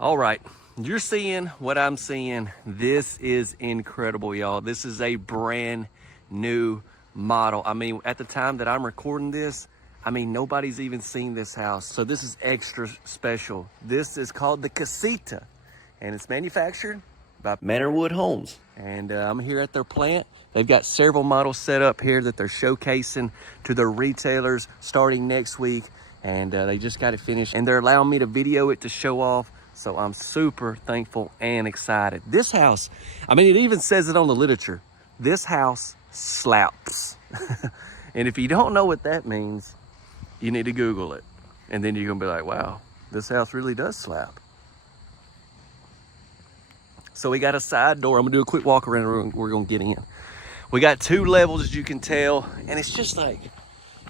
All right, you're seeing what I'm seeing. This is incredible, y'all. This is a brand new model. I mean, at the time that I'm recording this, I mean, nobody's even seen this house. So this is extra special. This is called the Casita, and it's manufactured by Middletown Homes. And I'm here at their plant. They've got several models set up here that they're showcasing to their retailers starting next week. And they just got it finished, and they're allowing me to video it to show off. So I'm super thankful and excited. This house, I mean, it even says it on the literature. This house slaps. And if you don't know what that means, you need to Google it. And then you're gonna be like, wow, this house really does slap. So we got a side door. I'm gonna do a quick walk around. We're gonna get in. We got 2 levels, as you can tell. And it's just like,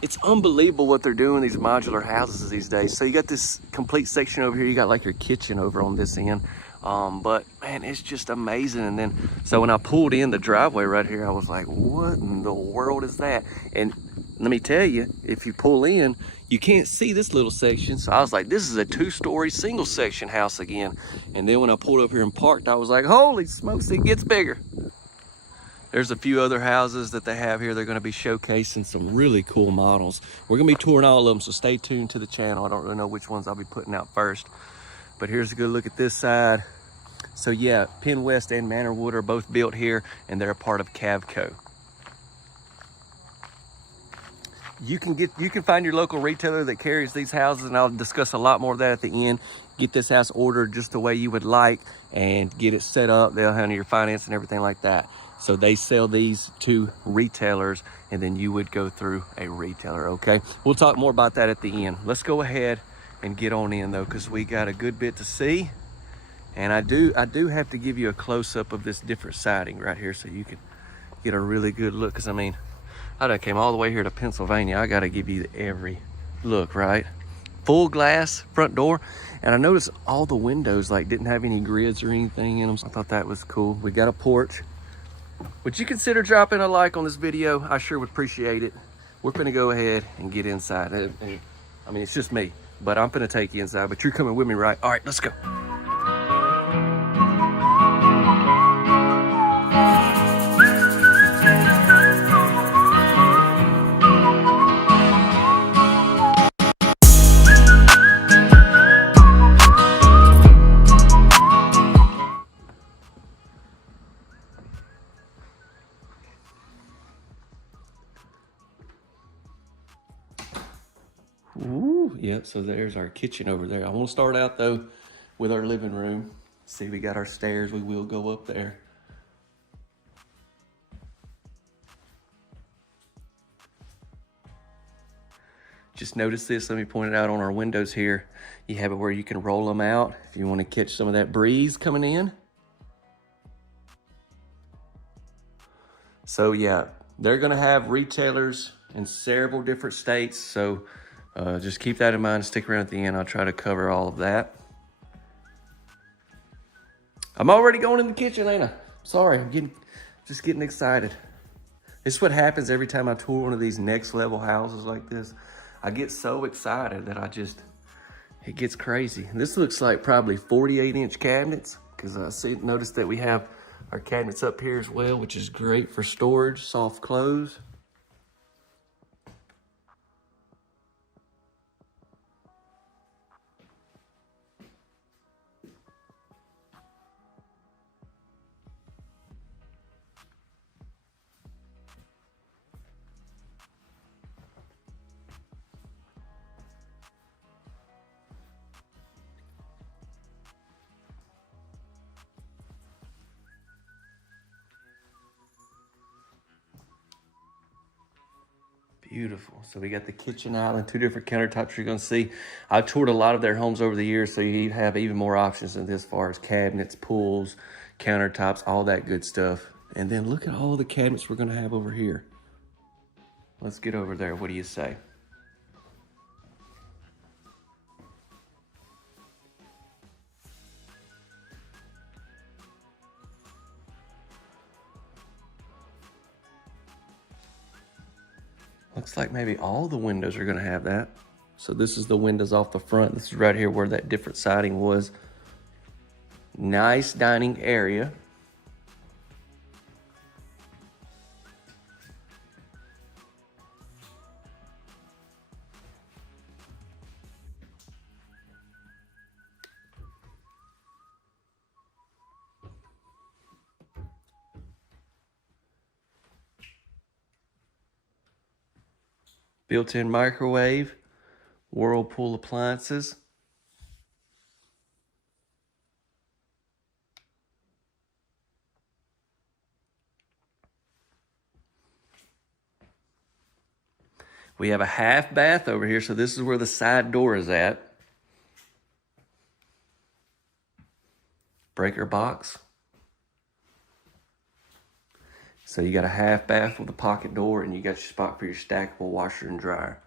it's unbelievable what they're doing, these modular houses these days. So you got this complete section over here. You got like your kitchen over on this end. But man, it's just amazing. And then, so when I pulled in the driveway right here, I was like, what in the world is that? And let me tell you, if you pull in, you can't see this little section. So I was like, this is a 2-story single section house again. And then when I pulled up here and parked, I was like, holy smokes, it gets bigger. There's a few other houses that they have here. They're gonna be showcasing some really cool models. We're gonna be touring all of them, so stay tuned to the channel. I don't really know which ones I'll be putting out first. But here's a good look at this side. So yeah, Penn West and Manor Wood are both built here, and they're a part of Cavco. You can find your local retailer that carries these houses, and I'll discuss a lot more of that at the end. Get this house ordered just the way you would like and get it set up. They'll handle your finance and everything like that. So they sell these to retailers, and then you would go through a retailer, okay? We'll talk more about that at the end. Let's go ahead and get on in though, because we got a good bit to see. And I do have to give you a close-up of this different siding right here so you can get a really good look. Because I mean, I done came all the way here to Pennsylvania. I gotta give you every look, right? Full glass front door. And I noticed all the windows like didn't have any grids or anything in them. So I thought that was cool. We got a porch. Would you consider dropping a like on this video? I sure would appreciate it. We're gonna go ahead and get inside. And, I mean, it's just me, but I'm gonna take you inside, but you're coming with me, right? All right, let's go. Ooh, yeah, so there's our kitchen over there. I want to start out though with our living room. See, we got our stairs. We will go up there. Just notice this, let me point it out on our windows here. You have it where you can roll them out if you want to catch some of that breeze coming in. So yeah, they're gonna have retailers in several different states. So just keep that in mind, stick around at the end. I'll try to cover all of that. I'm already going in the kitchen, ain't I? Sorry, I'm just getting excited. This is what happens every time I tour one of these next level houses like this. I get so excited that it gets crazy. And this looks like probably 48-inch cabinets, because I noticed that we have our cabinets up here as well, which is great for storage, soft close. Beautiful. So we got the kitchen island, 2 different countertops you're gonna see. I've toured a lot of their homes over the years, so you have even more options than this, as far as cabinets, pools, countertops, all that good stuff. And then look at all the cabinets we're gonna have over here. Let's get over there. What do you say? Looks like maybe all the windows are gonna have that. So this is the windows off the front. This is right here where that different siding was. Nice dining area. Built-in microwave, Whirlpool appliances. We have a half bath over here, so this is where the side door is at. Breaker box. So you got a half bath with a pocket door, and you got your spot for your stackable washer and dryer.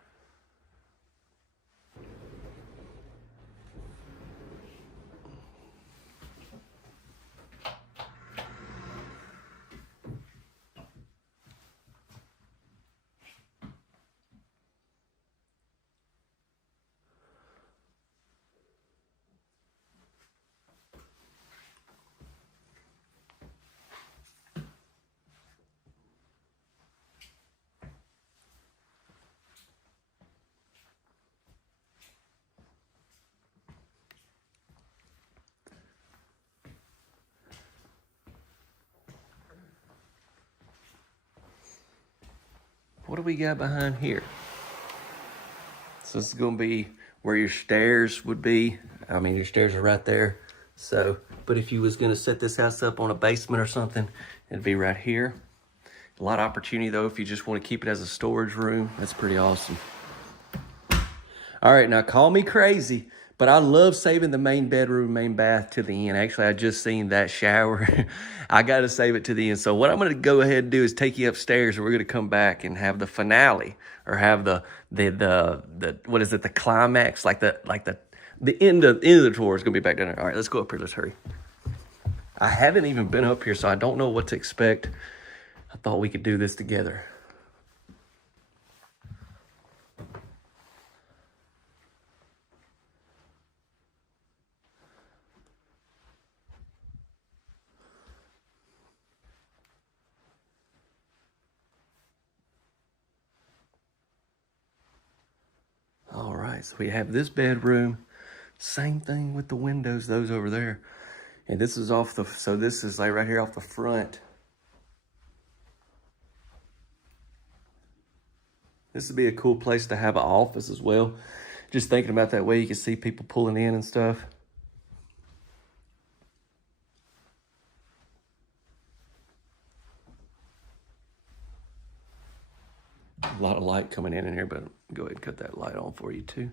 What do we got behind here? So this is gonna be where your stairs would be. I mean, your stairs are right there. So, but if you was gonna set this house up on a basement or something, it'd be right here. A lot of opportunity though, if you just wanna keep it as a storage room. That's pretty awesome. All right, now call me crazy, but I love saving the main bedroom, main bath to the end. Actually, I just seen that shower. I gotta save it to the end. So what I'm gonna go ahead and do is take you upstairs, and we're gonna come back and have the finale, or have the what is it, the climax, like the end of the tour is gonna be back down there. All right, let's go up here, let's hurry. I haven't even been up here, so I don't know what to expect. I thought we could do this together. All right, so we have this bedroom. Same thing with the windows, those over there. And this is off the, so this is like right here off the front. This would be a cool place to have an office as well. Just thinking about that way you can see people pulling in and stuff. A lot of light coming in here, but go ahead and cut that light on for you too.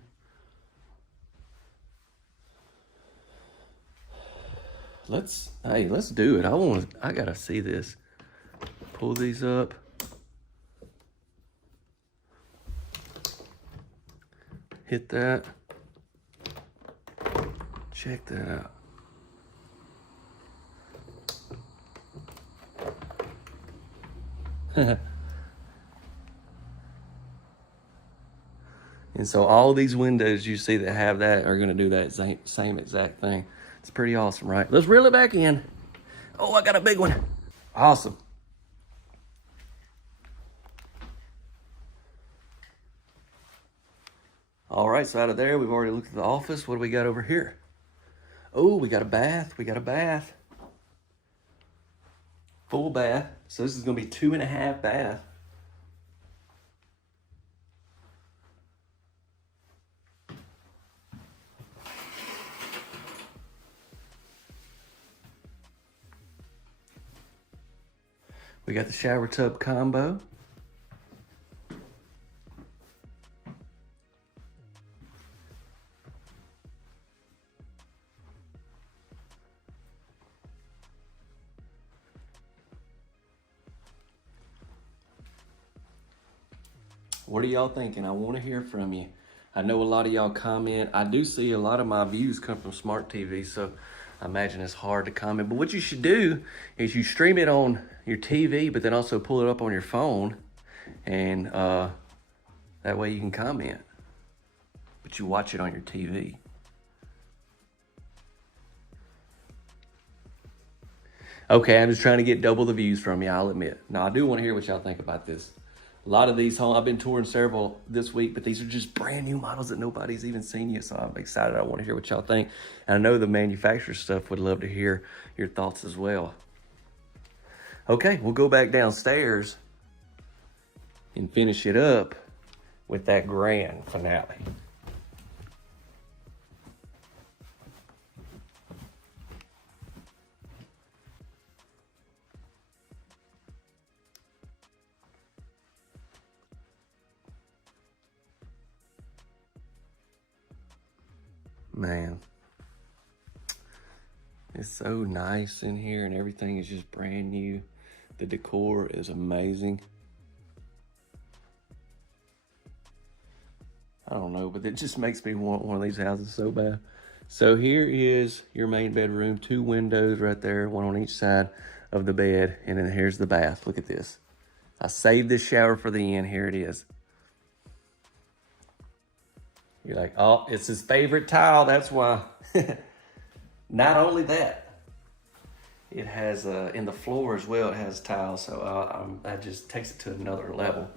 Let's do it. I gotta see this. Pull these up. Hit that. Check that out. And so all these windows you see that have that are gonna do that same exact thing. It's pretty awesome, right? Let's reel it back in. Oh, I got a big one. Awesome. All right, so out of there, we've already looked at the office. What do we got over here? Oh, we got a bath. We got a bath. Full bath. So this is gonna be 2.5 bath. We got the shower tub combo. What are y'all thinking? I want to hear from you. I know a lot of y'all comment. I do see a lot of my views come from smart TV, so I imagine it's hard to comment. But what you should do is you stream it on your TV, but then also pull it up on your phone, and that way you can comment. But you watch it on your TV. Okay, I'm just trying to get double the views from you, I'll admit. Now, I do want to hear what y'all think about this. A lot of these homes, I've been touring several this week, but these are just brand new models that nobody's even seen yet. So I'm excited. I want to hear what y'all think. And I know the manufacturer stuff would love to hear your thoughts as well. Okay, we'll go back downstairs and finish it up with that grand finale. Man, it's so nice in here and everything is just brand new. The decor is amazing. I don't know, but it just makes me want one of these houses so bad. So here is your main bedroom, 2 windows right there, one on each side of the bed. And then here's the bath. Look at this. I saved this shower for the end. Here it is. You're like, oh, it's his favorite tile. That's why. Not only that, it has in the floor as well, it has tile. So that just takes it to another level.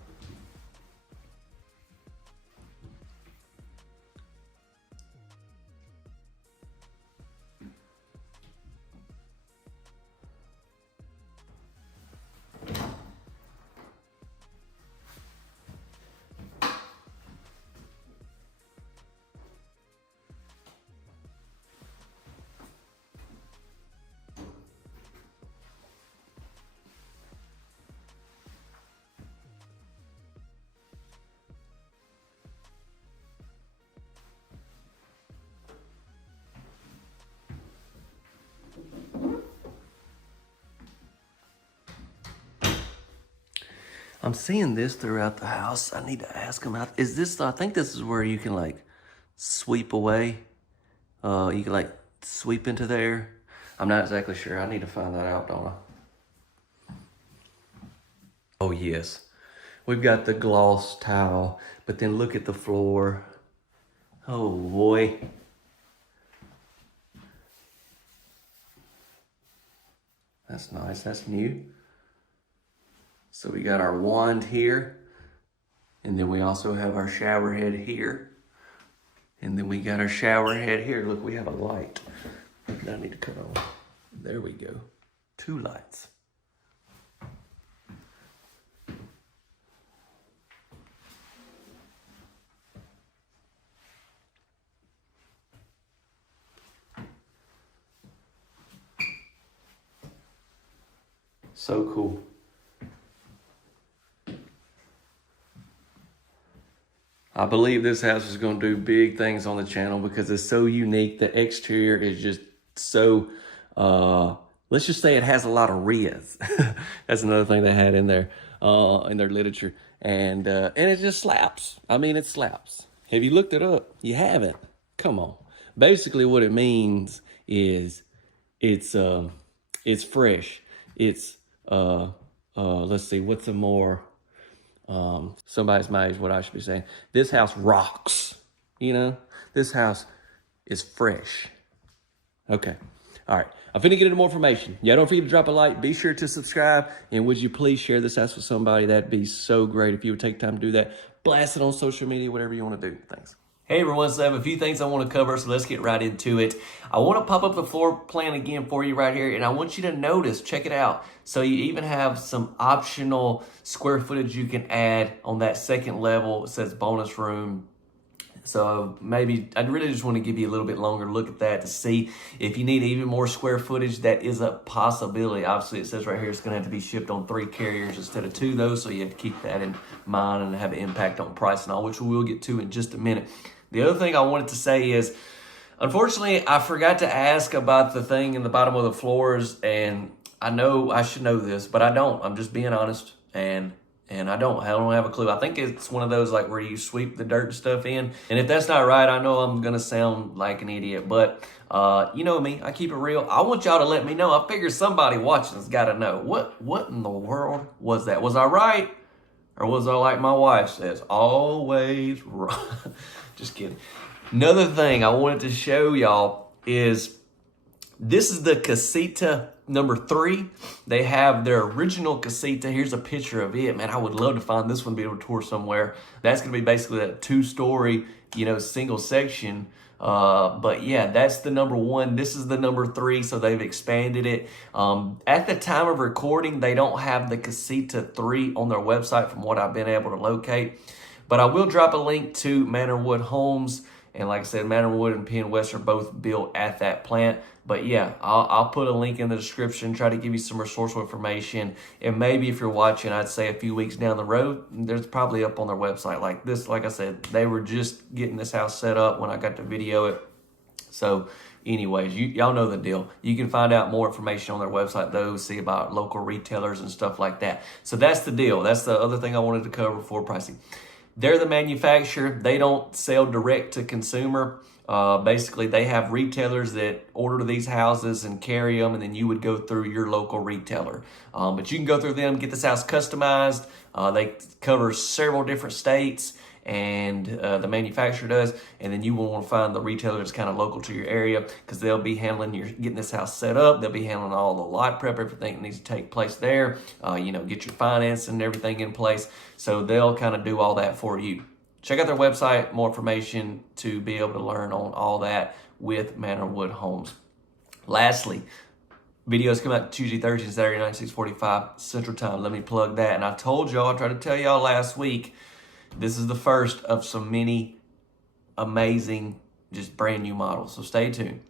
I'm seeing this throughout the house. I need to ask them out. Is this, I think this is where you can like sweep away. You can like sweep into there. I'm not exactly sure. I need to find that out, don't I? Oh yes. We've got the gloss tile, but then look at the floor. Oh boy. That's nice, that's new. So we got our wand here, and then we also have our shower head here. And then we got our shower head here. Look, we have a light. I need to cut on. There we go. 2 lights. So cool. I believe this house is going to do big things on the channel because it's so unique. The exterior is just so, let's just say it has a lot of riz. That's another thing they had in there, in their literature. And it just slaps. I mean, it slaps. Have you looked it up? You haven't? Come on. Basically what it means is it's fresh. It's, let's see, what's a more, somebody's my age, what I should be saying. This house rocks, you know? This house is fresh. Okay. All right. I'm finna get into more information. Yeah, don't forget to drop a like. Be sure to subscribe. And would you please share this house with somebody? That'd be so great if you would take time to do that. Blast it on social media, whatever you want to do. Thanks. Hey everyone, so I have a few things I want to cover, so let's get right into it. I want to pop up the floor plan again for you right here, and I want you to notice, check it out. So you even have some optional square footage you can add on that second level. It says bonus room. So maybe I really just want to give you a little bit longer look at that to see if you need even more square footage. That is a possibility. Obviously, it says right here it's going to have to be shipped on 3 carriers instead of 2, though. So you have to keep that in mind and have an impact on price and all, which we will get to in just a minute. The other thing I wanted to say is, unfortunately, I forgot to ask about the thing in the bottom of the floors, and I know I should know this, but I don't. I'm just being honest, and I don't have a clue. I think it's one of those like where you sweep the dirt and stuff in, and if that's not right, I know I'm gonna sound like an idiot, but you know me, I keep it real. I want y'all to let me know. I figure somebody watching has got to know what in the world was that? Was I right, or was I like my wife says, always right? Just kidding. Another thing I wanted to show y'all is This is the Casita number 3. They have their original Casita. Here's a picture of it. Man, I would love to find this one, be able to tour somewhere. That's going to be basically that 2-story, you know, single section. But yeah, that's the number 1. This is the number 3, so they've expanded it. At the time of recording, they don't have the Casita 3 on their website from what I've been able to locate. But I will drop a link to Manor Homes. And like I said, Manor and Penn West are both built at that plant. But yeah, I'll put a link in the description, try to give you some resourceful information. And maybe if you're watching, I'd say a few weeks down the road, there's probably up on their website. Like this, like I said, they were just getting this house set up when I got to video it. So anyways, y'all know the deal. You can find out more information on their website, though, see about local retailers and stuff like that. So that's the deal. That's the other thing I wanted to cover for pricing. They're the manufacturer. They don't sell direct to consumer. Basically, they have retailers that order these houses and carry them, and then you would go through your local retailer. But you can go through them, get this house customized. They cover several different states, and the manufacturer does. And then you will want to find the retailer that's kind of local to your area, because they'll be handling getting this house set up. They'll be handling all the lot prep, everything that needs to take place there. You know, get your finance and everything in place. So they'll kind of do all that for you. Check out their website, more information to be able to learn on all that with Manor Homes. Lastly, videos come out Tuesday, Thursday, and Saturday night, 6:45 Central Time. Let me plug that. And I told y'all, I tried to tell y'all last week, this is the first of some many amazing, just brand new models. So stay tuned.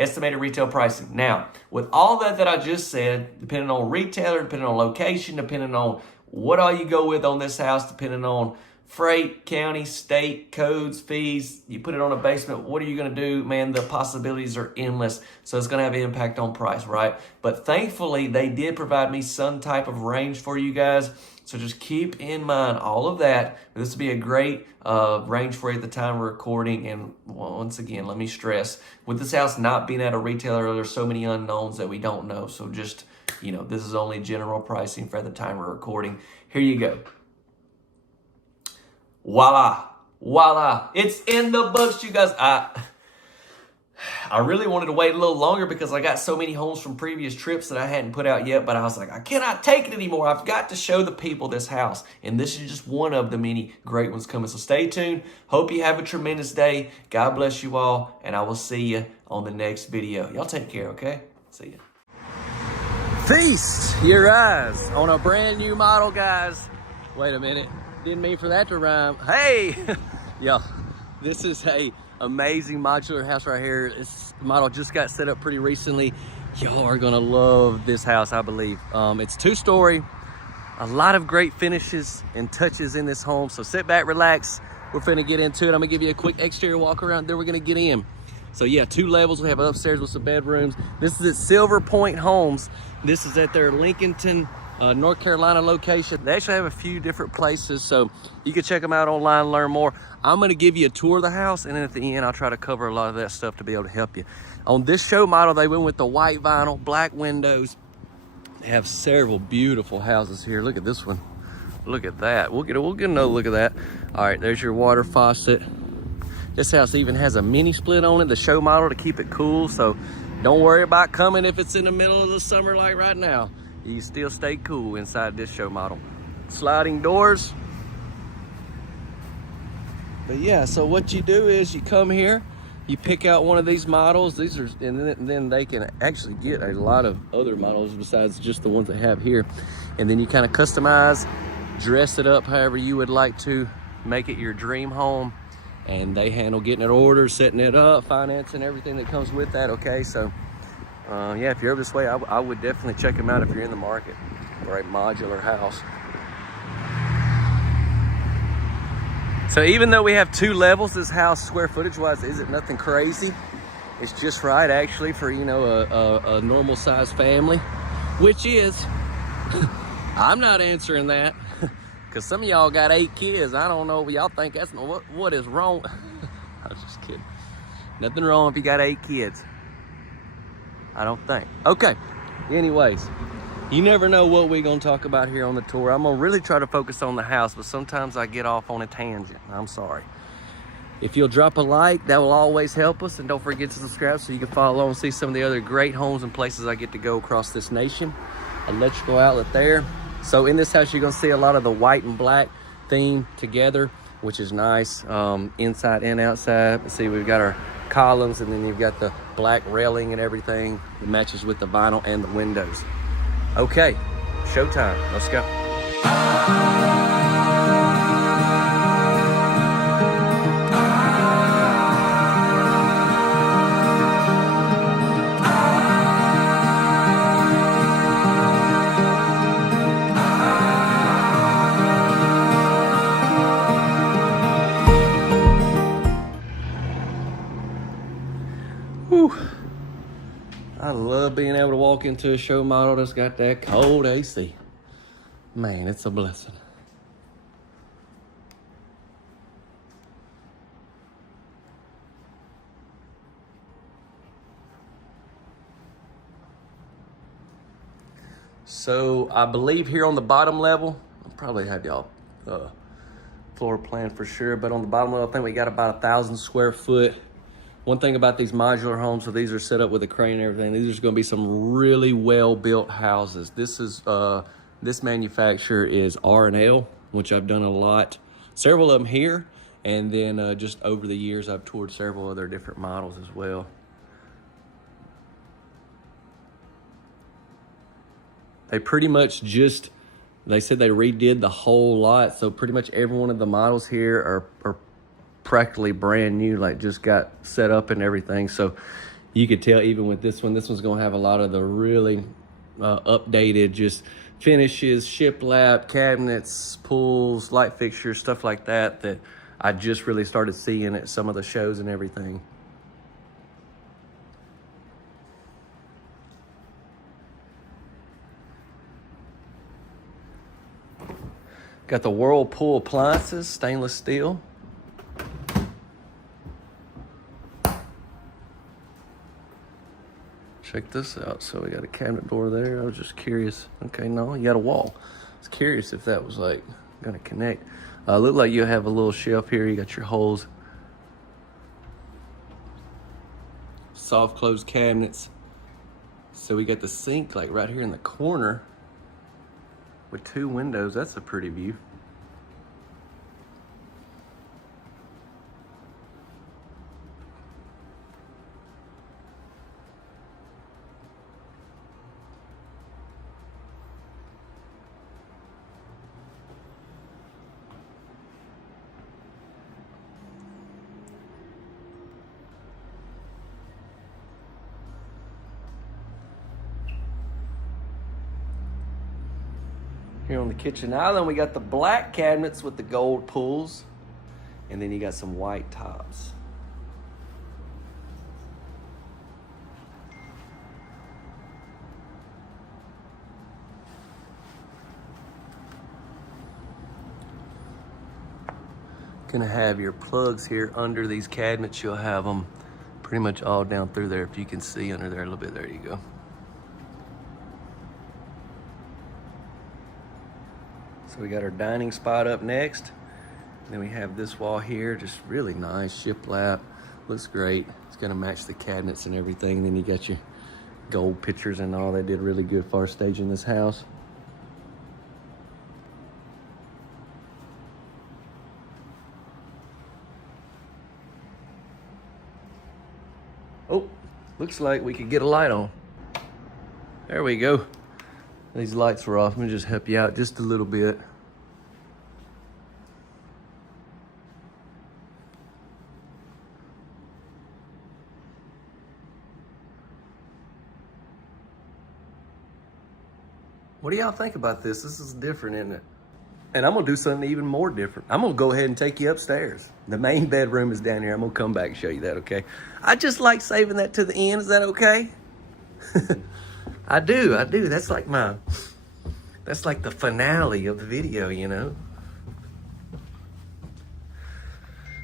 Estimated retail pricing. Now, with all that I just said, depending on retailer, depending on location, depending on what all you go with on this house, depending on freight, county, state, codes, fees, you put it on a basement, what are you going to do? Man, the possibilities are endless. So it's going to have an impact on price, right? But thankfully, they did provide me some type of range for you guys. So just keep in mind all of that. This will be a great range for you at the time of recording. And once again, let me stress, with this house not being at a retailer, there's so many unknowns that we don't know. So just, you know, this is only general pricing for the time of recording. Here you go. Voila, it's in the books, you guys. I really wanted to wait a little longer because I got so many homes from previous trips that I hadn't put out yet, but I was like, I cannot take it anymore. I've got to show the people this house, and this is just one of the many great ones coming. So stay tuned. Hope you have a tremendous day. God bless you all, and I will see you on the next video. Y'all take care, okay? See ya. Feast your eyes on a brand new model, guys. Wait a minute. Didn't mean for that to rhyme. Hey, yo, this is a amazing modular house right here. This model just got set up pretty recently. Y'all are gonna love this house, I believe. It's 2-story, a lot of great finishes and touches in this home. So sit back, relax. We're finna get into it. I'm gonna give you a quick exterior walk around, then we're gonna get in. So yeah, 2 levels. We have upstairs with some bedrooms. This is at Silver Point Homes. This is at their Lincolnton, North Carolina location. They actually have a few different places, so you can check them out online and learn more. I'm going to give you a tour of the house, and then at the end, I'll try to cover a lot of that stuff to be able to help you. On this show model, they went with the white vinyl, black windows. They have several beautiful houses here. Look at this one. Look at that. We'll get another look at that. All right, there's your water faucet. This house even has a mini split on it, the show model, to keep it cool. So don't worry about coming if it's in the middle of the summer like right now. You can still stay cool inside this show model. Sliding doors. But yeah, so what you do is you come here, you pick out one of these models. These are, and then they can actually get a lot of other models besides just the ones they have here. And then you kind of customize, dress it up however you would like to, make it your dream home. And they handle getting it ordered, setting it up, financing, everything that comes with that, okay? So yeah, if you're over this way, I would definitely check them out if you're in the market for a modular house. So even though we have 2 levels, this house square footage wise isn't nothing crazy. It's just right actually for, you know, a normal sized family, which is, I'm not answering that because some of y'all got 8 kids. I don't know, y'all think that's, what is wrong? I was just kidding. Nothing wrong if you got 8 kids. I don't think. Okay, anyways, you never know what we're gonna talk about here on the tour. I'm gonna really try to focus on the house, but sometimes I get off on a tangent. I'm sorry. If you'll drop a like, that will always help us. And don't forget to subscribe so you can follow along and see some of the other great homes and places I get to go across this nation. Electrical outlet there. So in this house, you're gonna see a lot of the white and black theme together, which is nice, inside and outside. See, we've got our columns, and then you've got the black railing and everything. It matches with the vinyl and the windows. Okay, showtime. Let's go. Whew. I love being able to walk into a show model that's got that cold AC. Man, it's a blessing. So I believe here on the bottom level, I'll probably have y'all floor plan for sure, but on the bottom level, I think we got about 1,000 square foot. One thing about these modular homes, so these are set up with a crane and everything, these are gonna be some really well-built houses. This is, this manufacturer is R&L, which I've done a lot, several of them here, and then just over the years, I've toured several other different models as well. They pretty much just, they said they redid the whole lot, so pretty much every one of the models here are practically brand new, like just got set up and everything. So you could tell even with this one's gonna have a lot of the really updated just finishes, shiplap, cabinets, pulls, light fixtures, stuff like that, that I just really started seeing at some of the shows and everything. Got the Whirlpool appliances, stainless steel. Check this out. So we got a cabinet door there. I was just curious. Okay, no, you got a wall. I was curious if that was like gonna connect. Look like you have a little shelf here. You got your holes. Soft close cabinets. So we got the sink like right here in the corner with 2 windows. That's a pretty view. Here on the kitchen island, we got the black cabinets with the gold pulls, and then you got some white tops. Gonna have your plugs here under these cabinets. You'll have them pretty much all down through there. If you can see under there a little bit, there you go. So we got our dining spot up next. And then we have this wall here, just really nice, shiplap, looks great. It's gonna match the cabinets and everything. And then you got your gold pictures and all. They did really good for staging this house. Oh, looks like we could get a light on. There we go. These lights were off. Let me just help you out just a little bit. What do y'all think about this? This is different, isn't it? And I'm gonna do something even more different. I'm gonna go ahead and take you upstairs. The main bedroom is down here. I'm gonna come back and show you that, okay? I just like saving that to the end. Is that okay? I do. That's like the finale of the video, you know?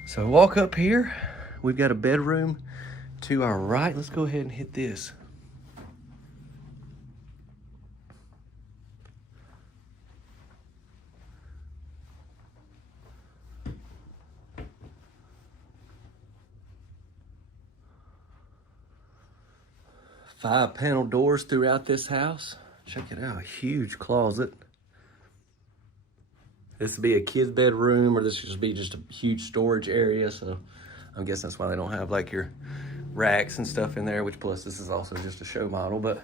So walk up here. We've got a bedroom to our right. Let's go ahead and hit this. 5-panel doors throughout this house. Check it out, a huge closet. This would be a kid's bedroom, or this would just be just a huge storage area. So I'm guessing that's why they don't have like your racks and stuff in there, which plus this is also just a show model, but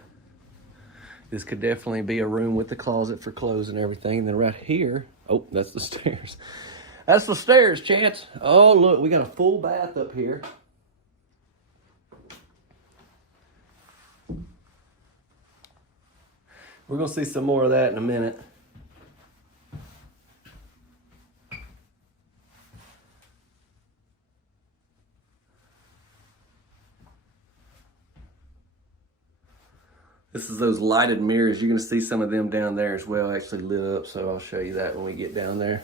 this could definitely be a room with the closet for clothes and everything. And then right here, oh, that's the stairs. That's the stairs, Chance. Oh, look, we got a full bath up here. We're gonna see some more of that in a minute. This is those lighted mirrors. You're gonna see some of them down there as well, actually lit up, so I'll show you that when we get down there.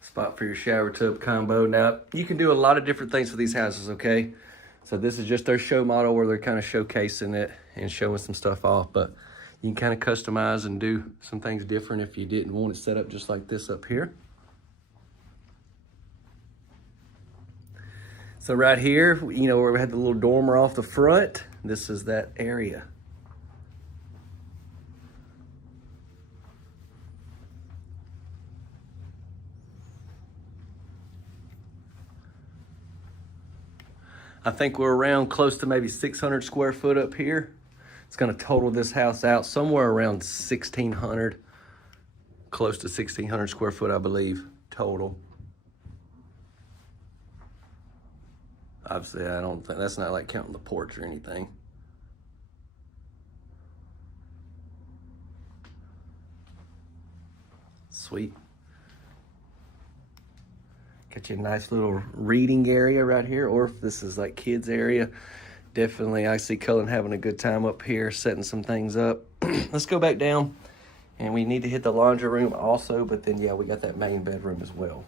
Spot for your shower tub combo. Now, you can do a lot of different things for these houses, okay? So this is just their show model where they're kind of showcasing it and showing some stuff off, but you can kind of customize and do some things different if you didn't want it set up just like this up here. So right here, you know, where we had the little dormer off the front, this is that area. I think we're around close to maybe 600 square foot up here. It's gonna total this house out somewhere around 1,600, close to 1,600 square foot, I believe, total. Obviously, I don't think, that's not like counting the porch or anything. Sweet. Got you a nice little reading area right here, or if this is like kids area, definitely I see Cullen having a good time up here, setting some things up. Let's go back down, and we need to hit the laundry room also, but then yeah, we got that main bedroom as well.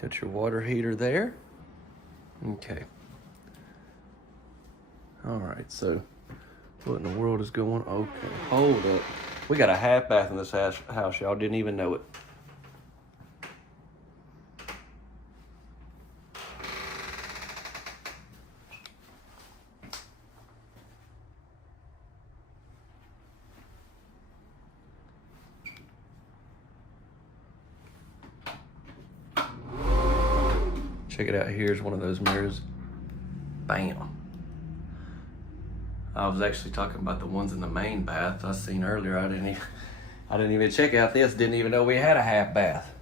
Got your water heater there. Okay. All right, so what in the world is going on? Okay, hold up. We got a half bath in this house, y'all. Didn't even know it. Check it out. Here's one of those mirrors. Bam. I was actually talking about the ones in the main bath I seen earlier. I didn't even check out this. Didn't even know we had a half bath.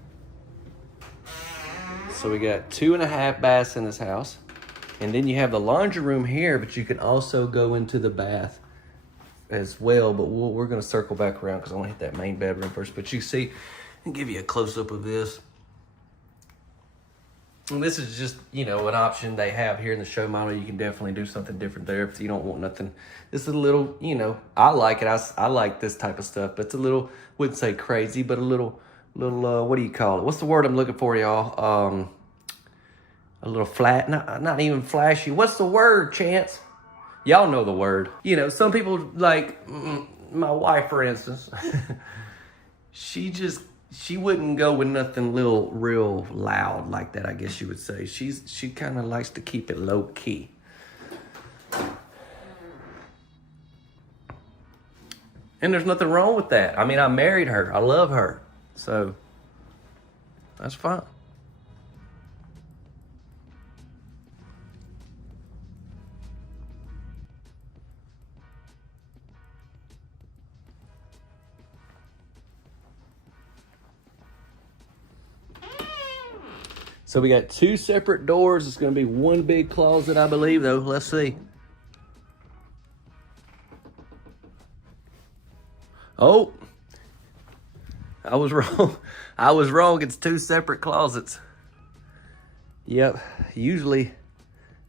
So we got 2.5 baths in this house. And then you have the laundry room here, but you can also go into the bath as well. But we're gonna circle back around because I wanna hit that main bedroom first. But you see, I'll give you a close up of this. And this is just, you know, an option they have here in the show model. You can definitely do something different there if you don't want nothing. This is a little, you know, I like it. I like this type of stuff, but it's a little, wouldn't say crazy, but a little, what do you call it? What's the word I'm looking for, y'all? A little flat, not even flashy. What's the word, Chance? Y'all know the word. You know, some people, like my wife, for instance, she wouldn't go with nothing real loud like that, I guess you would say. She kind of likes to keep it low key. And there's nothing wrong with that. I mean, I married her. I love her. So that's fine. So we got 2 separate doors. It's going to be one big closet, I believe, though. Let's see. Oh, I was wrong. I was wrong. It's 2 separate closets. Yep. Usually,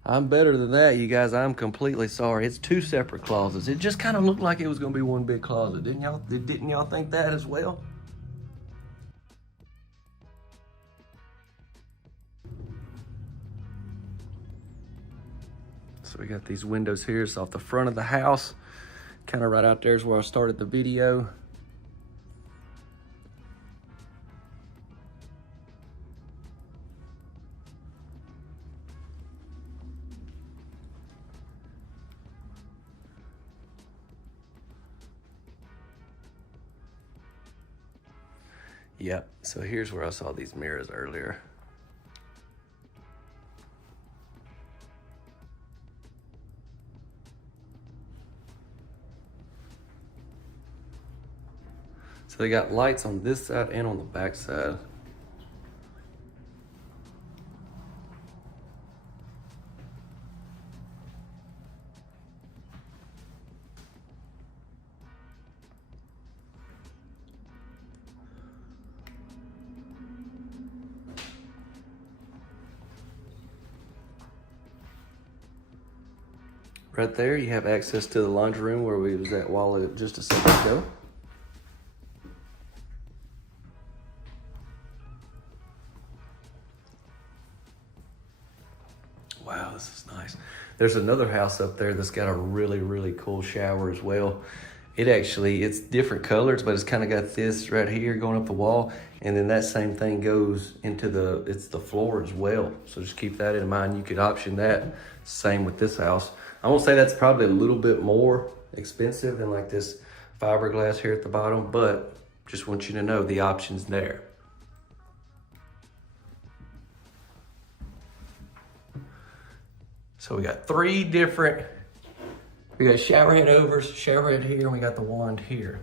I'm better than that, you guys. I'm completely sorry. It's 2 separate closets. It just kind of looked like it was gonna be one big closet. Didn't y'all think that as well? So we got these windows here. It's off the front of the house. Kind of right out there is where I started the video. Yep, so here's where I saw these mirrors earlier. So they got lights on this side and on the back side. Right there, you have access to the laundry room where we was at while just a second ago. Wow, this is nice. There's another house up there that's got a really, really cool shower as well. It's different colors, but it's kind of got this right here going up the wall. And then that same thing goes into the floor as well. So just keep that in mind. You could option that. Same with this house. I won't say that's probably a little bit more expensive than like this fiberglass here at the bottom, but just want you to know the option's there. So we got 3 different, we got shower head overs, shower head here, and we got the wand here.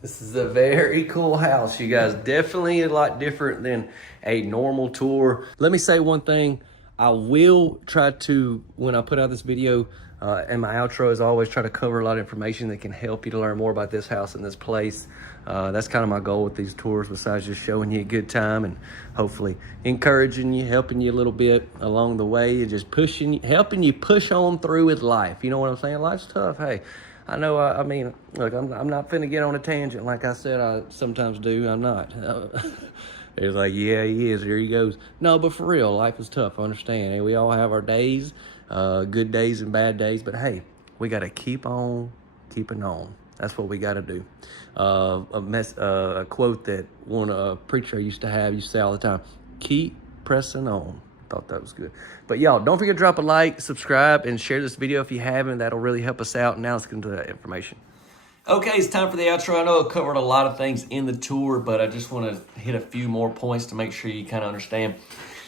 This is a very cool house, you guys. Definitely a lot different than a normal tour. Let me say one thing. I will try to, when I put out this video, and my outro is always try to cover a lot of information that can help you to learn more about this house and this place. That's kind of my goal with these tours, besides just showing you a good time and hopefully encouraging you, helping you a little bit along the way, and just helping you push on through with life. You know what I'm saying? Life's tough. Hey, I know, I mean, look, I'm not finna get on a tangent like I said I sometimes do. I'm not. It's like, yeah, he is. Here he goes. No, but for real, life is tough. I understand. And we all have our days, good days and bad days. But hey, we got to keep on keeping on. That's what we got to do. A quote that one preacher used to say all the time: keep pressing on. Thought that was good. But y'all, don't forget to drop a like, subscribe, and share this video if you haven't. That'll really help us out. Now let's get into that information. Okay, it's time for the outro. I know I covered a lot of things in the tour, but I just want to hit a few more points to make sure you kind of understand.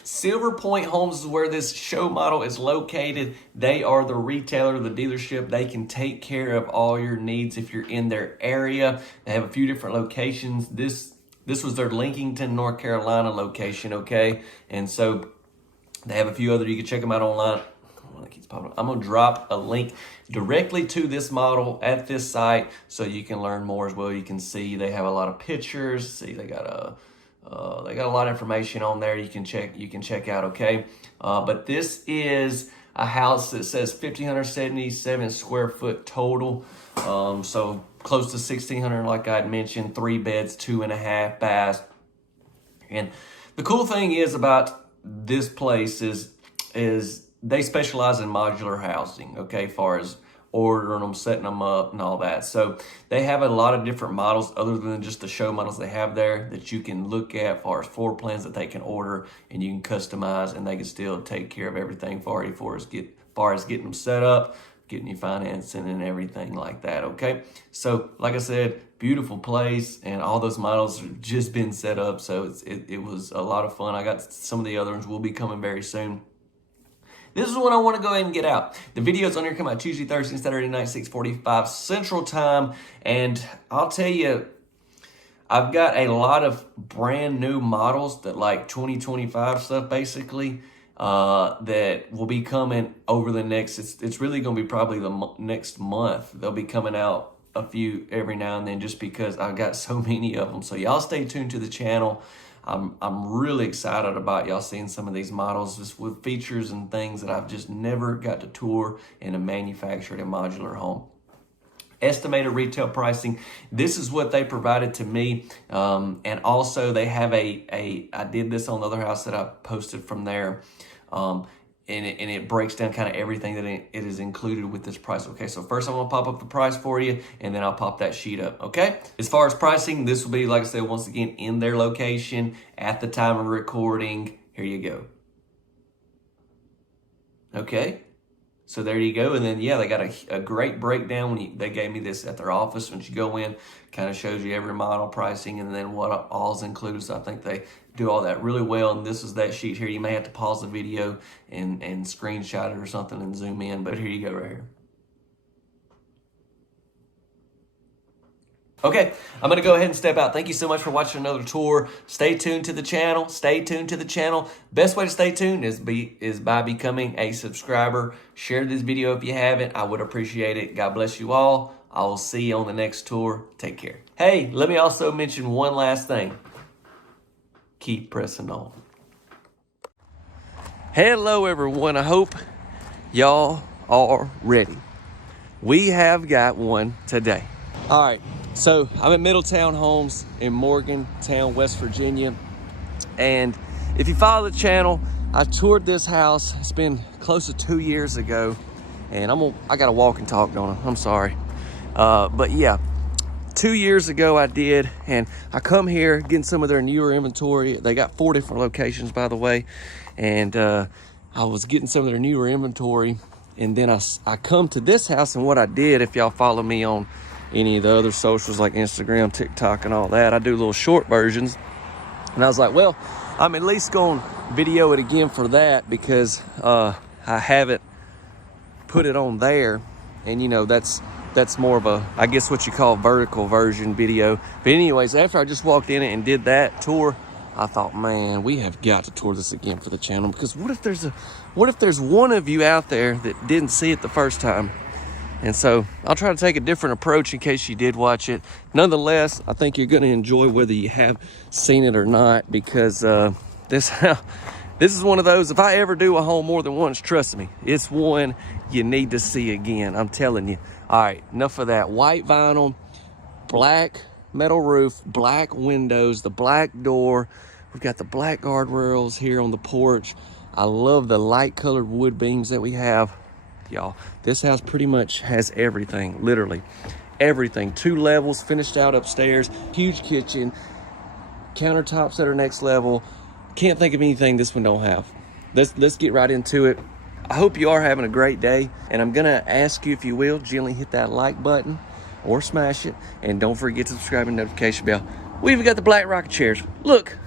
Silver Point Homes is where this show model is located. They are the retailer, the dealership. They can take care of all your needs if you're in their area. They have a few different locations. This was their Lincolnton, North Carolina location, okay? And so they have a few other. You can check them out online. I'm going to drop a link directly to this model at this site so you can learn more as well. You can see they have a lot of pictures. See, they got a lot of information on there you can check out, okay? But this is a house that says 1,577 square foot total. So close to 1,600, like I had mentioned, 3 beds, 2.5 baths. And the cool thing is about this place is they specialize in modular housing, okay, as far as ordering them, setting them up, and all that. So they have a lot of different models other than just the show models they have there that you can look at as far as floor plans that they can order and you can customize, and they can still take care of everything for you as far as getting them set up, getting you financing and everything like that, okay? So like I said, beautiful place, and all those models have just been set up, so it was a lot of fun. I got some of the other ones will be coming very soon. This is what I want to go ahead and get out. The videos on here come out Tuesday, Thursday, and Saturday night, 6:45 Central Time. And I'll tell you, I've got a lot of brand new models that like 2025 stuff, basically. that will be coming over the next, it's really going to be probably the next month. They'll be coming out a few every now and then just because I've got so many of them. So y'all stay tuned to the channel. I'm really excited about y'all seeing some of these models just with features and things that I've just never got to tour in a manufactured and modular home. Estimated retail pricing. This is what they provided to me. And also they have I did this on the other house that I posted from there. And it breaks down kind of everything that it is included with this price. Okay, so first I'm gonna pop up the price for you, and then I'll pop that sheet up, okay? As far as pricing, this will be, like I said, once again, in their location at the time of recording. Here you go. Okay, so there you go. And then, yeah, they got a great breakdown. They gave me this at their office. Once you go in, kind of shows you every model pricing and then what all's included. So I think they do all that really well. And this is that sheet here. You may have to pause the video and screenshot it or something and zoom in, but here you go right here. Okay, I'm gonna go ahead and step out. Thank you so much for watching another tour. Stay tuned to the channel. Stay tuned to the channel. Best way to stay tuned is by becoming a subscriber. Share this video if you haven't. I would appreciate it. God bless you all. I will see you on the next tour. Take care. Hey, let me also mention one last thing. Keep pressing on. Hello, everyone. I hope y'all are ready. We have got one today. All right. So I'm at Middletown Homes in Morgantown, West Virginia. And if you follow the channel, I toured this house. It's been close to 2 years ago. And I got to walk and talk, don't I? I'm sorry. But yeah, 2 years ago I did. And I come here getting some of their newer inventory. They got 4 different locations, by the way. And I was getting some of their newer inventory. And then I come to this house, and what I did, if y'all follow me on any of the other socials like Instagram, TikTok, and all that, I do little short versions. And I was like, well, I'm at least going to video it again for that, because I haven't put it on there. And you know, that's more of a, I guess what you call vertical version video. But anyways, after I just walked in it and did that tour, I thought, man, we have got to tour this again for the channel, because what if there's one of you out there that didn't see it the first time? And so I'll try to take a different approach in case you did watch it. Nonetheless, I think you're going to enjoy whether you have seen it or not, because this is one of those, if I ever do a home more than once, trust me, it's one you need to see again. I'm telling you. All right, enough of that. White vinyl, black metal roof, black windows, the black door. We've got the black guardrails here on the porch. I love the light colored wood beams that we have. Y'all, this house pretty much has everything, literally everything. 2 levels, finished out upstairs, huge kitchen, countertops that are next level. Can't think of anything this one don't have. Let's get right into it. I hope you are having a great day, and I'm gonna ask you, if you will, gently hit that like button or smash it, and don't forget to subscribe and notification bell. We even got the black rocket chairs. Look,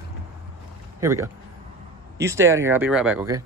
here we go. You stay out here, I'll be right back, okay?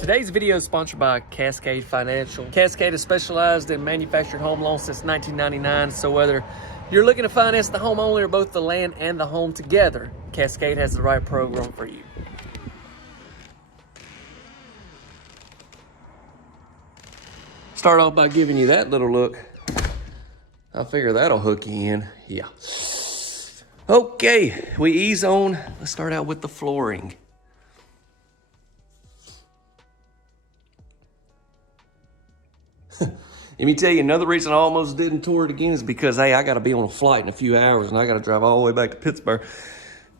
Today's video is sponsored by Cascade Financial. Cascade has specialized in manufactured home loans since 1999. So whether you're looking to finance the home only or both the land and the home together, Cascade has the right program for you. Start off by giving you that little look. I figure that'll hook you in. Yeah. Okay, we ease on. Let's start out with the flooring. Let me tell you, another reason I almost didn't tour it again is because, hey, I got to be on a flight in a few hours and I got to drive all the way back to Pittsburgh.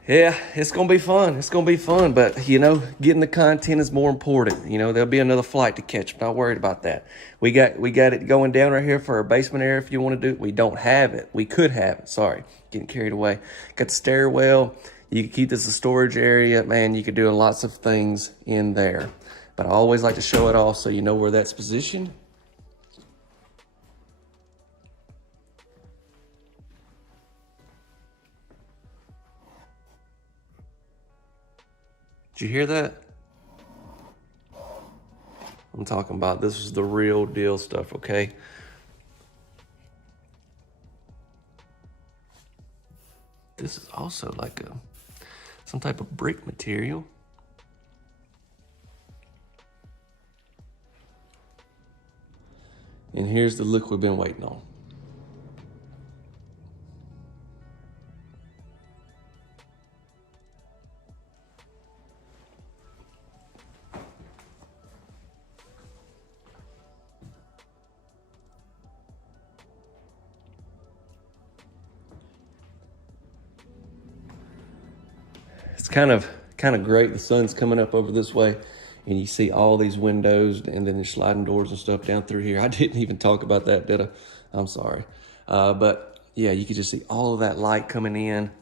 Yeah, it's going to be fun. It's going to be fun. But, you know, getting the content is more important. You know, there'll be another flight to catch. I'm not worried about that. We got it going down right here for our basement area if you want to do it. We don't have it. We could have it. Sorry, getting carried away. Got the stairwell. You can keep this a storage area. Man, you could do lots of things in there. But I always like to show it off so you know where that's positioned. Did you hear that? I'm talking about this is the real deal stuff, okay? This is also like some type of brick material. And here's the look we've been waiting on. It's kind of great. The sun's coming up over this way and you see all these windows and then the sliding doors and stuff down through here. I didn't even talk about that, did I? I'm sorry. But yeah, you can just see all of that light coming in.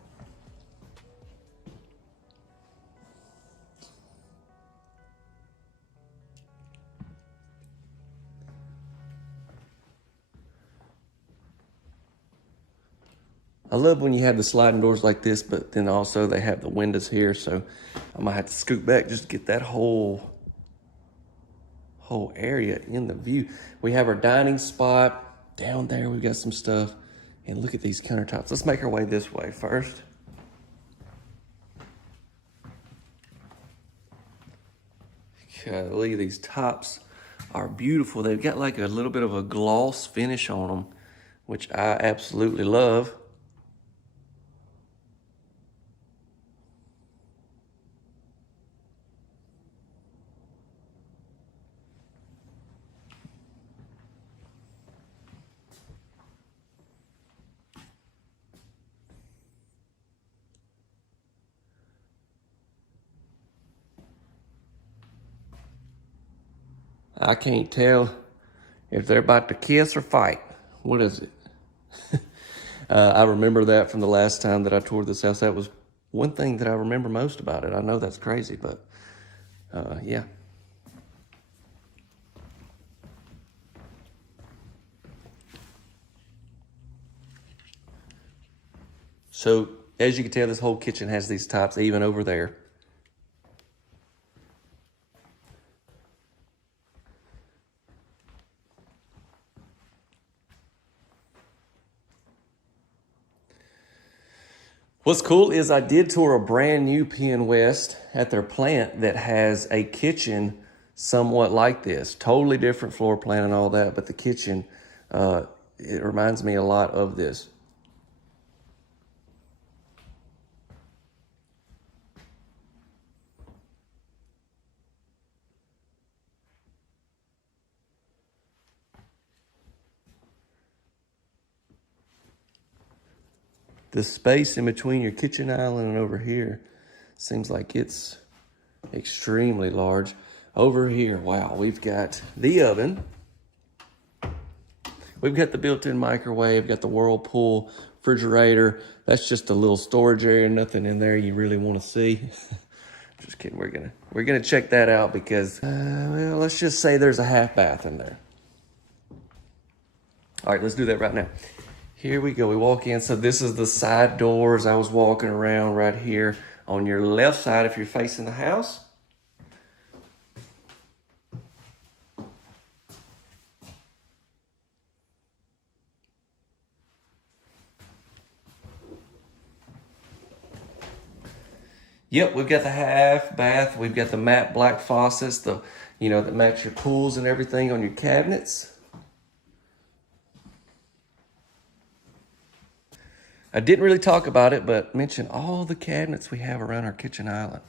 I love when you have the sliding doors like this, but then also they have the windows here. So I might have to scoot back just to get that whole area in the view. We have our dining spot down there. We've got some stuff, and look at these countertops. Let's make our way this way first. Okay, look at these tops are beautiful. They've got like a little bit of a gloss finish on them, which I absolutely love. I can't tell if they're about to kiss or fight. What is it? I remember that from the last time that I toured this house. That was one thing that I remember most about it. I know that's crazy, but yeah. So as you can tell, this whole kitchen has these tops, even over there. What's cool is I did tour a brand new Penn West at their plant that has a kitchen somewhat like this. Totally different floor plan and all that, but the kitchen, it reminds me a lot of this. The space in between your kitchen island and over here seems like it's extremely large. Over here, wow, we've got the oven. We've got the built-in microwave, got the Whirlpool refrigerator. That's just a little storage area, nothing in there you really want to see. Just kidding, we're gonna check that out because, well, let's just say there's a half bath in there. All right, let's do that right now. Here we go, we walk in. So this is the side doors. I was walking around right here on your left side if you're facing the house. Yep, we've got the half bath. We've got the matte black faucets, that match your pools and everything on your cabinets. I didn't really talk about it, but mention all the cabinets we have around our kitchen island.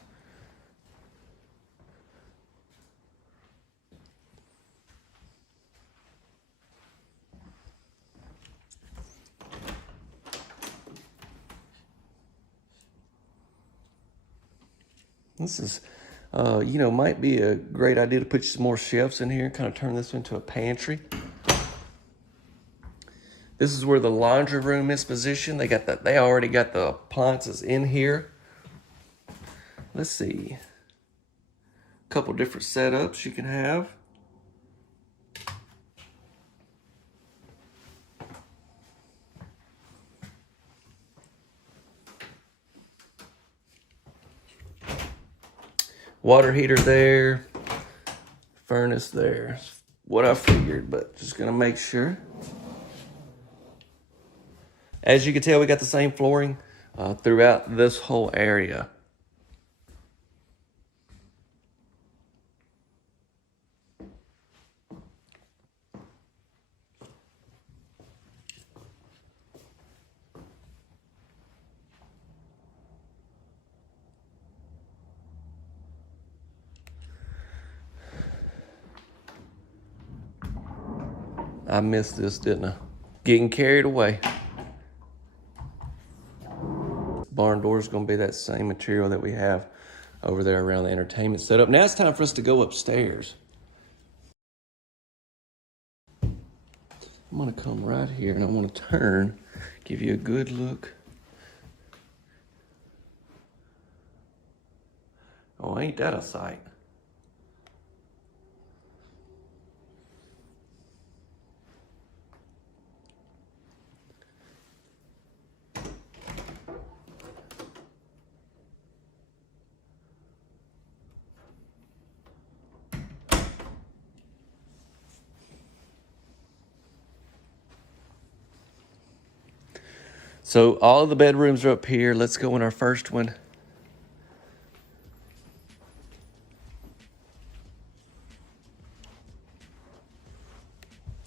This is, might be a great idea to put some more shelves in here and kind of turn this into a pantry. This is where the laundry room is positioned. They already got the appliances in here. Let's see. A couple different setups you can have. Water heater there, furnace there. What I figured, but just gonna make sure. As you can tell, we got the same flooring throughout this whole area. I missed this, didn't I? Getting carried away. Barn door is going to be that same material that we have over there around the entertainment setup. Now it's time for us to go upstairs. I'm going to come right here and I want to turn, give you a good look. Oh, ain't that a sight? So all of the bedrooms are up here. Let's go in our first one.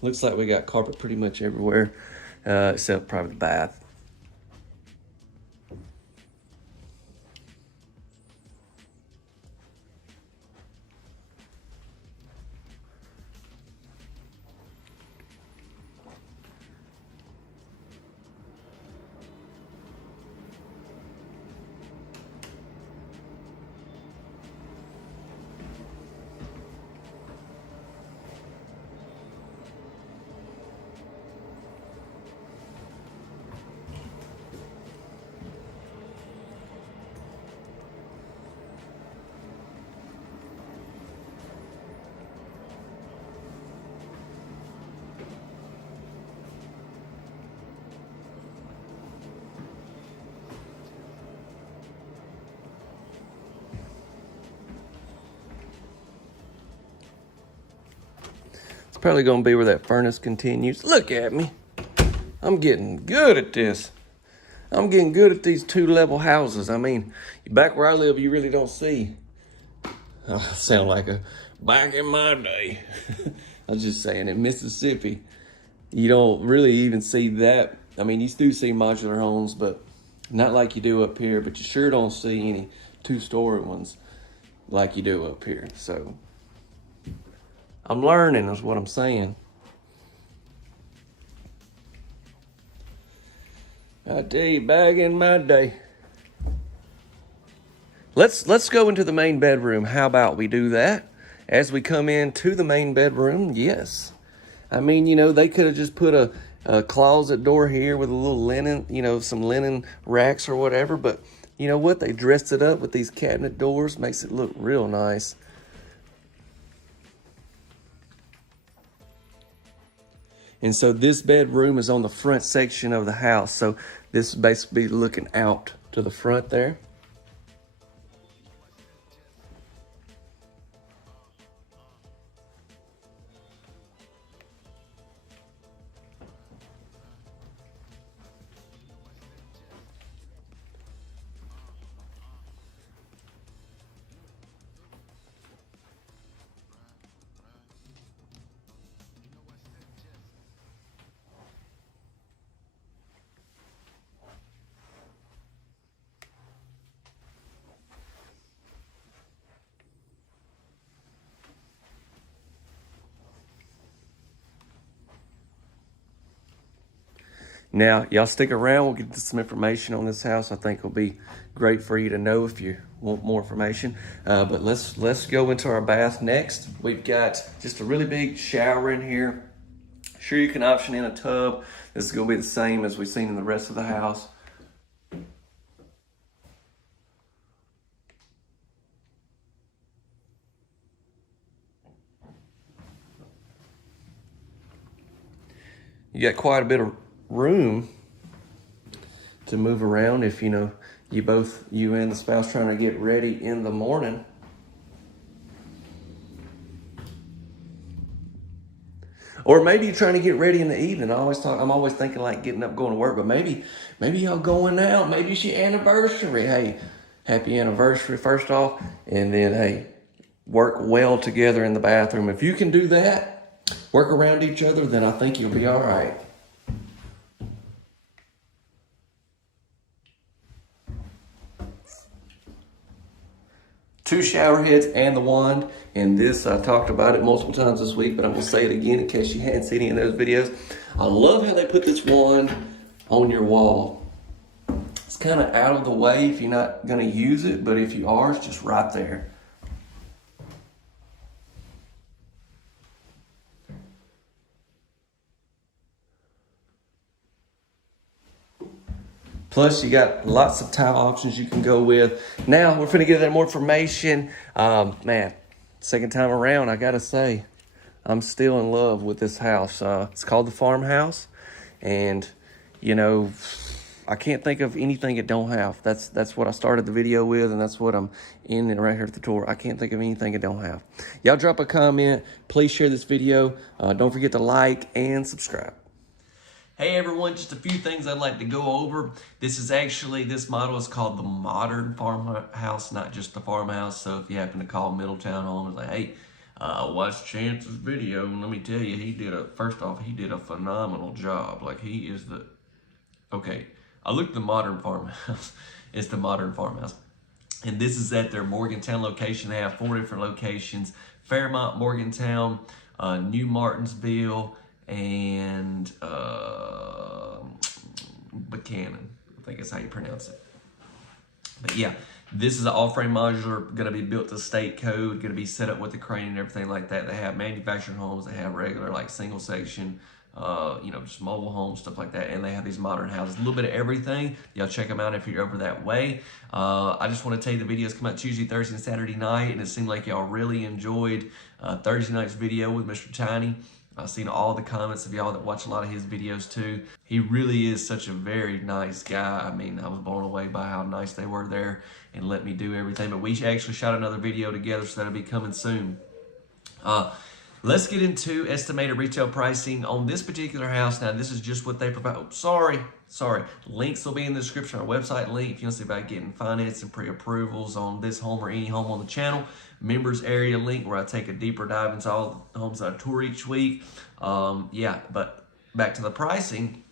Looks like we got carpet pretty much everywhere, except probably the bath. Probably gonna be where that furnace continues. Look at me. I'm getting good at this. I'm getting good at these 2-level houses. I mean, back where I live, you really don't see. I sound like a back in my day. I was just saying, in Mississippi, you don't really even see that. I mean, you do see modular homes, but not like you do up here. But you sure don't see any 2-story ones like you do up here. So I'm learning is what I'm saying. I tell you, back in my day. Let's go into the main bedroom. How about we do that? As we come into the main bedroom, yes. I mean, you know, they could have just put a closet door here with a little linen, you know, some linen racks or whatever. But you know what? They dressed it up with these cabinet doors. Makes it look real nice. And so this bedroom is on the front section of the house. So this is basically looking out to the front there. Now, y'all stick around. We'll get some information on this house. I think it'll be great for you to know if you want more information. But let's go into our bath next. We've got just a really big shower in here. Sure, you can option in a tub. This is going to be the same as we've seen in the rest of the house. You got quite a bit of room to move around if you know you and the spouse trying to get ready in the morning. Or maybe you're trying to get ready in the evening. I'm always thinking like getting up, going to work, but maybe y'all going out. Maybe it's your anniversary. Hey, happy anniversary first off. And then, hey, work well together in the bathroom. If you can do that, work around each other, then I think you'll be all right. Two shower heads and the wand. And this, I talked about it multiple times this week, but I'm gonna say it again in case you hadn't seen any of those videos. I love how they put this wand on your wall. It's kind of out of the way if you're not gonna use it, but if you are, it's just right there. Plus, you got lots of tile options you can go with. Now, we're finna get that more information. Man, second time around, I gotta say, I'm still in love with this house. It's called the Farmhouse, and you know, I can't think of anything it don't have. That's what I started the video with, and that's what I'm ending right here at the tour. I can't think of anything it don't have. Y'all drop a comment. Please share this video. Don't forget to like and subscribe. Hey everyone, just a few things I'd like to go over. This model is called the modern farmhouse, not just the farmhouse. So if you happen to call Middletown Homes, like, hey, watch Chance's video, and let me tell you, first off, he did a phenomenal job. Like, he is okay, I looked at the modern farmhouse. It's the modern farmhouse. And this is at their Morgantown location. They have 4 different locations: Fairmont, Morgantown, New Martinsville, and Buchanan, I think is how you pronounce it. But yeah, this is an all-frame modular, going to be built to state code, going to be set up with the crane and everything like that. They have manufactured homes, they have regular like single section, just mobile homes, stuff like that, and they have these modern houses. A little bit of everything. Y'all check them out if you're over that way. I just want to tell you the videos come out Tuesday, Thursday, and Saturday night, and it seemed like y'all really enjoyed Thursday night's video with Mr. Tiny. I've seen all the comments of y'all that watch a lot of his videos too. He really is such a very nice guy. I mean, I was blown away by how nice they were there and let me do everything. But we actually shot another video together, so that'll be coming soon. Let's get into estimated retail pricing on this particular house. Now, this is just what they provide. Oh, sorry. Links will be in the description. Our website link if you want to see about getting finance and pre-approvals on this home or any home on the channel. Members area link where I take a deeper dive into all the homes that I tour each week. Yeah, but back to the pricing.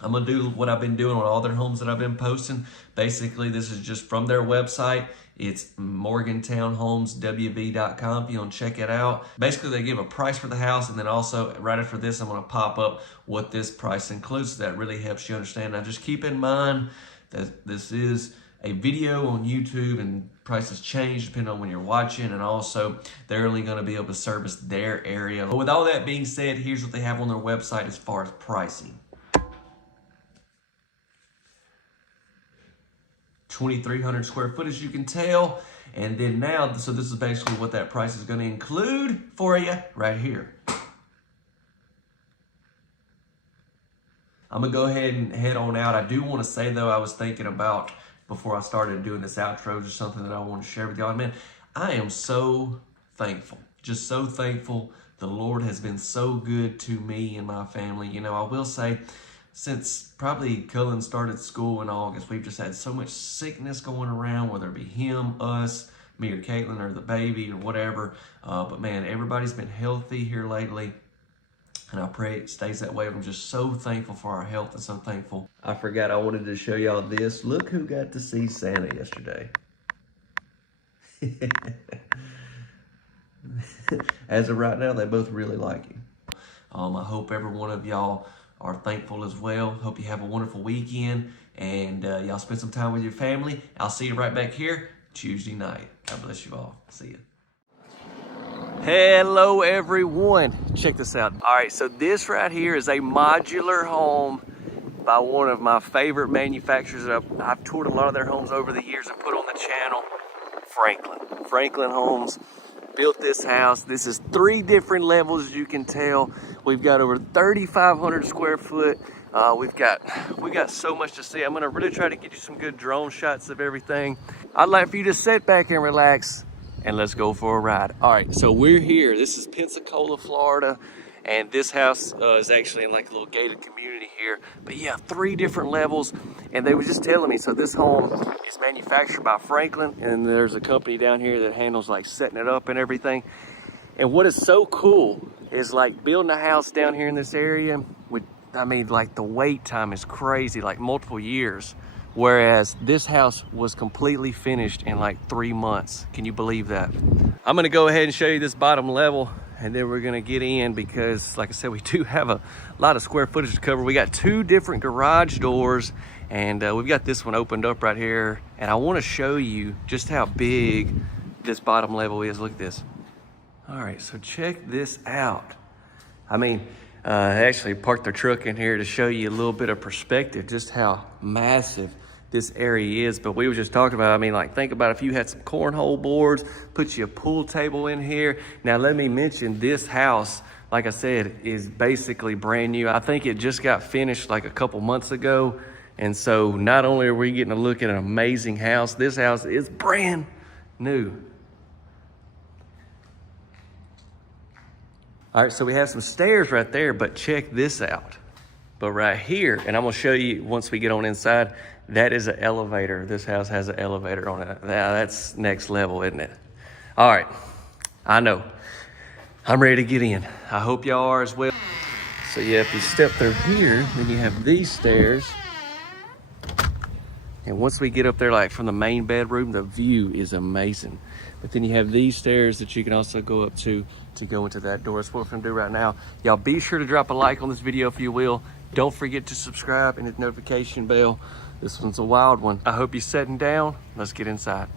I'm going to do what I've been doing on all their homes that I've been posting. Basically, this is just from their website. It's morgantownhomeswv.com if you want to check it out. Basically, they give a price for the house, and then also right after this, I'm going to pop up what this price includes. So that really helps you understand. Now, just keep in mind that this is a video on YouTube, and prices change depending on when you're watching, and also they're only going to be able to service their area. But with all that being said, here's what they have on their website as far as pricing. 2,300 square foot, as you can tell. And then now, so this is basically what that price is going to include for you right here. I'm going to go ahead and head on out. I do want to say, though, I was thinking about, before I started doing this outro, just something that I want to share with y'all. Man, I am so thankful, just so thankful. The Lord has been so good to me and my family. You know, I will say, since probably Cullen started school in August, we've just had so much sickness going around, whether it be him, us, me or Caitlin, or the baby, or whatever. But man, everybody's been healthy here lately, and I pray it stays that way. I'm just so thankful for our health and so thankful. I forgot I wanted to show y'all this. Look who got to see Santa yesterday. As of right now, they both really like him. I hope every one of y'all are thankful as well. Hope you have a wonderful weekend, and y'all spend some time with your family. I'll see you right back here Tuesday night. God bless you all. See ya. Hello everyone. Check this out. All right, so this right here is a modular home by one of my favorite manufacturers that I've toured a lot of their homes over the years and put on the channel. Franklin Homes built this house. This is 3 different levels, as you can tell. We've got over 3,500 square foot. We got so much to see. I'm gonna really try to get you some good drone shots of everything. I'd like for you to sit back and relax, and let's go for a ride. All right, so we're here. This is Pensacola, Florida, And this house is actually in like a little gated community here. But yeah, 3 different levels. And they were just telling me, so this home is manufactured by Franklin, and there's a company down here that handles like setting it up and everything. And what is so cool is like building a house down here in this area with, I mean, like the wait time is crazy, like multiple years. Whereas this house was completely finished in like 3 months. Can you believe that? I'm gonna go ahead and show you this bottom level, and then we're gonna get in because, like I said, we do have a lot of square footage to cover. We got 2 different garage doors, and we've got this one opened up right here. And I wanna show you just how big this bottom level is. Look at this. All right, so check this out. I mean, I actually parked their truck in here to show you a little bit of perspective, just how massive this area is. But we were just talking about, I mean, like, think about if you had some cornhole boards, put you a pool table in here. Now, let me mention this house, like I said, is basically brand new. I think it just got finished like a couple months ago. And so not only are we getting a look at an amazing house, this house is brand new. All right, so we have some stairs right there, but check this out. But right here, and I'm gonna show you once we get on inside, that is an elevator. This house has an elevator on it. Now that's next level, isn't it? All right, I know. I'm ready to get in. I hope y'all are as well. So yeah, if you step through here, then you have these stairs. And once we get up there, like from the main bedroom, the view is amazing. But then you have these stairs that you can also go up to go into that door. That's what we're gonna do right now. Y'all be sure to drop a like on this video if you will. Don't forget to subscribe and hit the notification bell. This one's a wild one. I hope you're sitting down. Let's get inside.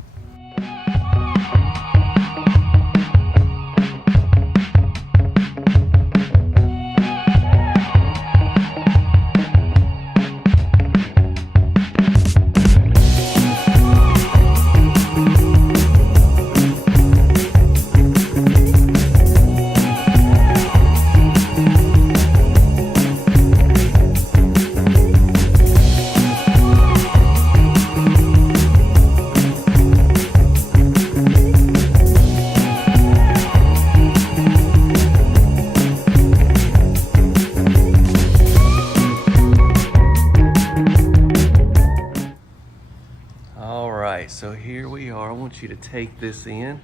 So here we are. I want you to take this in.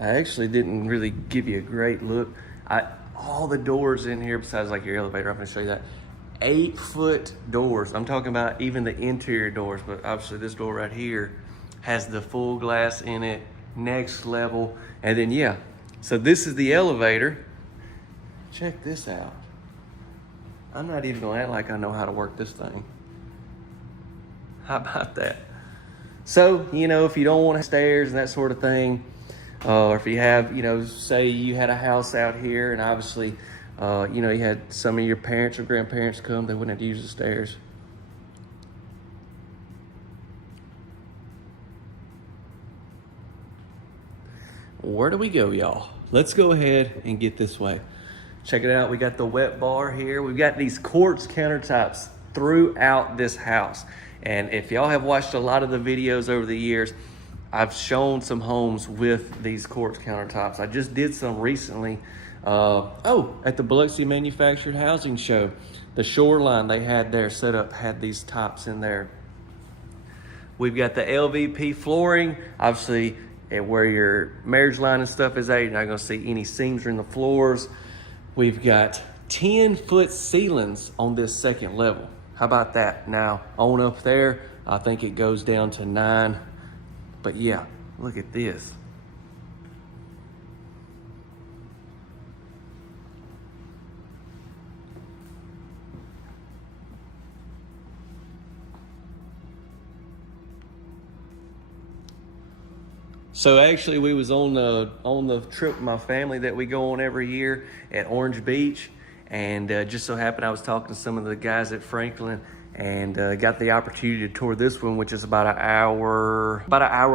I actually didn't really give you a great look. All the doors in here, besides like your elevator, I'm gonna show you that. 8-foot doors. I'm talking about even the interior doors, but obviously this door right here has the full glass in it, next level. And then yeah, so this is the elevator. Check this out. I'm not even gonna act like I know how to work this thing. How about that? So, you know, if you don't want stairs and that sort of thing, or if you have, you know, say you had a house out here and obviously, you know, you had some of your parents or grandparents come, they wouldn't have to use the stairs. Where do we go, y'all? Let's go ahead and get this way. Check it out, we got the wet bar here. We've got these quartz countertops throughout this house. And if y'all have watched a lot of the videos over the years, I've shown some homes with these quartz countertops. I just did some recently. At the Biloxi Manufactured Housing Show, the shoreline they had there set up had these tops in there. We've got the LVP flooring. Obviously, where your marriage line and stuff is at, you're not gonna see any seams in the floors. We've got 10-foot ceilings on this second level. How about that? Now, on up there, I think it goes down to 9. But yeah, look at this. So actually we was on the trip with my family that we go on every year at Orange Beach, and just so happened I was talking to some of the guys at Franklin and got the opportunity to tour this one, which is about an hour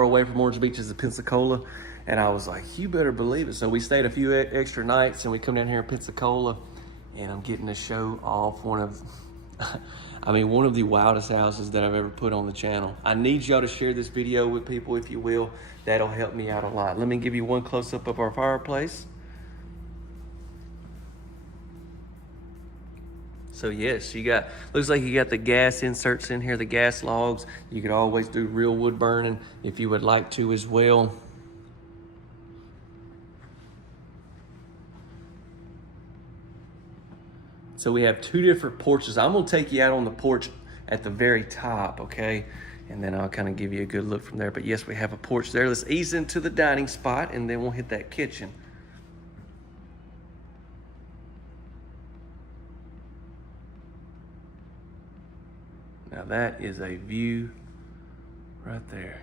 away from Orange Beach is the Pensacola. And I was like, you better believe it. So we stayed a few extra nights and we come down here in Pensacola, and I'm getting to show off one of I mean, one of the wildest houses that I've ever put on the channel. I need y'all to share this video with people, if you will. That'll help me out a lot. Let me give you one close-up of our fireplace. So yes, you got, looks like you got the gas inserts in here, the gas logs. You could always do real wood burning if you would like to as well. So we have two different porches. I'm gonna take you out on the porch at the very top, okay? And then I'll kind of give you a good look from there. But yes, we have a porch there. Let's ease into the dining spot and then we'll hit that kitchen. Now that is a view right there.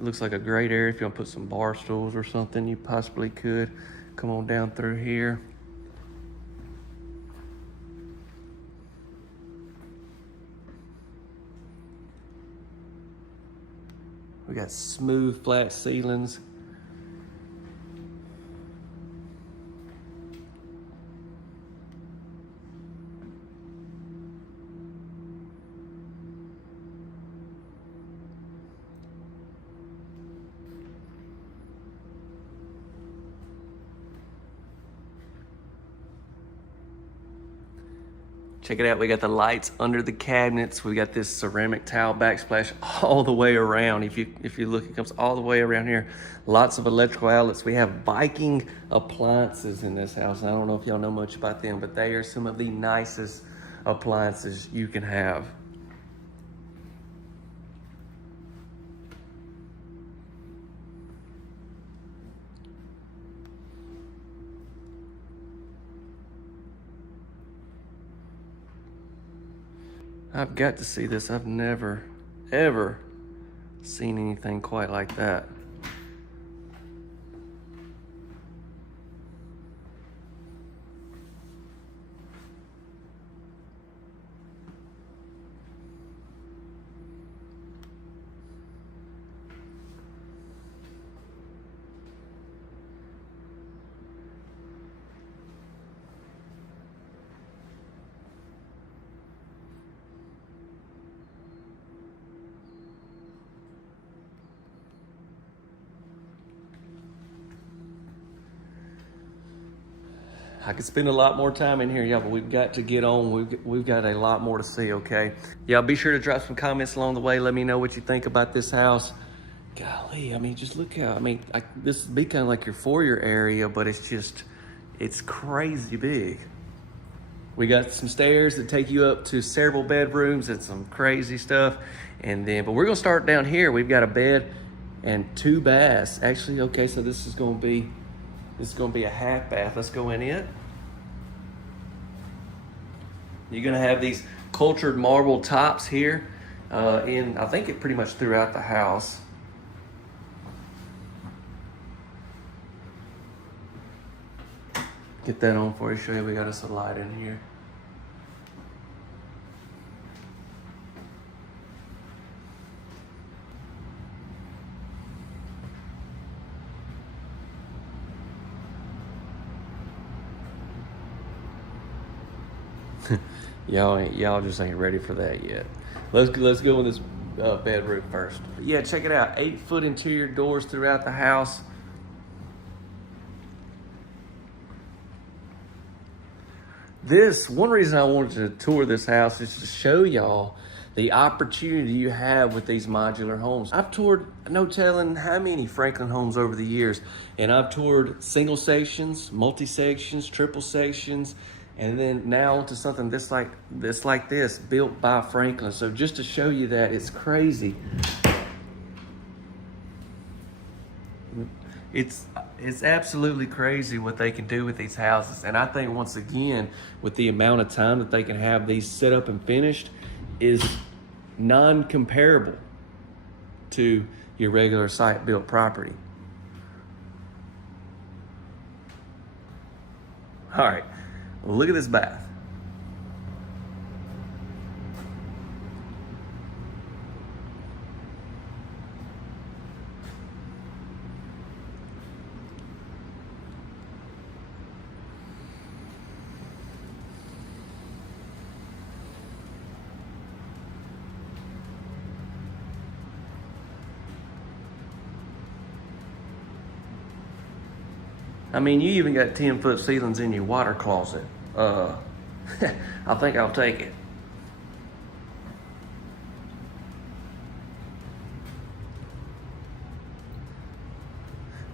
Looks like a great area. If you want to put some bar stools or something, you possibly could. Come on down through here. We got smooth, flat ceilings. Check it out, we got the lights under the cabinets. We got this ceramic tile backsplash all the way around. If you look, it comes all the way around here. Lots of electrical outlets. We have Viking appliances in this house. I don't know if y'all know much about them, but they are some of the nicest appliances you can have. I've got to see this. I've never, ever seen anything quite like that. I could spend a lot more time in here, y'all, but we've got to get on. We've got a lot more to see, okay? Y'all be sure to drop some comments along the way. Let me know what you think about this house. Golly, I mean, just look how, I mean, this would be kind of like your foyer area, but it's crazy big. We got some stairs that take you up to several bedrooms and some crazy stuff. And then, but we're gonna start down here. We've got a bed and two baths. Actually, okay, so this is gonna be a half bath. Let's go in it. You're gonna have these cultured marble tops here, I think it pretty much throughout the house. Get that on for you, show you we got us a light in here. Y'all just ain't ready for that yet. Let's go in this bedroom first. Yeah, check it out. 8-foot interior doors throughout the house. One reason I wanted to tour this house is to show y'all the opportunity you have with these modular homes. I've toured no telling how many Franklin homes over the years, and I've toured single sections, multi-sections, triple sections, and then now to something that's like this, built by Franklin. So just to show you that, it's crazy. It's absolutely crazy what they can do with these houses. And I think once again, with the amount of time that they can have these set up and finished, is non-comparable to your regular site-built property. All right. Look at this bath. I mean, you even got 10-foot ceilings in your water closet. I think I'll take it.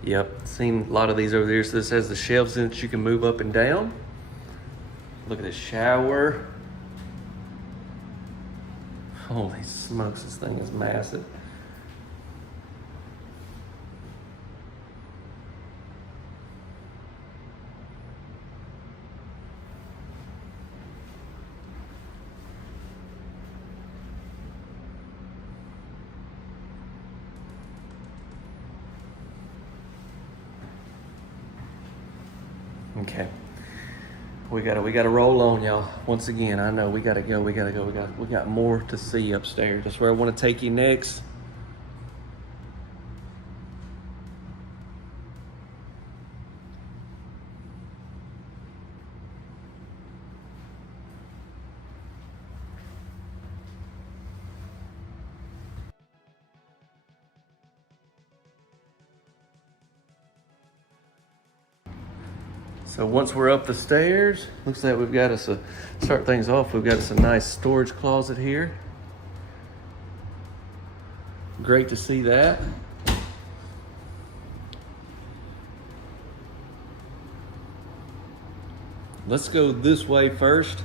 Yep, seen a lot of these over there. So this has the shelves in it that you can move up and down. Look at this shower. Holy smokes, this thing is massive. Okay, we gotta roll on, y'all. Once again, I know we gotta go. We got more to see upstairs. That's where I want to take you next. So once we're up the stairs, looks like we've got us start things off. We've got us a nice storage closet here. Great to see that. Let's go this way first.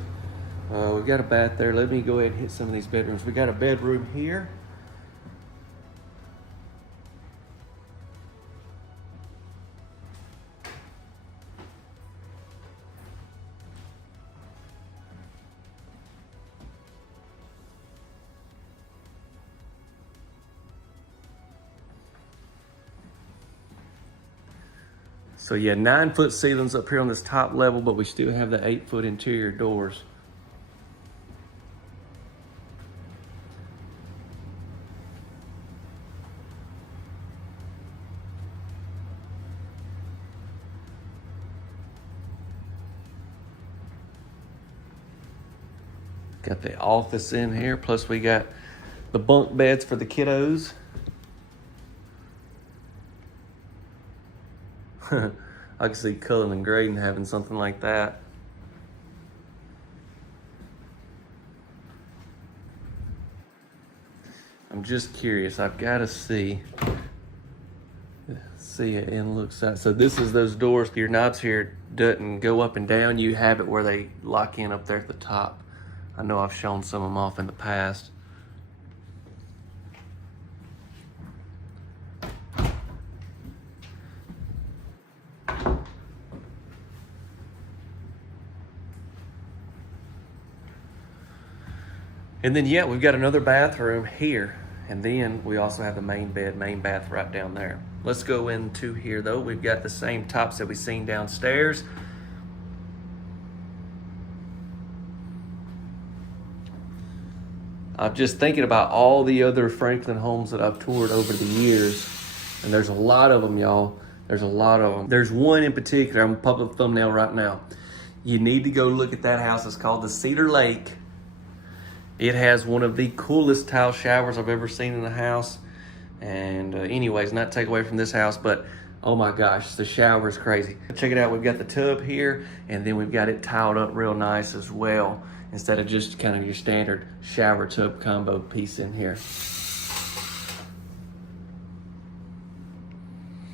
We've got a bath there. Let me go ahead and hit some of these bedrooms. We got a bedroom here. So yeah, 9-foot ceilings up here on this top level, but we still have the 8-foot interior doors. Got the office in here, plus we got the bunk beds for the kiddos. I can see Cullen and Graydon having something like that. I'm just curious. I've got to see it and looks out. So this is those doors. Your knobs here doesn't go up and down. You have it where they lock in up there at the top. I know I've shown some of them off in the past. And then, yeah, we've got another bathroom here. And then we also have the main bed, main bath right down there. Let's go into here, though. We've got the same tops that we've seen downstairs. I'm just thinking about all the other Franklin homes that I've toured over the years. And there's a lot of them, y'all. There's a lot of them. There's one in particular. I'm gonna pop up a thumbnail right now. You need to go look at that house. It's called the Cedar Lake. It has one of the coolest tile showers I've ever seen in a house. And anyways, not to take away from this house, but oh my gosh, the shower is crazy. Check it out, we've got the tub here, and then we've got it tiled up real nice as well, instead of just kind of your standard shower tub combo piece in here.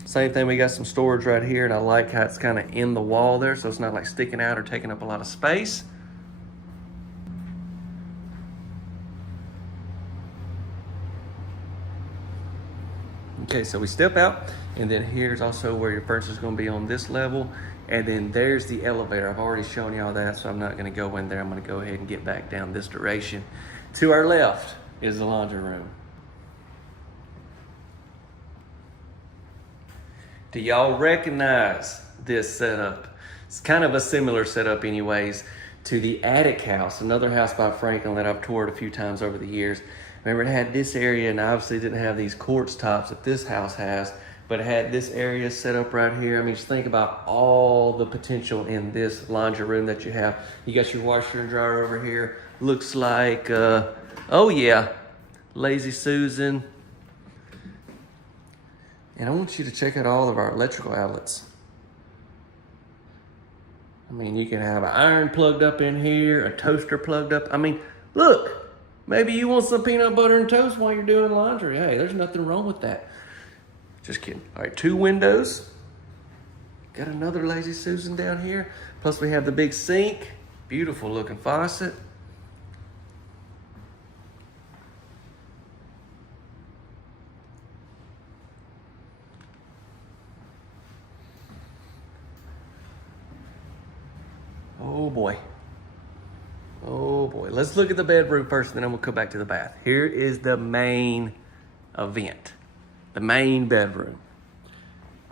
Same thing, we got some storage right here, and I like how it's kind of in the wall there, so it's not like sticking out or taking up a lot of space. Okay, so we step out, and then here's also where your furniture is going to be on this level, and then there's the elevator. I've already shown you all that, so I'm not going to go in there. I'm going to go ahead and get back down this direction. To our left is the laundry room. Do y'all recognize this setup? It's kind of a similar setup anyways to the attic house, another house by Franklin that I've toured a few times over the years. Remember, it had this area, and obviously didn't have these quartz tops that this house has, but it had this area set up right here. I mean, just think about all the potential in this laundry room that you have. You got your washer and dryer over here. Looks like, oh yeah, Lazy Susan. And I want you to check out all of our electrical outlets. mean, you can have an iron plugged up in here, a toaster plugged up. I mean, look, maybe you want some peanut butter and toast while you're doing laundry. Hey, there's nothing wrong with that. Just kidding. All right, 2 windows. Got another Lazy Susan down here. Plus we have the big sink. Beautiful looking faucet. Oh boy. Oh boy. Let's look at the bedroom first, and then we'll come back to the bath. Here is the main event. The main bedroom.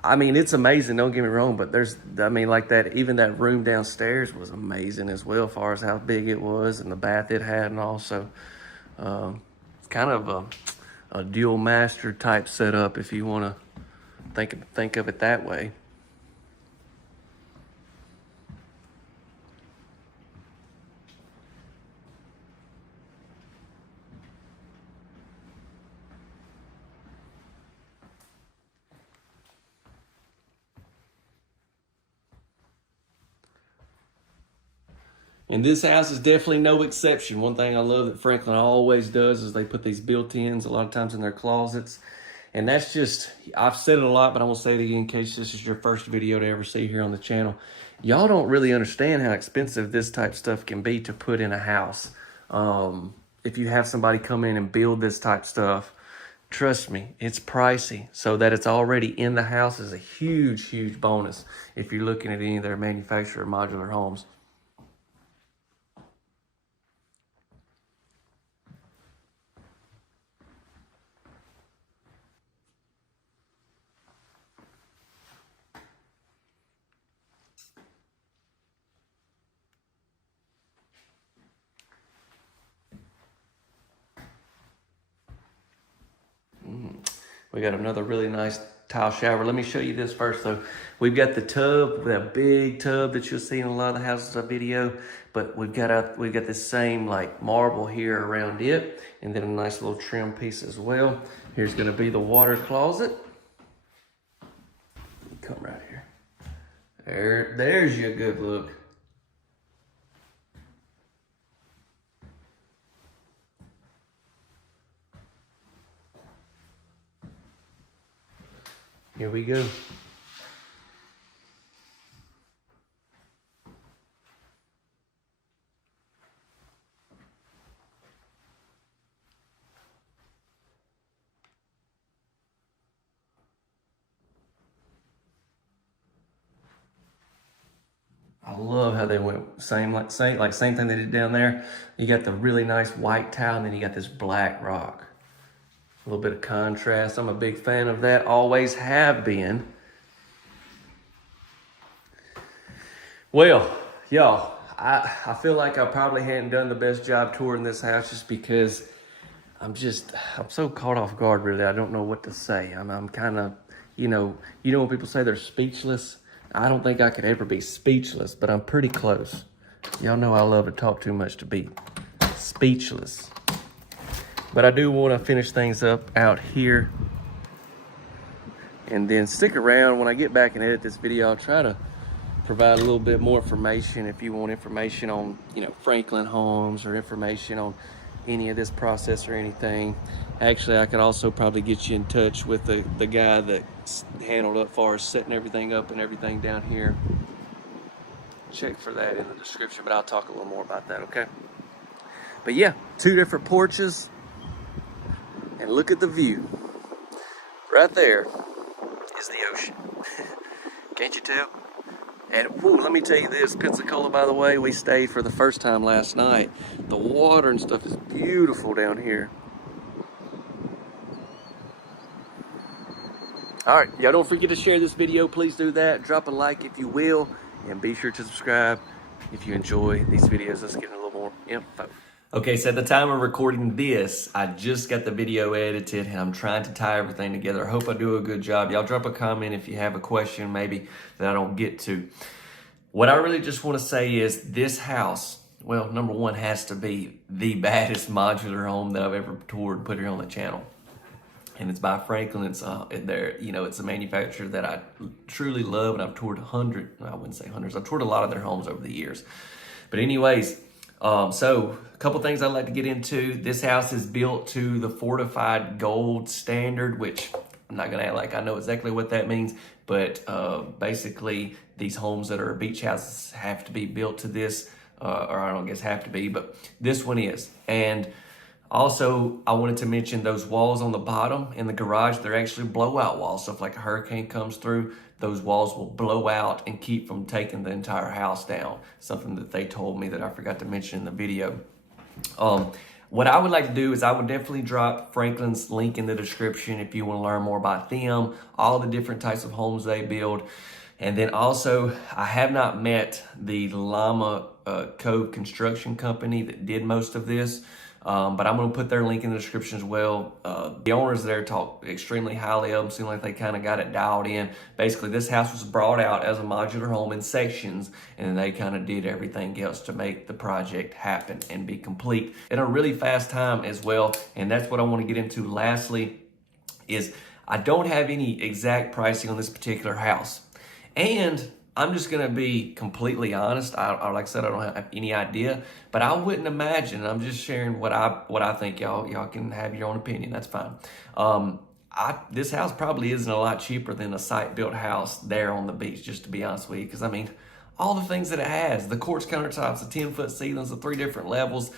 I mean, it's amazing, don't get me wrong, but like that, even that room downstairs was amazing as well, as far as how big it was and the bath it had, and also it's kind of a dual master type setup if you want to think of it that way. And this house is definitely no exception. One thing I love that Franklin always does is they put these built-ins a lot of times in their closets. And that's just, I've said it a lot, but I'm gonna say it again in case this is your first video to ever see here on the channel. Y'all don't really understand how expensive this type stuff can be to put in a house. If you have somebody come in and build this type stuff, trust me, it's pricey. So that it's already in the house is a huge, huge bonus if you're looking at any of their manufacturer modular homes. We got another really nice tile shower. Let me show you this first though. We've got the tub, that big tub that you'll see in a lot of the houses I video, but we've got this same like marble here around it, and then a nice little trim piece as well. Here's gonna be the water closet. Come right here. There's your good look. Here we go. I love how they went same thing they did down there. You got the really nice white tile, and then you got this black rock. A little bit of contrast. I'm a big fan of that. Always have been. Well, y'all, I feel like I probably hadn't done the best job touring this house just because I'm so caught off guard, really. I don't know what to say. I'm kind of, you know when people say they're speechless? I don't think I could ever be speechless, but I'm pretty close. Y'all know I love to talk too much to be speechless. But I do want to finish things up out here. And then stick around. When I get back and edit this video, I'll try to provide a little bit more information if you want information on, Franklin Homes, or information on any of this process or anything. Actually, I could also probably get you in touch with the guy that handled up far as setting everything up and everything down here. Check for that in the description, but I'll talk a little more about that, okay? But yeah, 2 different porches. And look at the view. Right there is the ocean. Can't you tell? And let me tell you this, Pensacola, by the way, we stayed for the first time last night. The water and stuff is beautiful down here. All right, y'all don't forget to share this video. Please do that. Drop a like if you will. And be sure to subscribe if you enjoy these videos. Let's get a little more info. Okay, so at the time of recording this, I just got the video edited and I'm trying to tie everything together. I hope I do a good job. Y'all drop a comment if you have a question maybe that I don't get to. What I really just want to say is this house, well, number one, has to be the baddest modular home that I've ever toured and put here on the channel. and it's by Franklin. It's it's a manufacturer that I truly love, and I've toured I wouldn't say hundreds, I've toured a lot of their homes over the years. But anyways, so a couple things I'd like to get into. This house is built to the fortified gold standard, which I'm not gonna act like I know exactly what that means, but basically these homes that are beach houses have to be built to this, or I don't guess have to be, but this one is. And also, I wanted to mention those walls on the bottom in the garage, they're actually blowout walls. So if like a hurricane comes through, those walls will blow out and keep from taking the entire house down. Something that they told me that I forgot to mention in the video. What I would like to do is I would definitely drop Franklin's link in the description if you want to learn more about them, all the different types of homes they build. And then also, I have not met the Llama Cove Construction Company that did most of this. But I'm going to put their link in the description as well. The owners there talk extremely highly of them. Seem like they kind of got it dialed in. Basically, this house was brought out as a modular home in sections, and they kind of did everything else to make the project happen and be complete in a really fast time as well. And that's what I want to get into lastly is I don't have any exact pricing on this particular house. And I'm just gonna be completely honest. Like I said, I don't have any idea, but I wouldn't imagine. I'm just sharing what I think. Y'all can have your own opinion. That's fine. This house probably isn't a lot cheaper than a site-built house there on the beach, just to be honest with you. Because I mean, all the things that it has, the quartz countertops, the 10-foot ceilings, the 3 different levels.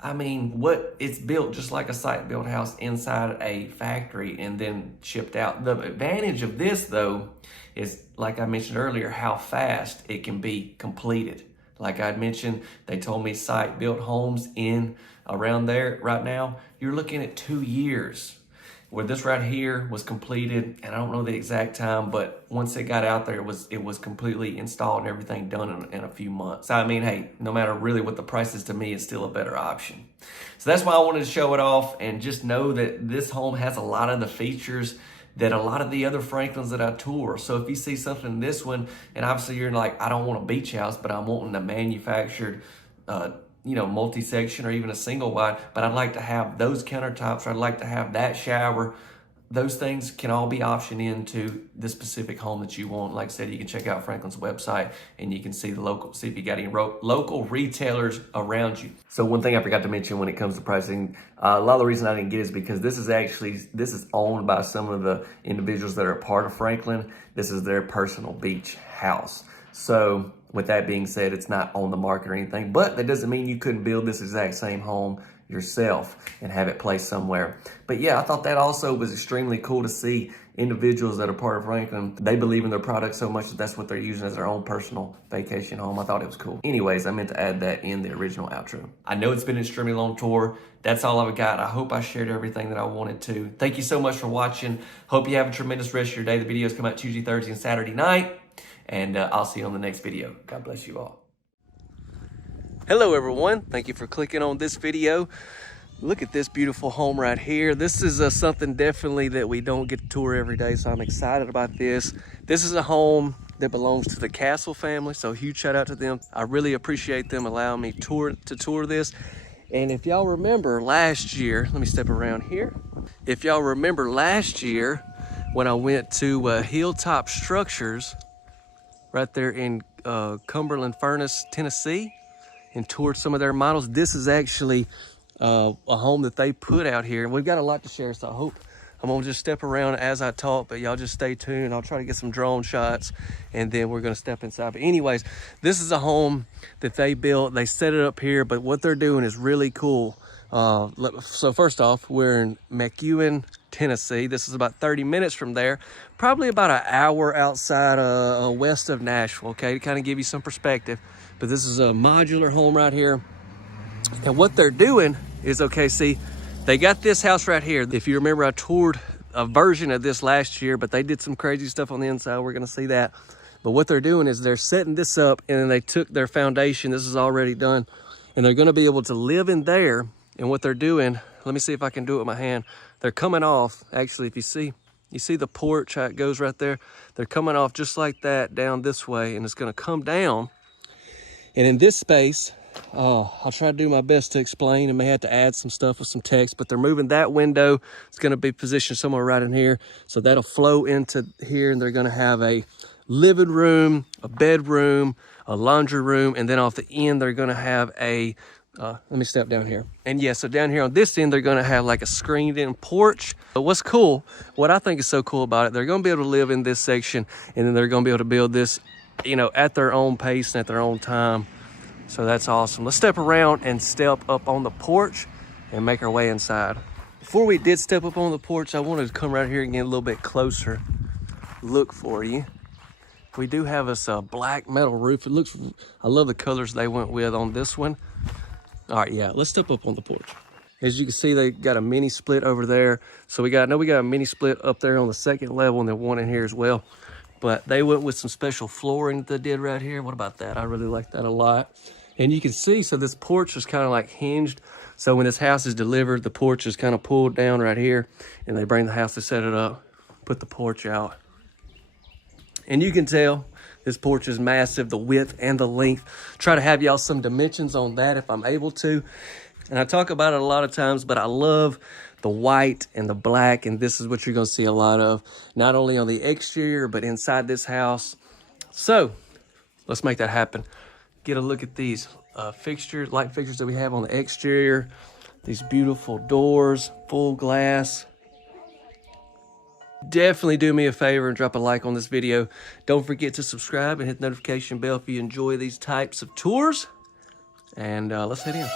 I mean, it's built just like a site-built house inside a factory and then shipped out. The advantage of this, though, is, like I mentioned earlier, how fast it can be completed. Like I mentioned, they told me site-built homes in around there right now, you're looking at 2 years. Where this right here was completed, and I don't know the exact time, but once it got out there, it was completely installed and everything done in a few months. So, I mean, hey, no matter really what the price is to me, it's still a better option. So that's why I wanted to show it off, and just know that this home has a lot of the features that a lot of the other Franklins that I tour. So if you see something in this one, and obviously you're like, I don't want a beach house, but I'm wanting a manufactured, multi-section or even a single wide, but I'd like to have those countertops, or I'd like to have that shower. Those things can all be optioned into the specific home that you want. Like I said, you can check out Franklin's website and you can see see if you got any local retailers around you. So one thing I forgot to mention when it comes to pricing, a lot of the reason I didn't get is because this is owned by some of the individuals that are a part of Franklin. This is their personal beach house. So with that being said, it's not on the market or anything, but that doesn't mean you couldn't build this exact same home yourself and have it placed somewhere. But yeah, I thought that also was extremely cool to see individuals that are part of Franklin. They believe in their product so much that that's what they're using as their own personal vacation home. I thought it was cool. Anyways, I meant to add that in the original outro. I know it's been an extremely long tour. That's all I've got. I hope I shared everything that I wanted to. Thank you so much for watching. Hope you have a tremendous rest of your day. The videos come out Tuesday, Thursday, and Saturday night. And I'll see you on the next video. God bless you all. Hello everyone, thank you for clicking on this video. Look at this beautiful home right here. This is something definitely that we don't get to tour every day, so I'm excited about this. This is a home that belongs to the Castle family, so huge shout out to them. I really appreciate them allowing me to tour this. And if y'all remember last year, let me step around here. If y'all remember last year when I went to Hilltop Structures right there in Cumberland Furnace, Tennessee, and toured some of their models. This is actually a home that they put out here. We've got a lot to share, so I hope I'm gonna just step around as I talk, but y'all just stay tuned. I'll try to get some drone shots, and then we're gonna step inside. But anyways, this is a home that they built. They set it up here, but what they're doing is really cool. So first off, we're in McEwen, Tennessee. This is about 30 minutes from there, probably about an hour outside west of Nashville, okay, to kind of give you some perspective. But this is a modular home right here. And what they're doing is, okay, see, they got this house right here. If you remember, I toured a version of this last year, but they did some crazy stuff on the inside. We're gonna see that. But what they're doing is they're setting this up, and then they took their foundation, this is already done, and they're gonna be able to live in there. And what they're doing, let me see if I can do it with my hand. They're coming off, actually, if you see the porch, how it goes right there? They're coming off just like that down this way, and it's gonna come down. And in this space, I'll try to do my best to explain. I may have to add some stuff with some text, but they're moving that window. It's going to be positioned somewhere right in here. So that'll flow into here, and they're going to have a living room, a bedroom, a laundry room, and then off the end, they're going to have a, let me step down here. And yeah, so down here on this end, they're going to have like a screened in porch. But what's cool, what I think is so cool about it, they're going to be able to live in this section, and then they're going to be able to build this, you know, at their own pace and at their own time. So that's awesome. Let's step around and step up on the porch and make our way inside. Before we did step up on the porch, I wanted to come right here and get a little bit closer look for you. We do have this black metal roof. It looks, I love the colors they went with on this one. All right, yeah, let's step up on the porch. As you can see, they got a mini split over there. So we got a mini split up there on the second level, and then one in here as well. But they went with some special flooring that they did right here. What about that? I really like that a lot. And you can see, so this porch is kind of like hinged. So when this house is delivered, the porch is kind of pulled down right here, and they bring the house to set it up, put the porch out. And you can tell this porch is massive, the width and the length. Try to have y'all some dimensions on that if I'm able to. And I talk about it a lot of times, but I love the white and the black, and this is what you're gonna see a lot of, not only on the exterior, but inside this house. So let's make that happen. Get a look at these fixtures, light fixtures that we have on the exterior. These beautiful doors, full glass. Definitely do me a favor and drop a like on this video. Don't forget to subscribe and hit the notification bell if you enjoy these types of tours. And let's head in.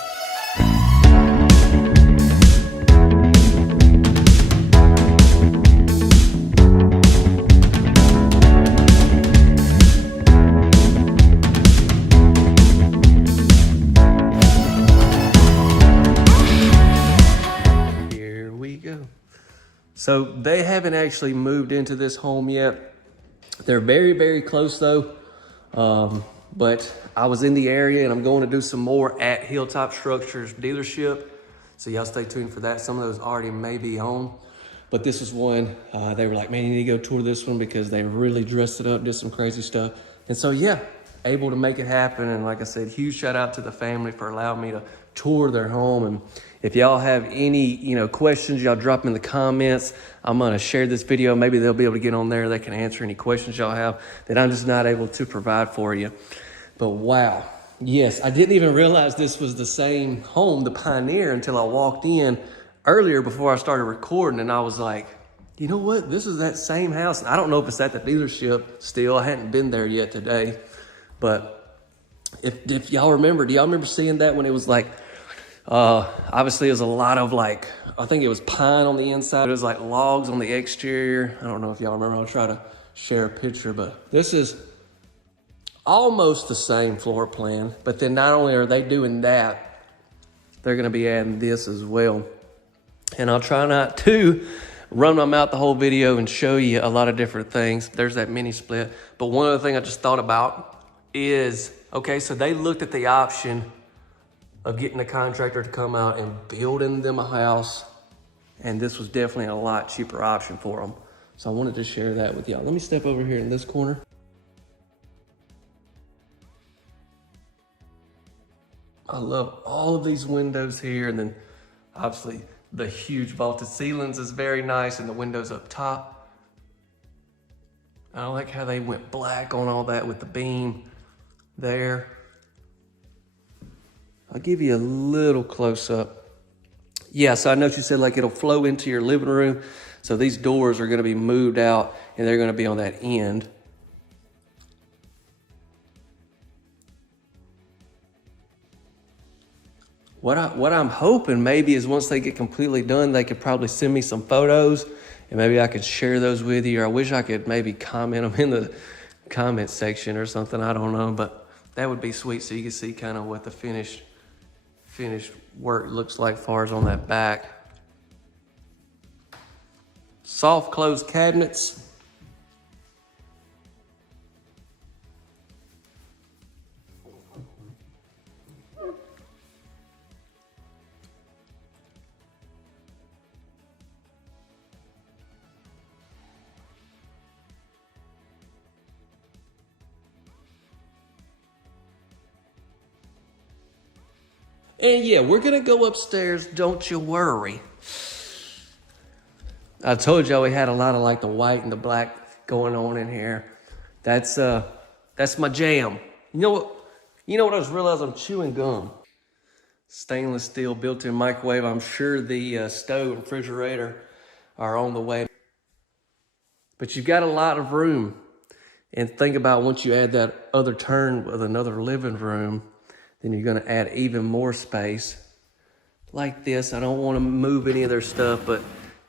So they haven't actually moved into this home yet. They're very, very close though. But I was in the area and I'm going to do some more at Hilltop Structures dealership. So y'all stay tuned for that. Some of those already may be on, but this is one, they were like, man, you need to go tour this one because they really dressed it up, did some crazy stuff. And so yeah, able to make it happen. And like I said, huge shout out to the family for allowing me to tour their home. And if y'all have any, questions, y'all drop them in the comments. I'm gonna share this video. Maybe they'll be able to get on there. They can answer any questions y'all have that I'm just not able to provide for you. But wow, yes, I didn't even realize this was the same home, the Pioneer, until I walked in earlier before I started recording. And I was like, you know what? This is that same house. And I don't know if it's at the dealership still. I hadn't been there yet today. But if y'all remember, do y'all remember seeing that when it was like, obviously it was a lot of like, I think it was pine on the inside. It was like logs on the exterior. I don't know if y'all remember. I'll try to share a picture, but this is almost the same floor plan. But then not only are they doing that, they're going to be adding this as well. And I'll try not to run my mouth the whole video and show you a lot of different things. There's that mini split. But one other thing I just thought about is, okay, so they looked at the option of getting a contractor to come out and building them a house. And this was definitely a lot cheaper option for them. So I wanted to share that with y'all. Let me step over here in this corner. I love all of these windows here. And then obviously the huge vaulted ceilings is very nice, and the windows up top. I like how they went black on all that with the beam there. I'll give you a little close up. Yeah, so I know you said like it'll flow into your living room. So these doors are gonna be moved out and they're gonna be on that end. What I'm hoping maybe is once they get completely done, they could probably send me some photos and maybe I could share those with you. Or I wish I could maybe comment them in the comment section or something. I don't know, but that would be sweet. So you can see kind of what the finished work looks like as far as on that back. Soft close cabinets. And yeah, we're gonna go upstairs, don't you worry. I told y'all we had a lot of like the white and the black going on in here. That's my jam. You know what? You know what I just realized? I'm chewing gum. Stainless steel built-in microwave. I'm sure the stove and refrigerator are on the way. But you've got a lot of room. And think about once you add that other turn with another living room, then you're gonna add even more space. Like this, I don't wanna move any of their stuff, but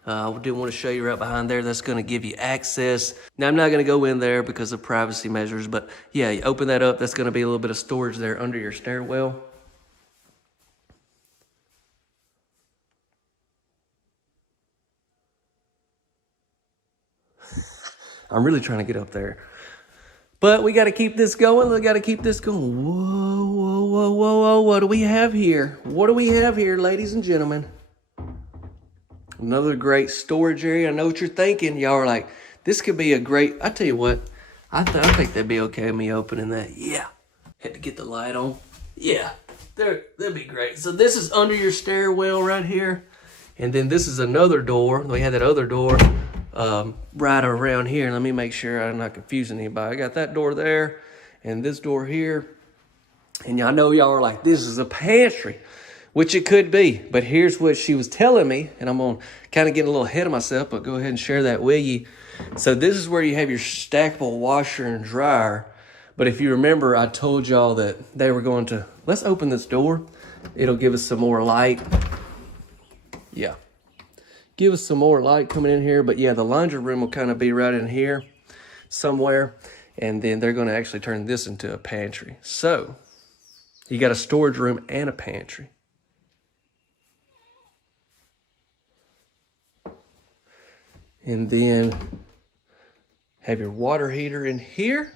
I did want to show you right behind there. That's gonna give you access. Now I'm not gonna go in there because of privacy measures, but yeah, you open that up, that's gonna be a little bit of storage there under your stairwell. I'm really trying to get up there. But we got to keep this going. We got to keep this going. Whoa, whoa, whoa, whoa, whoa. What do we have here? What do we have here, ladies and gentlemen? Another great storage area. I know what you're thinking. Y'all are like, this could be a great... I tell you what, I think that'd be okay with me opening that. Yeah. Had to get the light on. Yeah, that'd be great. So this is under your stairwell right here. And then this is another door. We had that other door right around here. Let me make sure I'm not confusing anybody. I got that door there and this door here. And I know y'all are like, this is a pantry, which it could be. But here's what she was telling me, and I'm going to kind of get a little ahead of myself, but go ahead and share that with you. So this is where you have your stackable washer and dryer. But if you remember, I told y'all that they were going to, let's open this door. It'll give us some more light. Yeah. Give us some more light coming in here. But yeah, the laundry room will kind of be right in here somewhere. And then they're going to actually turn this into a pantry. So you got a storage room and a pantry. And then have your water heater in here.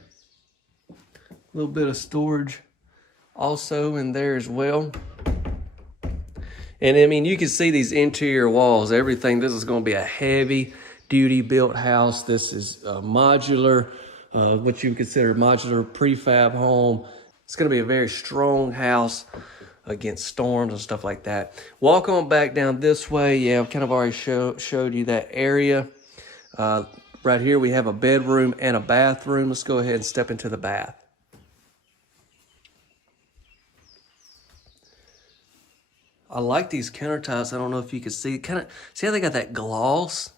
A little bit of storage also in there as well. And I mean, you can see these interior walls, everything. This is going to be a heavy duty built house. This is modular, what you consider modular prefab home. It's going to be a very strong house against storms and stuff like that. Walk on back down this way. Yeah, I've kind of already showed you that area. Right here, we have a bedroom and a bathroom. Let's go ahead and step into the bath. I like these countertops. I don't know if you can see. See how they got that gloss?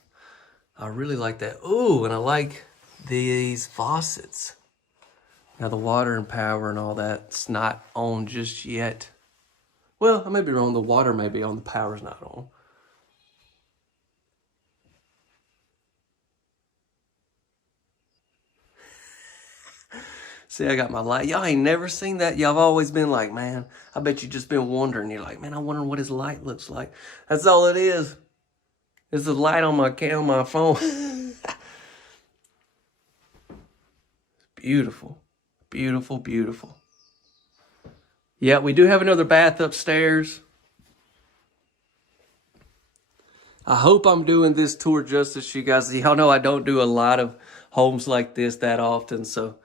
I really like that. Ooh, and I like these faucets. Now the water and power and all that's not on just yet. Well, I may be wrong. The water may be on. The power's not on. See, I got my light. Y'all ain't never seen that. Y'all have always been like, man, I bet you just been wondering. You're like, man, I wonder what his light looks like. That's all it is. It's the light on my phone. Beautiful. Beautiful, beautiful. Yeah, we do have another bath upstairs. I hope I'm doing this tour justice, you guys. Y'all know I don't do a lot of homes like this that often, so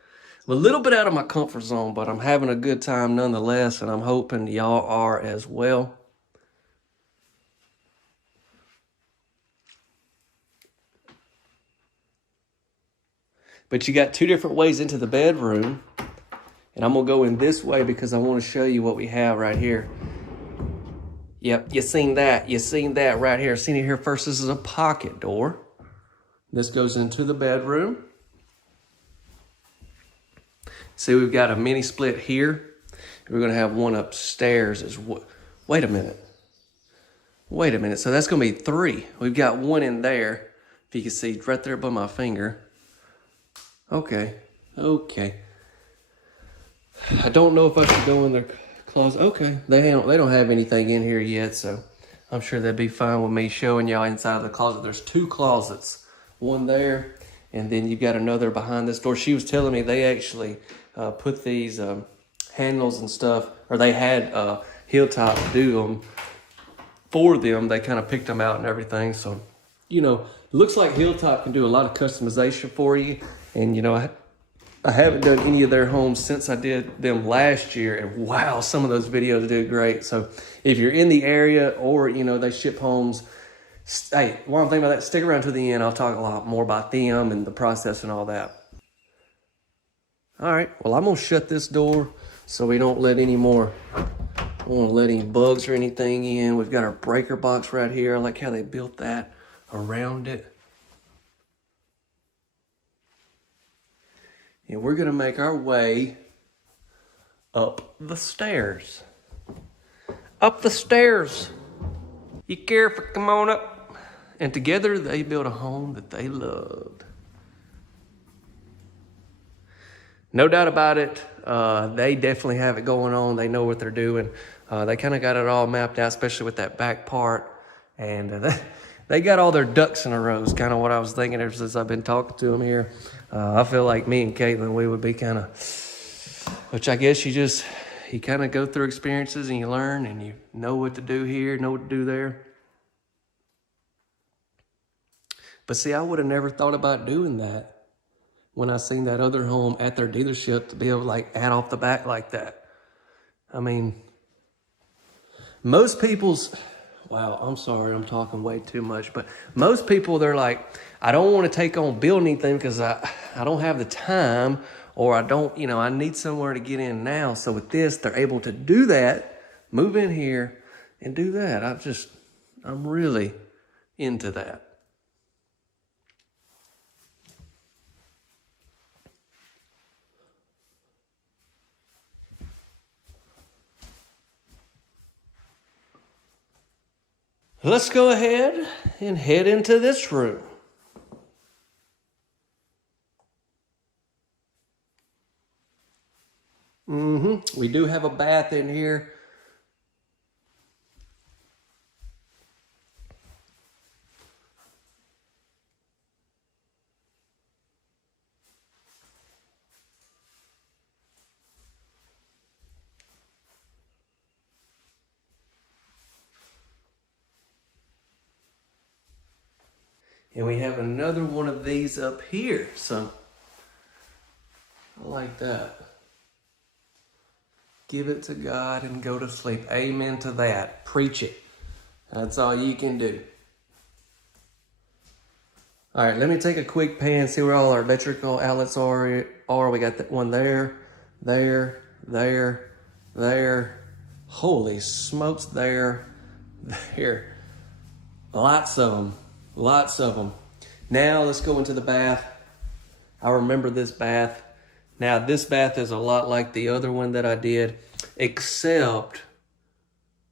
I'm a little bit out of my comfort zone, but I'm having a good time nonetheless, and I'm hoping y'all are as well. But you got two different ways into the bedroom, and I'm going to go in this way because I want to show you what we have right here. Yep, you seen that. You seen that right here. Seen it here first. This is a pocket door. This goes into the bedroom. See, we've got a mini split here. We're going to have one upstairs as well. Wait a minute. Wait a minute. So that's going to be 3. We've got one in there. If you can see right there above my finger. Okay. Okay. I don't know if I should go in their closet. Okay. They don't have anything in here yet, so I'm sure that'd be fine with me showing y'all inside the closet. There's 2 closets. One there, and then you've got another behind this door. She was telling me they actually put these handles and stuff, or they had Hilltop do them for them. They kind of picked them out and everything. So, you know, looks like Hilltop can do a lot of customization for you. And, you know, I haven't done any of their homes since I did them last year, and wow, some of those videos did great. So if you're in the area, or you know they ship homes, hey, one thing about that, stick around to the end. I'll talk a lot more about them and the process and all that. All right, well, I'm gonna shut this door so we don't let any more, I won't let any bugs or anything in. We've got our breaker box right here. I like how they built that around it. And we're gonna make our way up the stairs. Up the stairs. You careful, come on up. And together they built a home that they loved. No doubt about it, they definitely have it going on. They know what they're doing. They kind of got it all mapped out, especially with that back part. And they got all their ducks in a row is kind of what I was thinking ever since I've been talking to them here. I feel like me and Caitlin, we would be kind of, which I guess you kind of go through experiences and you learn and you know what to do here, know what to do there. But see, I would have never thought about doing that when I seen that other home at their dealership, to be able to like add off the back like that. I mean, most people's, wow, I'm sorry, I'm talking way too much, but most people, they're like, I don't want to take on building anything because I don't have the time, or I don't, you know, I need somewhere to get in now. So with this, they're able to do that, move in here and do that. I'm really into that. Let's go ahead and head into this room. We do have a bath in here. And we have another one of these up here. So I like that. Give it to God and go to sleep. Amen to that. Preach it. That's all you can do. All right, let me take a quick pan, see where all our electrical outlets are. We got that one there, there, there, there. Holy smokes, there, there. Lots of them, lots of them. Now let's go into the bath. I remember this bath. Now this bath is a lot like the other one that I did, except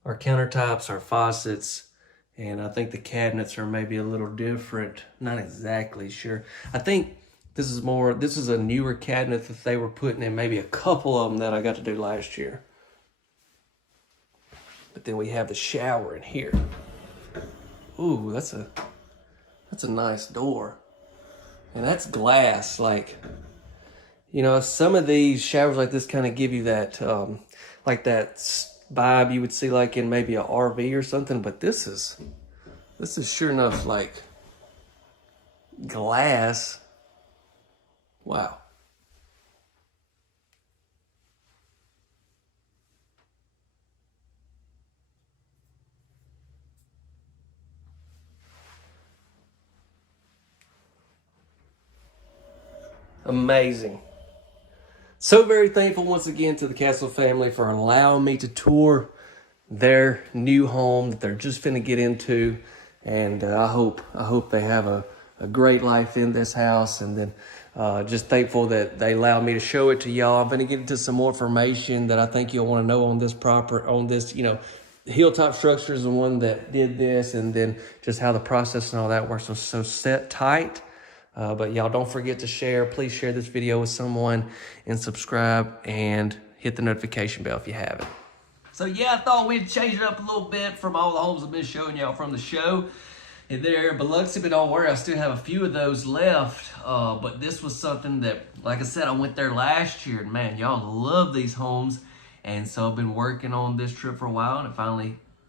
our countertops, our faucets, and I think the cabinets are maybe a little different. Not exactly sure. I think this is a newer cabinet that they were putting in, maybe a couple of them that I got to do last year. But then we have the shower in here. Ooh, that's a nice door. And that's glass, like, you know, some of these showers like this kind of give you that, like that vibe you would see like in maybe a RV or something. But this is sure enough like glass. Wow. Amazing. So very thankful once again to the Castle family for allowing me to tour their new home that they're just finna get into. And I hope they have a great life in this house. And then just thankful that they allowed me to show it to y'all. I'm gonna get into some more information that I think you'll wanna know on this, you know, Hilltop Structures, the one that did this, and then just how the process and all that works. So set tight. But y'all don't forget to share. Please share this video with someone and subscribe and hit the notification bell if you haven't. So yeah, I thought we'd change it up a little bit from all the homes I've been showing y'all from the show. And there in Biloxi, but don't worry, I still have a few of those left. But this was something that, like I said, I went there last year, and man, y'all love these homes. And so I've been working on this trip for a while, and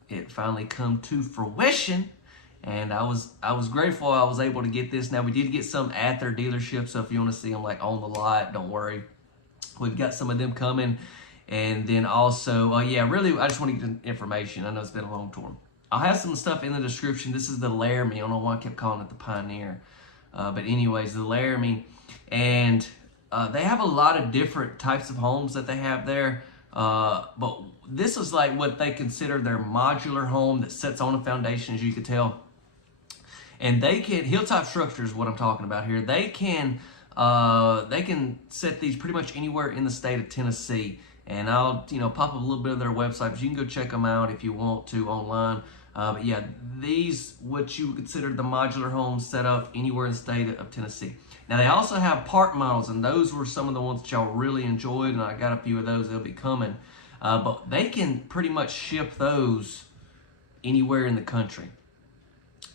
it finally come to fruition. And I was grateful I was able to get this. Now we did get some at their dealership, so if you want to see them like on the lot, don't worry. We've got some of them coming. And then also, yeah, really, I just want to get information. I know it's been a long tour. I'll have some stuff in the description. This is the Laramie. I don't know why I kept calling it the Pioneer. But anyways, the Laramie. And they have a lot of different types of homes that they have there. But this is like what they consider their modular home that sits on a foundation, as you can tell. And they can, hilltop structures, what I'm talking about here, they can set these pretty much anywhere in the state of Tennessee. And I'll, pop up a little bit of their website, but you can go check them out if you want to online. But yeah, these, what you would consider the modular homes set up anywhere in the state of Tennessee. Now they also have park models, and those were some of the ones that y'all really enjoyed, and I got a few of those that'll be coming. But they can pretty much ship those anywhere in the country.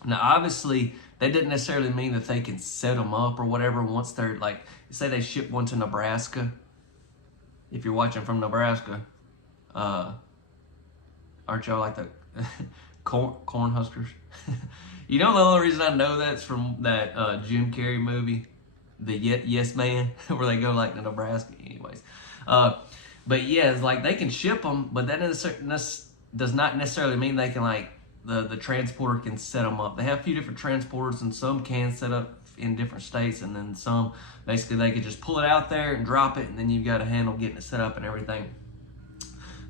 Now obviously, that doesn't necessarily mean that they can set them up or whatever once they're like, say they ship one to Nebraska. If you're watching from Nebraska, aren't y'all like the corn huskers? The only reason I know that's from that Jim Carrey movie, the Yes Man, where they go like to Nebraska. Anyways, but yeah, it's like they can ship them, but that does not necessarily mean they can like the transporter can set them up. They have a few different transporters, and some can set up in different states, and then some basically they could just pull it out there and drop it, and then you've got a handle getting it set up and everything.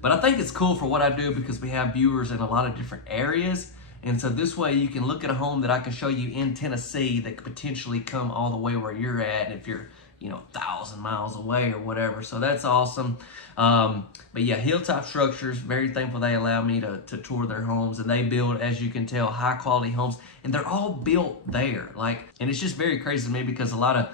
But I think it's cool for what I do because we have viewers in a lot of different areas, and so this way you can look at a home that I can show you in Tennessee that could potentially come all the way where you're at if you're 1,000 miles away or whatever. So that's awesome. But yeah, Hilltop Structures, very thankful they allow me to tour their homes, and they build, as you can tell, high quality homes, and they're all built there. And it's just very crazy to me because a lot of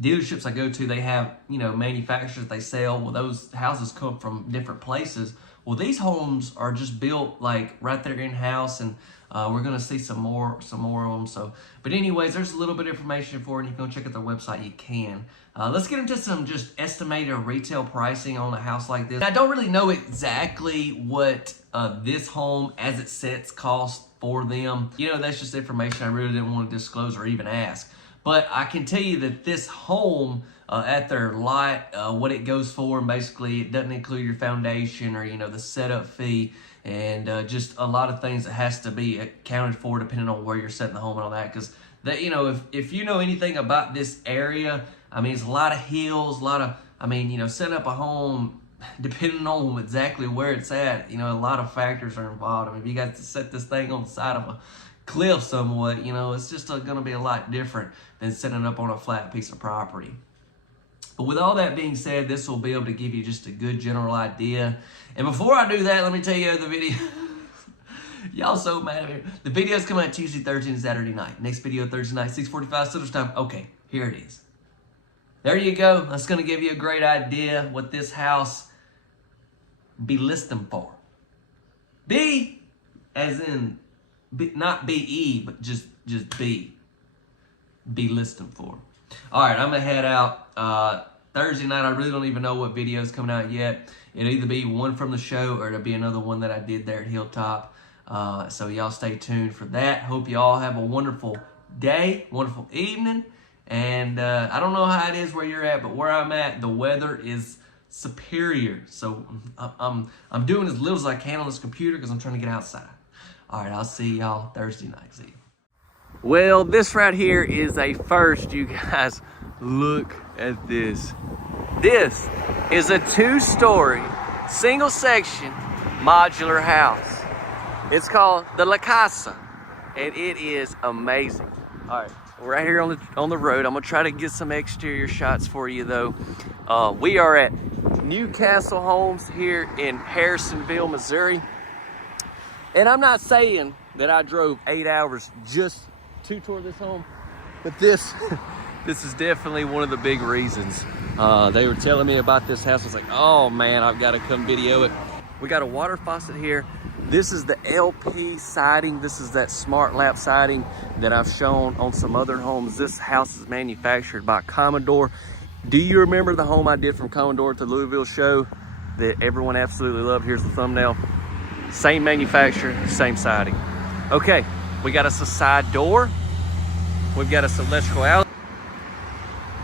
dealerships I go to, they have, manufacturers they sell. Well, those houses come from different places. Well, these homes are just built like right there in-house, and we're gonna see some more of them. So, but anyways, there's a little bit of information for it, and if you go check out their website, you can. Let's get into some just estimated retail pricing on a house like this. I don't really know exactly what this home as it sits costs for them. That's just information I really didn't want to disclose or even ask. But I can tell you that this home at their lot, what it goes for, and basically it doesn't include your foundation or the setup fee, and just a lot of things that has to be accounted for depending on where you're setting the home and all that. Because that if you know anything about this area, I mean, it's a lot of hills, a lot of setting up a home depending on exactly where it's at. A lot of factors are involved. I mean, if you got to set this thing on the side of a cliff somewhat, it's just going to be a lot different than setting it up on a flat piece of property. But with all that being said, this will be able to give you just a good general idea. And before I do that, let me tell you the video. Y'all so mad at me. The videos come out Tuesday, Thursday, and Saturday night. Next video Thursday night, 6:45 Central Time. Okay, here it is. There you go. That's going to give you a great idea what this house be listing for. B, as in, B, not B-E, but just B. Be listing for. All right, I'm going to head out. Thursday night, I really don't even know what video is coming out yet. It'll either be one from the show or it'll be another one that I did there at Hilltop. So y'all stay tuned for that. Hope y'all have a wonderful day, wonderful evening. And I don't know how it is where you're at, but where I'm at, the weather is superior. So I'm doing as little as I can on this computer because I'm trying to get outside. All right, I'll see y'all Thursday night. See you. Well, this right here is a first, you guys. Look at this. This is a 2-story, single section, modular house. It's called the Lacasa, and it is amazing. All right, we're right here on the road. I'm gonna try to get some exterior shots for you though. We are at Newcastle Homes here in Harrisonville, Missouri. And I'm not saying that I drove 8 hours just to tour this home, but this is definitely one of the big reasons. They were telling me about this house. I was like, oh man, I've got to come video it. We got a water faucet here. This is the LP siding. This is that smart lap siding that I've shown on some other homes. This house is manufactured by Commodore. Do you remember the home I did from Commodore to the Louisville show that everyone absolutely loved? Here's the thumbnail. Same manufacturer, same siding. Okay, We got us a side door. We've got us electrical outlet.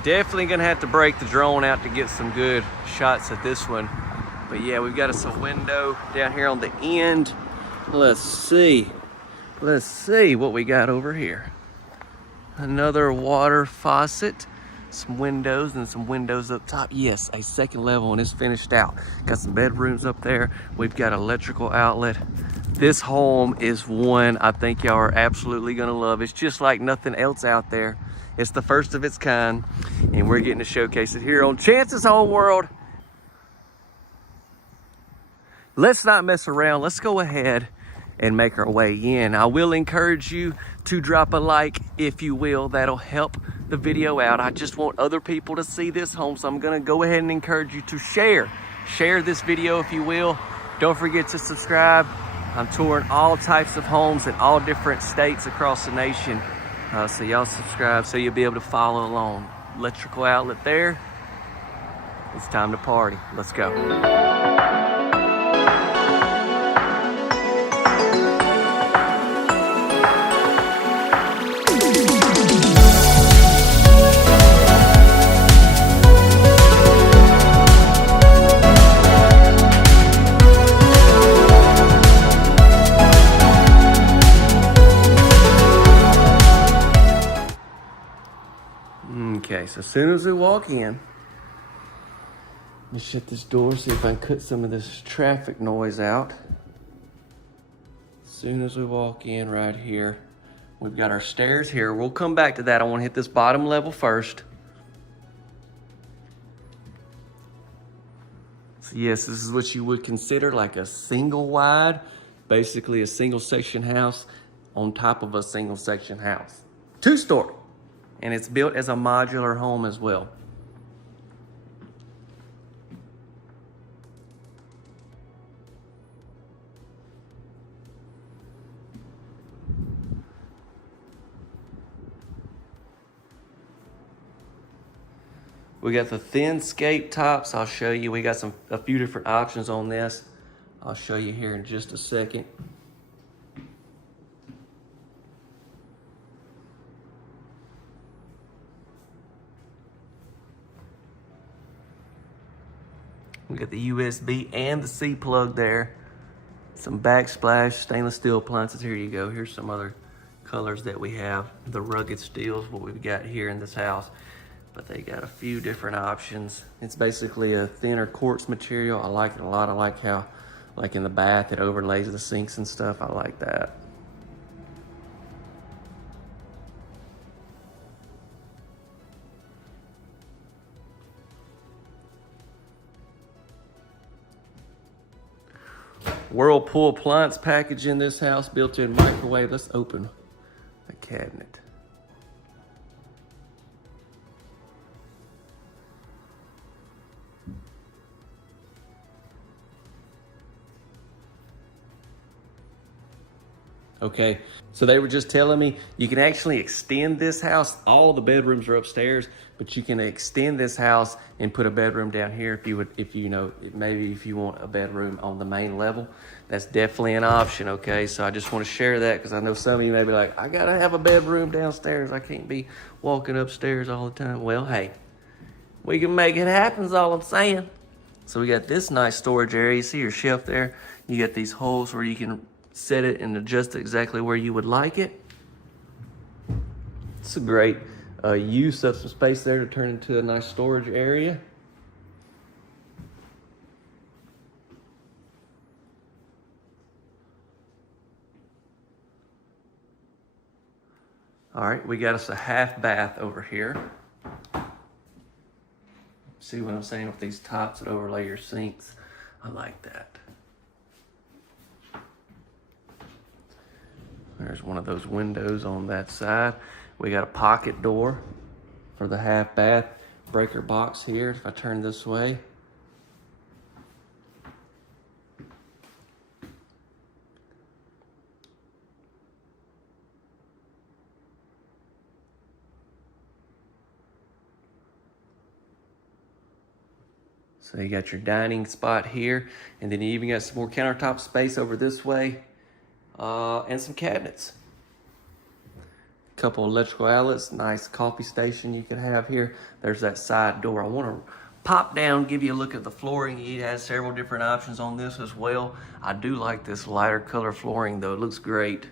Definitely gonna have to break the drone out to get some good shots at this one. But yeah, we've got us a window down here on the end. Let's see what we got over here. Another water faucet, some windows and some windows up top. Yes, a second level and it's finished out. Got some bedrooms up there. We've got electrical outlet. This home is one I think y'all are absolutely gonna love. It's just like nothing else out there. It's the first of its kind, and we're getting to showcase it here on Chance's Home World. Let's not mess around. Let's go ahead and make our way in. I will encourage you to drop a like, if you will. That'll help the video out. I just want other people to see this home, so I'm gonna go ahead and encourage you to share this video, if you will. Don't forget to subscribe. I'm touring all types of homes in all different states across the nation. So y'all subscribe so you'll be able to follow along. Electrical outlet there. It's time to party. Let's go. Okay, so as soon as we walk in, let me shut this door, see if I can cut some of this traffic noise out. As soon as we walk in right here, we've got our stairs here. We'll come back to that. I want to hit this bottom level first. So yes, this is what you would consider like a single wide, basically a single section house on top of a single section house. 2-story. And it's built as a modular home as well. We got the thin scape tops. I'll show you. We got a few different options on this. I'll show you here in just a second. We got the USB and the C plug there. Some backsplash stainless steel appliances. Here you go. Here's some other colors that we have. The rugged steel is what we've got here in this house. But they got a few different options. It's basically a thinner quartz material. I like it a lot. I like how, like in the bath, it overlays the sinks and stuff. I like that. Whirlpool appliance package in this house, built-in microwave. Let's open a cabinet. Okay, so they were just telling me you can actually extend this house. All the bedrooms are upstairs, but you can extend this house and put a bedroom down here if you know, maybe if you want a bedroom on the main level. That's definitely an option, okay? So I just want to share that because I know some of you may be like, I gotta have a bedroom downstairs. I can't be walking upstairs all the time. Well, hey, we can make it happen is all I'm saying. So we got this nice storage area. You see your shelf there? You got these holes where you can set it and adjust it exactly where you would like it. It's a great use of some space there to turn into a nice storage area. All right, we got us a half bath over here. See what I'm saying with these tops that overlay your sinks? I like that. There's one of those windows on that side. We got a pocket door for the half bath. Breaker box here, if I turn this way. So you got your dining spot here, and then you even got some more countertop space over this way. And some cabinets. Couple electrical outlets, nice coffee station you could have here. There's that side door. I want to pop down, give you a look at the flooring. It has several different options on this as well. I do like this lighter color flooring though. It looks great.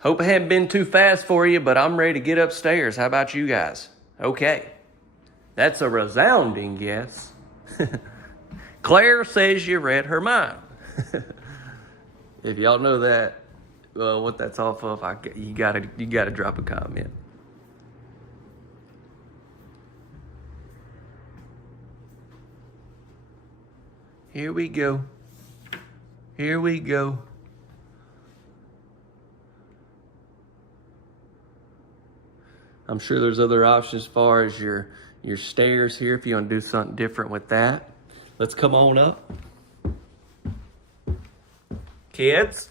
Hope I haven't been too fast for you, but I'm ready to get upstairs. How about you guys? Okay. That's a resounding yes. Claire says you read her mind. If y'all know that, what that's off of, you gotta drop a comment. Here we go. Here we go. I'm sure there's other options as far as your stairs here if you want to do something different with that. Let's come on up. Kids.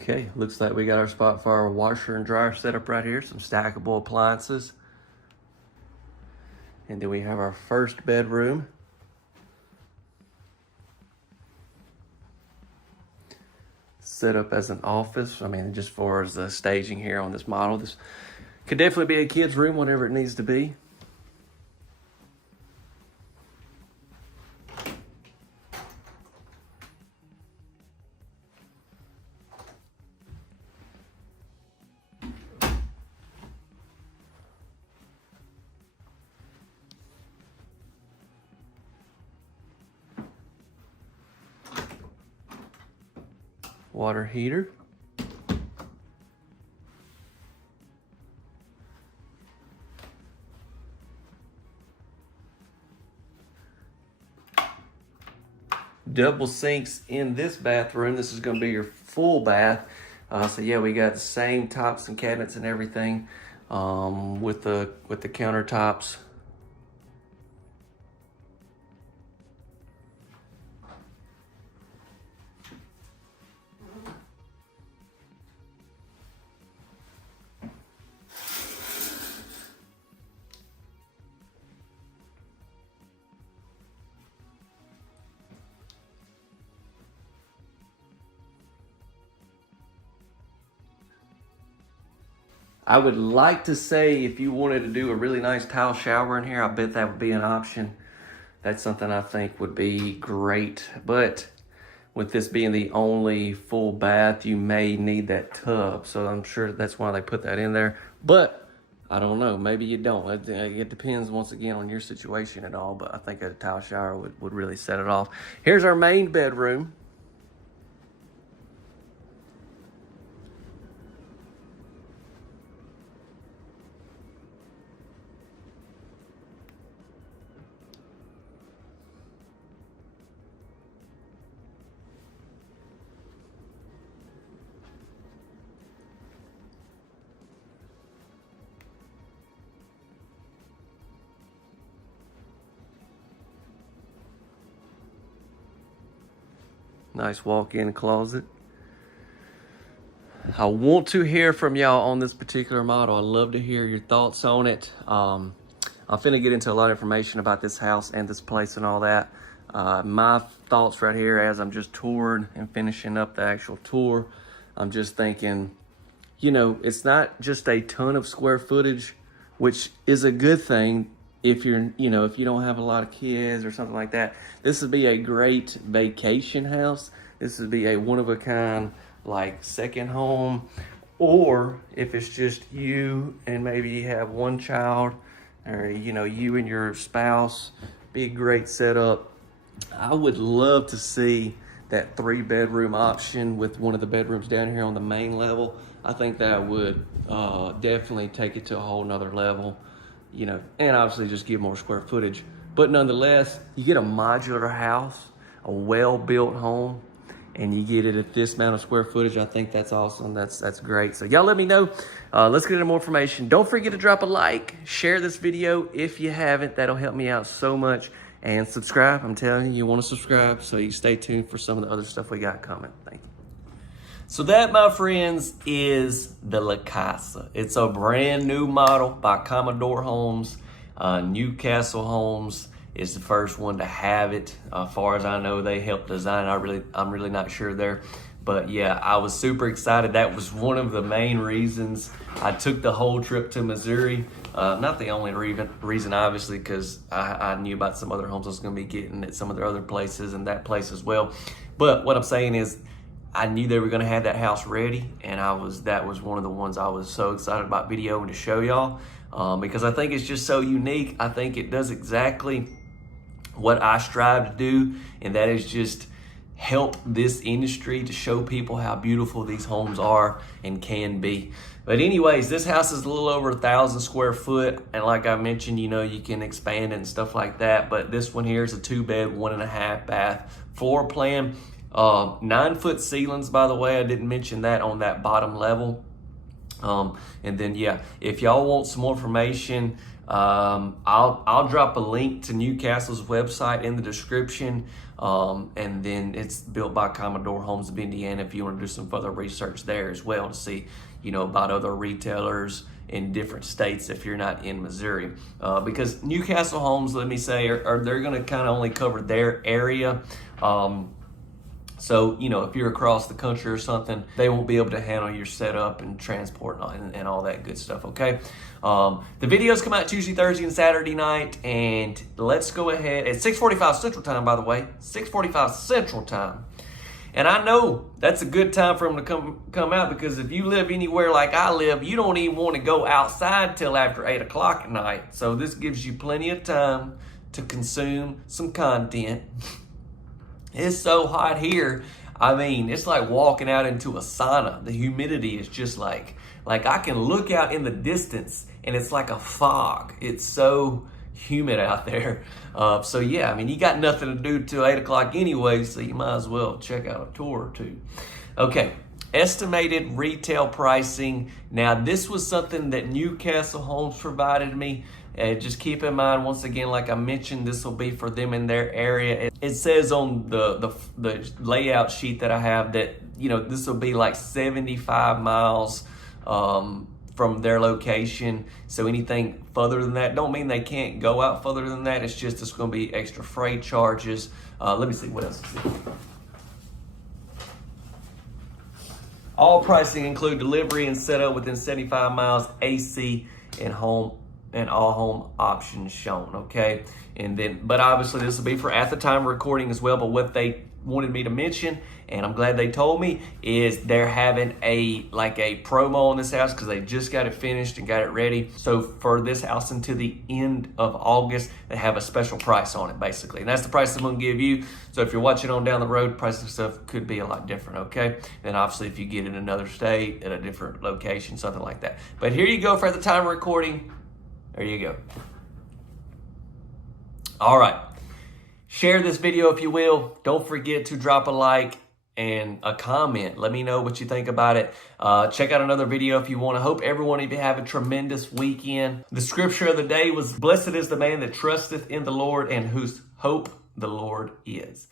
Okay, looks like we got our spot for our washer and dryer set up right here. Some stackable appliances. And then we have our first bedroom. Set up as an office. I mean, just far as the staging here on this model, this could definitely be a kid's room, whatever it needs to be. Water heater. Double sinks in this bathroom. This is going to be your full bath. So yeah, we got the same tops and cabinets and everything with the countertops. I would like to say if you wanted to do a really nice tile shower in here, I bet that would be an option. That's something I think would be great. But with this being the only full bath, you may need that tub. So I'm sure that's why they put that in there. But I don't know, maybe you don't. It depends once again on your situation and all, but I think a tile shower would really set it off. Here's our main bedroom. Nice walk-in closet. I want to hear from y'all on this particular model. I'd love to hear your thoughts on it. I'm finna get into a lot of information about this house and this place and all that. My thoughts right here as I'm just touring and finishing up the actual tour, I'm just thinking, you know, it's not just a ton of square footage, which is a good thing if you're, you know, if you don't have a lot of kids or something like that. This would be a great vacation house. This would be a one-of-a-kind, like, second home. Or if it's just you and maybe you have one child, or, you know, you and your spouse, be a great setup. I would love to see that 3-bedroom option with one of the bedrooms down here on the main level. I think that would definitely take it to a whole nother level, you know, and obviously just give more square footage. But nonetheless, you get a modular house, a well-built home, and you get it at this amount of square footage. I think that's awesome. That's great. So y'all let me know. Let's get into more information. Don't forget to drop a like, share this video if you haven't. That'll help me out so much. And subscribe. I'm telling you, you want to subscribe, so you stay tuned for some of the other stuff we got coming. Thank you. So that, my friends, is the Lacasa. It's a brand new model by Commodore Homes. Newcastle Homes is the first one to have it. As far as I know, they helped design it. I'm really not sure there. But yeah, I was super excited. That was one of the main reasons I took the whole trip to Missouri. Not the only reason, obviously, because I knew about some other homes I was going to be getting at some of their other places and that place as well. But what I'm saying is, I knew they were going to have that house ready, and that was one of the ones I was so excited about videoing to show y'all, because I think it's just so unique. I think it does exactly what I strive to do, and that is just help this industry to show people how beautiful these homes are and can be. But anyways, this house is a little over 1,000 square foot, and like I mentioned, you know, you can expand it and stuff like that. But this one here is a 2-bed, 1.5 bath floor plan. 9-foot ceilings, by the way. I didn't mention that on that bottom level. And then yeah, if y'all want some more information, I'll drop a link to Newcastle's website in the description. And then it's built by Commodore Homes of Indiana if you want to do some further research there as well to see, you know, about other retailers in different states if you're not in Missouri. Because Newcastle Homes, let me say, they're going to kind of only cover their area. So, you know, if you're across the country or something, they won't be able to handle your setup and transport and all that good stuff, okay? The videos come out Tuesday, Thursday, and Saturday night, and let's go ahead. At 6:45 Central Time, by the way, 6:45 Central Time. And I know that's a good time for them to come out, because if you live anywhere like I live, you don't even want to go outside till after 8 o'clock at night. So this gives you plenty of time to consume some content. It's so hot here. I mean, it's like walking out into a sauna. The humidity is just like I can look out in the distance and it's like a fog. It's so humid out there. So yeah, I mean, you got nothing to do till 8 o'clock anyway, so you might as well check out a tour or two. Okay, estimated retail pricing. Now, this was something that Newcastle Homes provided me. Just keep in mind, once again, like I mentioned, this will be for them in their area. It says on the layout sheet that I have that, you know, this will be like 75 miles from their location. So anything further than that, don't mean they can't go out further than that. It's just it's going to be extra freight charges. Let me see what else is here. All pricing include delivery and setup within 75 miles, AC and all home options shown, okay? And then, but obviously this will be for at the time of recording as well. But what they wanted me to mention, and I'm glad they told me, is they're having a promo on this house because they just got it finished and got it ready. So for this house until the end of August, they have a special price on it, basically. And that's the price I'm gonna give you. So if you're watching on down the road, price of stuff could be a lot different, okay? Then obviously if you get in another state, at a different location, something like that. But here you go for at the time of recording. There you go. All right. Share this video if you will. Don't forget to drop a like and a comment. Let me know what you think about it. Check out another video if you want. I hope every one of you have a tremendous weekend. The scripture of the day was, "Blessed is the man that trusteth in the Lord and whose hope the Lord is."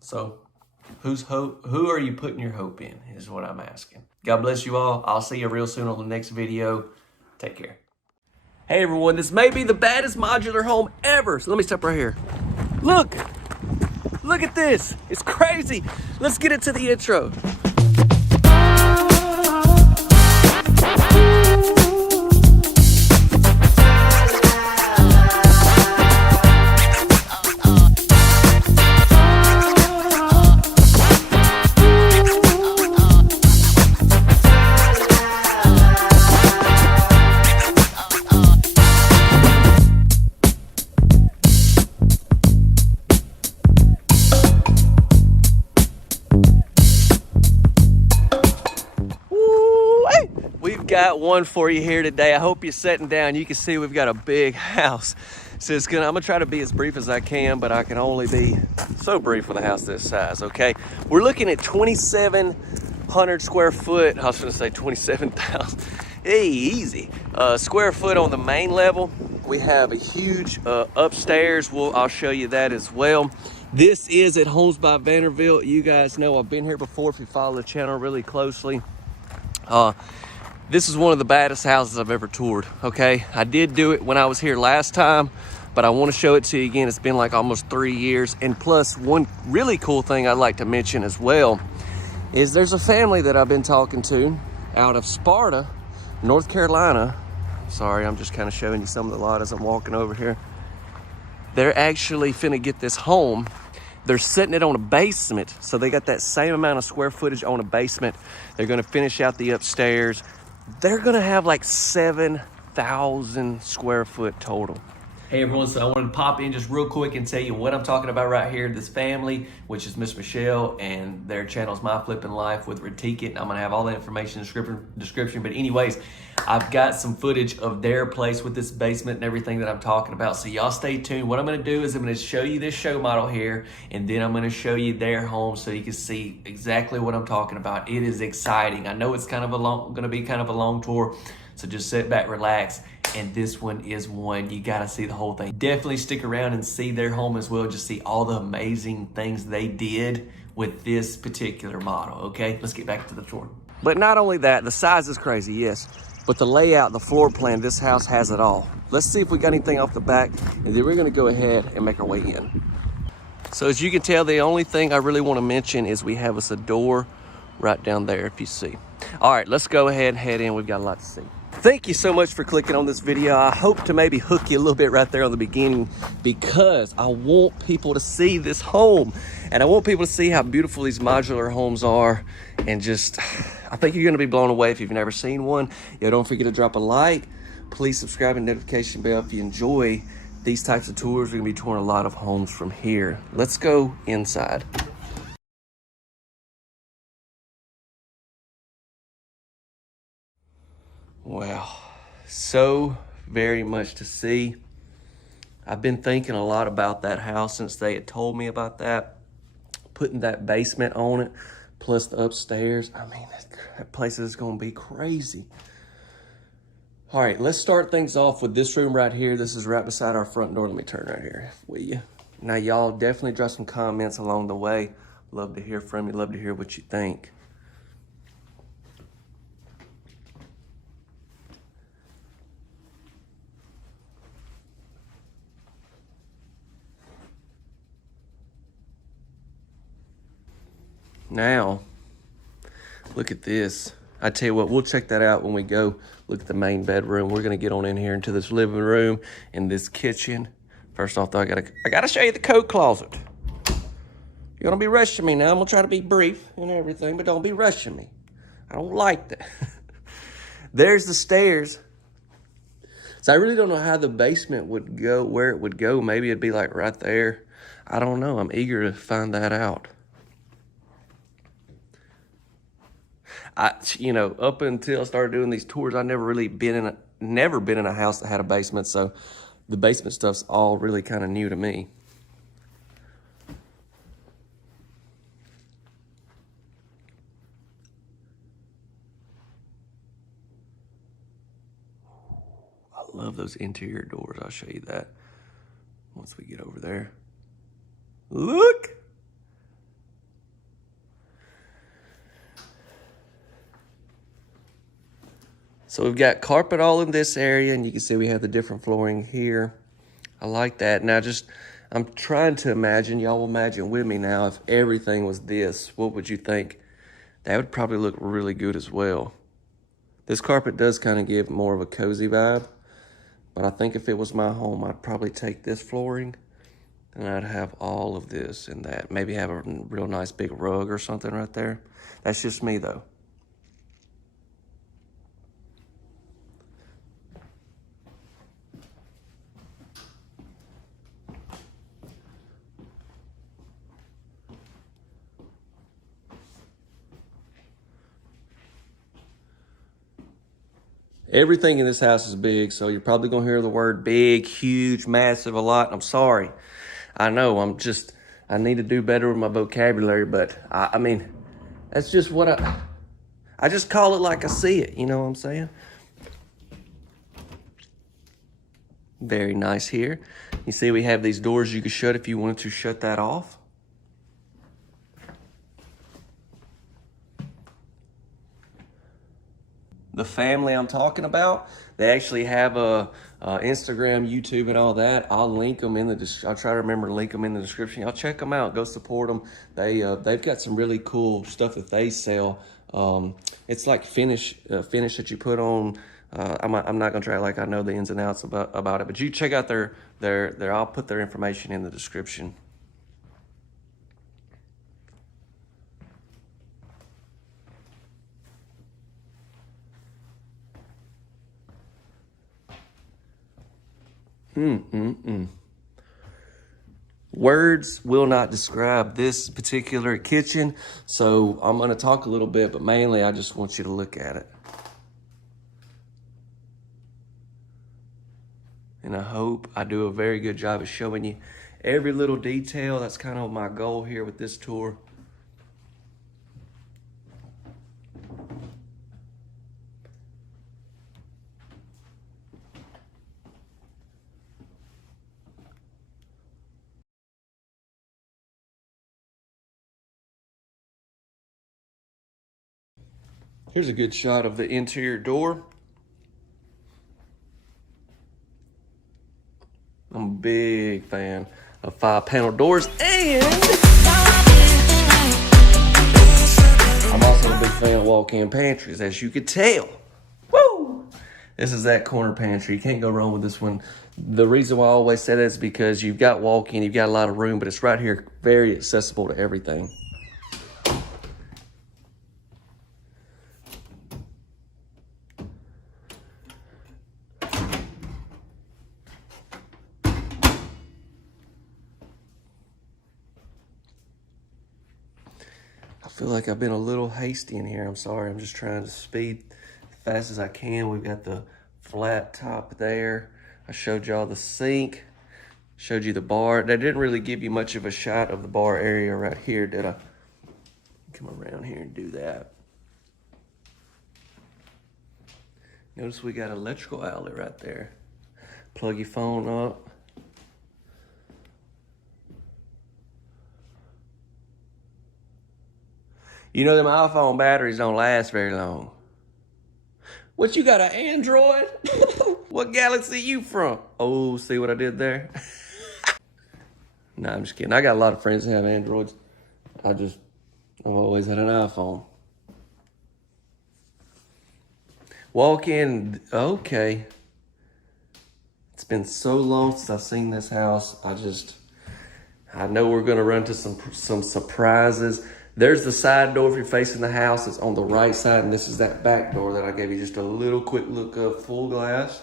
So who are you putting your hope in is what I'm asking. God bless you all. I'll see you real soon on the next video. Take care. Hey everyone, this may be the baddest modular home ever. So let me step right here. Look at this. It's crazy. Let's get into the intro. Got one for you here today. I hope you're sitting down. You can see we've got a big house. So I'm gonna try to be as brief as I can, but I can only be so brief with a house this size, okay? We're looking at 2,700 square foot. I was gonna say 27,000. Hey, easy. Square foot on the main level. We have a huge upstairs. I'll show you that as well. This is at Homes by Vanderbilt. You guys know I've been here before if you follow the channel really closely. This is one of the baddest houses I've ever toured, okay? I did do it when I was here last time, but I want to show it to you again. It's been like almost 3 years. And plus, one really cool thing I'd like to mention as well is there's a family that I've been talking to out of Sparta, North Carolina. Sorry, I'm just kind of showing you some of the lot as I'm walking over here. They're actually finna get this home. They're setting it on a basement, so they got that same amount of square footage on a basement. They're gonna finish out the upstairs. They're gonna have like 7,000 square foot total. Hey everyone, so I wanted to pop in just real quick and tell you what I'm talking about right here. This family, which is Miss Michelle, and their channel is My Flippin' Life with Retikit. I'm gonna have all that information in the description. But anyways, I've got some footage of their place with this basement and everything that I'm talking about. So y'all stay tuned. What I'm gonna do is I'm gonna show you this show model here, and then I'm gonna show you their home so you can see exactly what I'm talking about. It is exciting. I know it's kind of gonna be kind of a long tour, so just sit back, relax. And this one is one you gotta see the whole thing. Definitely stick around and see their home as well. Just see all the amazing things they did with this particular model, okay? Let's get back to the tour. But not only that, the size is crazy, yes. But the layout, the floor plan, this house has it all. Let's see if we got anything off the back, and then we're gonna go ahead and make our way in. So as you can tell, the only thing I really wanna mention is we have us a door right down there, if you see. All right, let's go ahead and head in. We've got a lot to see. Thank you so much for clicking on this video. I hope to maybe hook you a little bit right there on the beginning, because I want people to see this home, and I want people to see how beautiful these modular homes are. And just, I think you're gonna be blown away if you've never seen one. Yeah, don't forget to drop a like. Please subscribe and notification bell if you enjoy these types of tours. We're gonna be touring a lot of homes from here. Let's go inside. Wow, so very much to see. I've been thinking a lot about that house since they had told me about that, putting that basement on it, plus the upstairs. I mean, that place is gonna be crazy. All right, let's start things off with this room right here. This is right beside our front door. Let me turn right here, will you? Now, y'all definitely drop some comments along the way. Love to hear from you, love to hear what you think. Now, look at this. I tell you what, we'll check that out when we go look at the main bedroom. We're gonna get on in here into this living room and this kitchen. First off, though, I gotta show you the coat closet. You're gonna be rushing me now. I'm gonna try to be brief and everything, but don't be rushing me. I don't like that. There's the stairs. So I really don't know how the basement would go, where it would go. Maybe it'd be like right there. I don't know. I'm eager to find that out. You know, up until I started doing these tours, I never been in a house that had a basement, so the basement stuff's all really kind of new to me. I love those interior doors. I'll show you that once we get over there. Look! So we've got carpet all in this area, and you can see we have the different flooring here. I like that. Now I'm trying to imagine, y'all will imagine with me now, if everything was this, what would you think? That would probably look really good as well. This carpet does kind of give more of a cozy vibe, but I think if it was my home, I'd probably take this flooring and I'd have all of this and that. Maybe have a real nice big rug or something right there. That's just me though. Everything in this house is big, so you're probably gonna hear the word big, huge, massive a lot. I'm sorry. I know, I need to do better with my vocabulary, but I mean, that's just what I just call it like I see it, you know what I'm saying? Very nice here. You see we have these doors you can shut if you wanted to shut that off. The family I'm talking about, they actually have a Instagram, YouTube, and all that. I'll link them in the. I'll try to remember to link them in the description. Y'all check them out. Go support them. They've got some really cool stuff that they sell. It's like finish that you put on. I'm not gonna try like I know the ins and outs about it, but you check out their. I'll put their information in the description. Words will not describe this particular kitchen, so I'm going to talk a little bit, but mainly I just want you to look at it. And I hope I do a very good job of showing you every little detail. That's kind of my goal here with this tour. Here's a good shot of the interior door. I'm a big fan of 5-panel doors, and I'm also a big fan of walk-in pantries, as you could tell. Woo! This is that corner pantry. You can't go wrong with this one. The reason why I always say that is because you've got walk-in, you've got a lot of room, but it's right here, very accessible to everything. I feel like I've been a little hasty in here. I'm sorry. I'm just trying to speed as fast as I can. We've got the flat top there. I showed y'all the sink. Showed you the bar. That didn't really give you much of a shot of the bar area right here, did I? Come around here and do that. Notice we got an electrical outlet right there. Plug your phone up. You know them iPhone batteries don't last very long. What, you got an Android? What galaxy you from? Oh, see what I did there? Nah, I'm just kidding. I got a lot of friends who have Androids. I've always had an iPhone. Walk in, okay. It's been so long since I've seen this house. I know we're gonna run into some surprises. There's the side door if you're facing the house. It's on the right side, and this is that back door that I gave you just a little quick look of, full glass.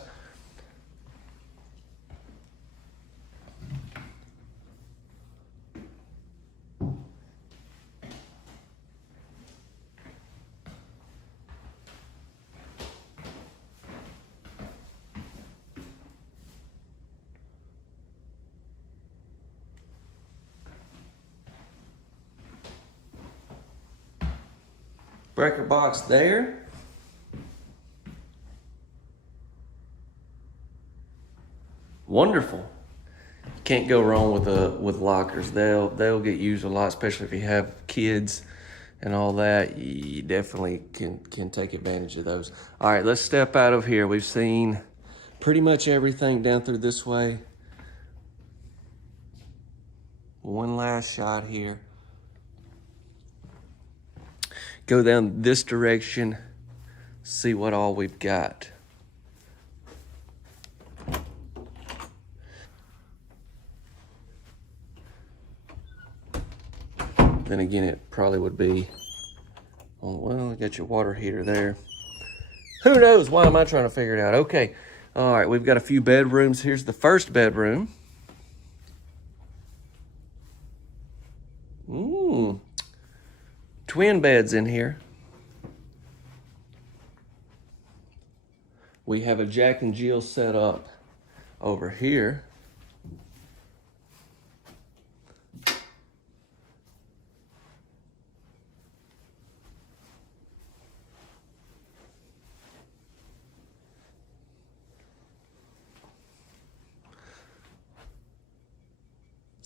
Breaker box there. Wonderful. Can't go wrong with lockers. They'll get used a lot, especially if you have kids and all that. You definitely can take advantage of those. All right, let's step out of here. We've seen pretty much everything down through this way. One last shot here. Go down this direction, see what all we've got. Then again, it probably would be, oh, well, you got your water heater there. Who knows? Why am I trying to figure it out? Okay, all right, we've got a few bedrooms. Here's the first bedroom. Twin beds in here. We have a Jack and Jill set up over here.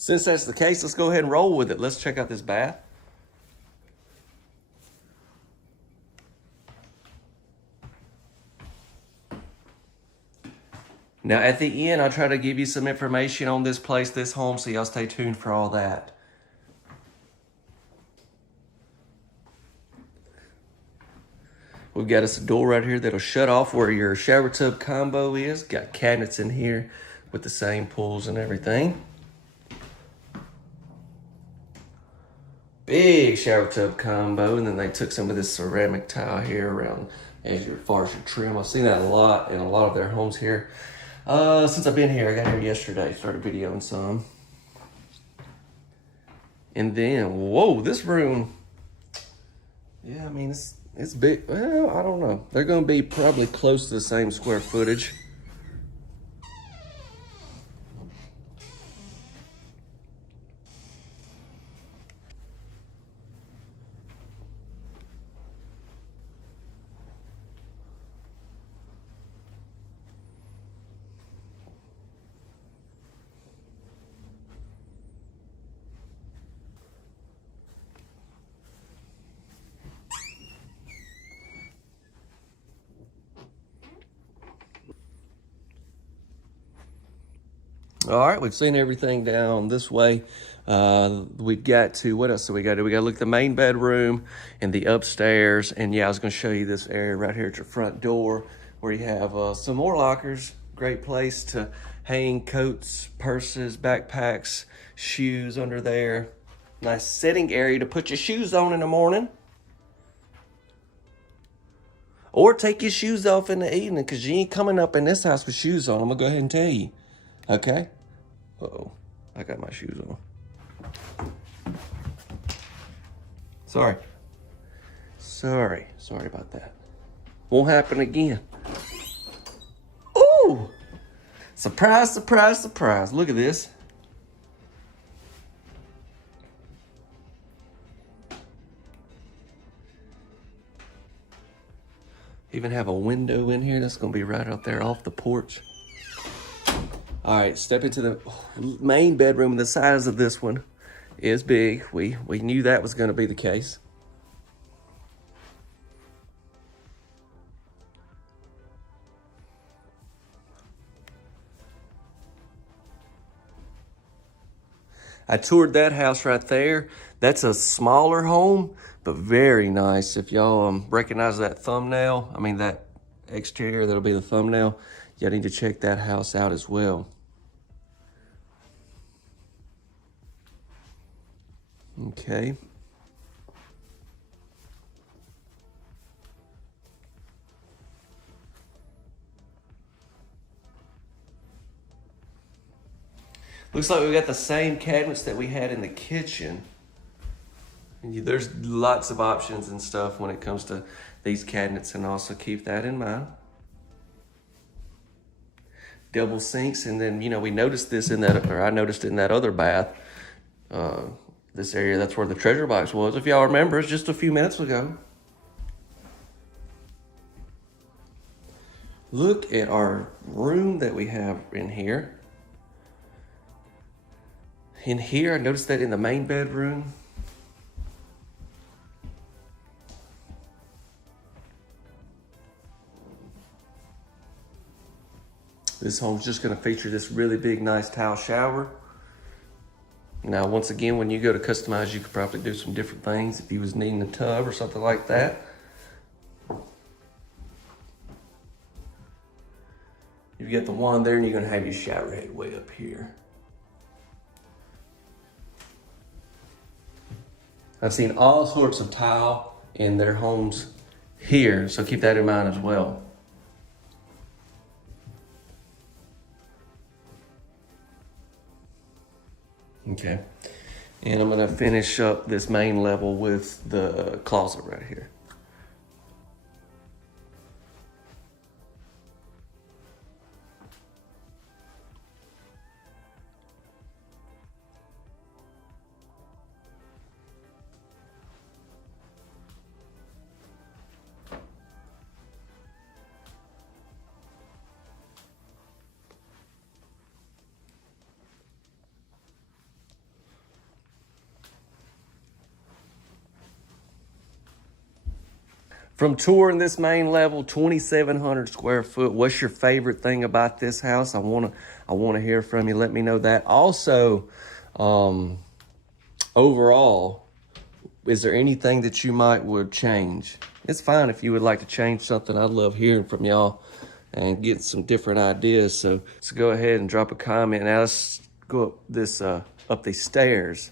Since that's the case, let's go ahead and roll with it. Let's check out this bath. Now at the end, I'll try to give you some information on this place, this home, so y'all stay tuned for all that. We've got us a door right here that'll shut off where your shower tub combo is. Got cabinets in here with the same pulls and everything. Big shower tub combo, and then they took some of this ceramic tile here around as far as your trim. I've seen that a lot in a lot of their homes here. Since I've been here, I got here yesterday, started videoing some. And then, whoa, this room, yeah, I mean, it's big. Well, I don't know. They're gonna be probably close to the same square footage. All right, we've seen everything down this way. We got to, what else do we got to do? We got to look at the main bedroom and the upstairs. And yeah, I was going to show you this area right here at your front door where you have some more lockers. Great place to hang coats, purses, backpacks, shoes under there. Nice sitting area to put your shoes on in the morning. Or take your shoes off in the evening, because you ain't coming up in this house with shoes on. I'm going to go ahead and tell you. Okay? Uh-oh, I got my shoes on. Sorry about that. Won't happen again. Ooh! Surprise, surprise, surprise. Look at this. Even have a window in here that's gonna be right out there off the porch. All right, step into the main bedroom. The size of this one is big. We knew that was gonna be the case. I toured that house right there. That's a smaller home, but very nice. If y'all recognize that thumbnail, I mean that exterior, that'll be the thumbnail. Y'all need to check that house out as well. Okay. Looks like we got the same cabinets that we had in the kitchen. There's lots of options and stuff when it comes to these cabinets, and also keep that in mind. Double sinks, and then, you know, we noticed this in that, or I noticed it in that other bath. This area, that's where the treasure box was. If y'all remember, it's just a few minutes ago. Look at our room that we have in here. In here, I noticed that in the main bedroom. This home's just gonna feature this really big, nice tile shower. Now, once again, when you go to customize, you could probably do some different things if you was needing a tub or something like that. You get the one there, and you're gonna have your shower head way up here. I've seen all sorts of tile in their homes here, so keep that in mind as well. Okay, and I'm gonna finish up this main level with the closet right here. From touring this main level, 2,700 square foot, what's your favorite thing about this house? I wanna hear from you. Let me know that. Also, overall, is there anything that you would change? It's fine if you would like to change something. I'd love hearing from y'all and get some different ideas. So go ahead and drop a comment. Now let's go up these stairs.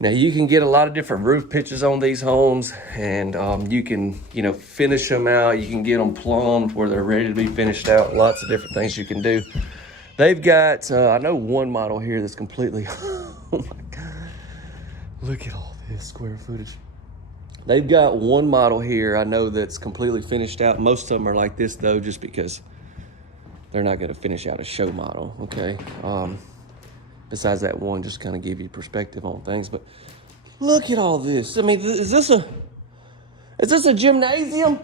Now you can get a lot of different roof pitches on these homes, and you can, finish them out. You can get them plumbed where they're ready to be finished out. Lots of different things you can do. They've got, I know one model here that's completely, oh my God. Look at all this square footage. They've got one model here I know that's completely finished out. Most of them are like this though, just because they're not gonna finish out a show model, okay? Besides that one, just kind of give you perspective on things. But look at all this. I mean, is this a gymnasium?